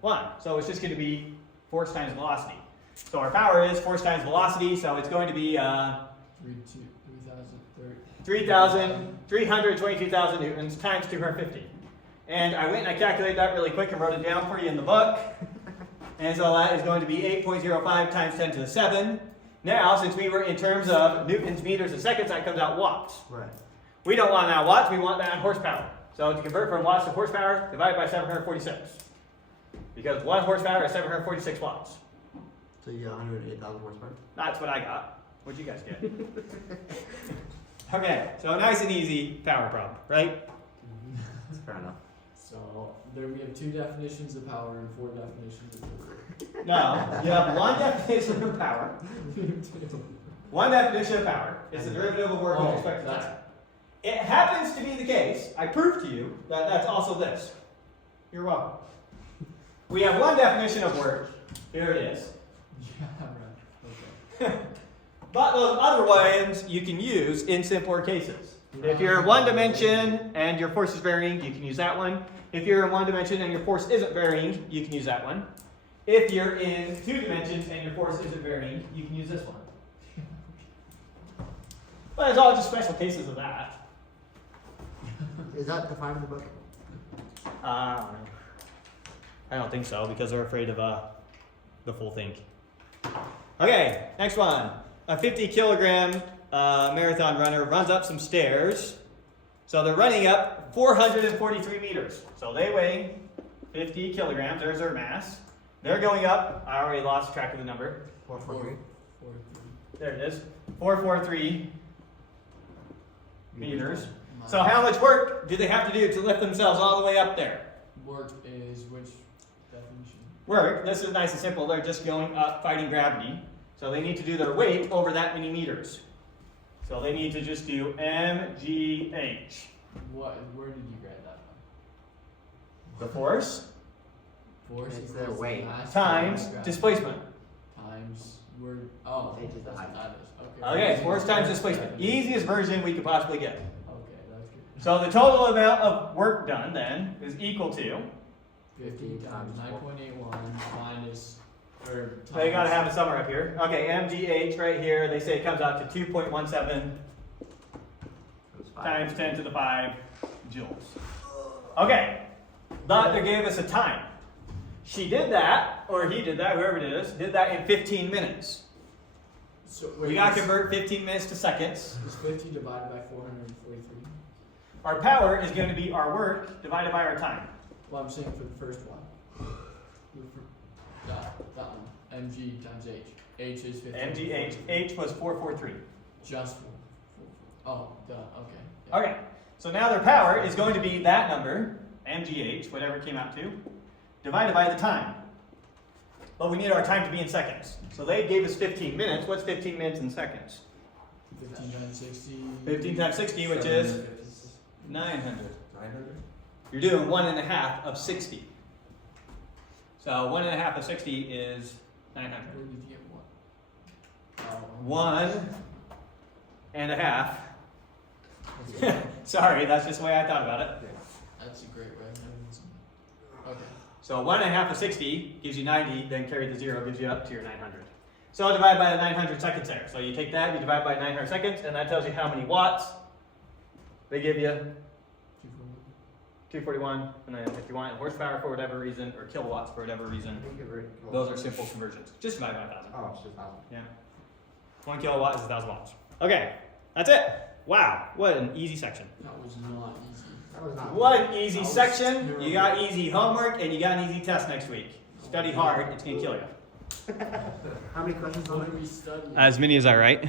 1. So it's just going to be force times velocity. So our power is force times velocity, so it's going to be 322,000 newtons times 250. And I went and I calculated that really quick and wrote it down for you in the book. And so that is going to be 8.05 times 10 to the 7. Now, since we were in terms of newtons, meters, and seconds, that comes out watts. Right. We don't want that in watts, we want that in horsepower. So to convert from watts to horsepower, divide by 746. Because 1 horsepower is 746 watts. So you got 108,000 horsepower? That's what I got. What'd you guys get? Okay, so nice and easy power problem, right? That's fair enough. So there we have 2 definitions of power and 4 definitions of work. No, you have one definition of power. One definition of power is the derivative of work with respect to that's time. It happens to be the case, I proved to you, that that's also this. You're welcome. We have one definition of work. Here it is. yeah, right. Okay. But those other ones you can use in simpler cases. If you're in one dimension and your force is varying, you can use that one. If you're in one dimension and your force isn't varying, you can use that one. If you're in 2 dimensions and your force isn't varying, you can use this one. But it's all just special cases of that. Is that defined in the book? I don't know. I don't think so because they're afraid of the full thing. Okay, next one. A 50 kilogram marathon runner runs up some stairs. So they're running up 443 meters. So they weigh 50 kilograms. There's their mass. They're going up. I already lost track of the number. 443. 4, 3. There it is. 443 meters. So how much work do they have to do to lift themselves all the way up there? Work is which definition? Work, this is nice and simple. They're just going up fighting gravity. So they need to do their weight over that many meters. So they need to just do mgh. Where did you grab that The force from? Force It's equals their weight. mass times times displacement. times where H is the height. that is okay. Okay, force times displacement. Easiest version we could possibly get. Okay, that's good. So the total amount of work done then is equal to, 50 times 9.81 minus or they gotta times- have it somewhere up here. Okay, mgh right here, they say it comes out to 2.17 times 10 to the 5 joules. Okay, but they gave us a time. She did that, or he did that, whoever it is, did that in 15 minutes. So We gotta convert 15 minutes to seconds. is 50 divided by 443? Our power is going to be our work divided by our time. Well, I'm saying for the first one. That one. mg times h. H is 50. mgh, h was 443. Just 4. Oh, duh. Okay. Yeah. Okay, so now their power is going to be that number, mgh, whatever it came out to, divided by the time. But we need our time to be in seconds. So they gave us 15 minutes. What's 15 minutes in seconds? 15 times 60. 15 times 60, which is 900. 900? You're doing 1.5 of 60. So 1.5 of 60 is 900. Where did you get what? 1.5. Sorry, that's just the way I thought about it. That's a great way. Okay. So 1.5 of 60 gives you 90, then carry the 0 gives you up to your 900. So divide by the 900 seconds there. So you take that, you divide by 900 seconds, and that tells you how many watts they give you. 241 and then 51 horsepower for whatever reason, or kilowatts for whatever reason. Those are simple conversions. Just divide by 1,000. Oh, it's just 1,000. Yeah. 1 kilowatt is 1,000 watts. Okay, that's it. Wow, what an easy section. That was not easy. That was not. What an easy That was section. terrible. You got easy homework and you got an easy test next week. Study hard, it's gonna kill you. How many questions What on are we studying? As many as I write.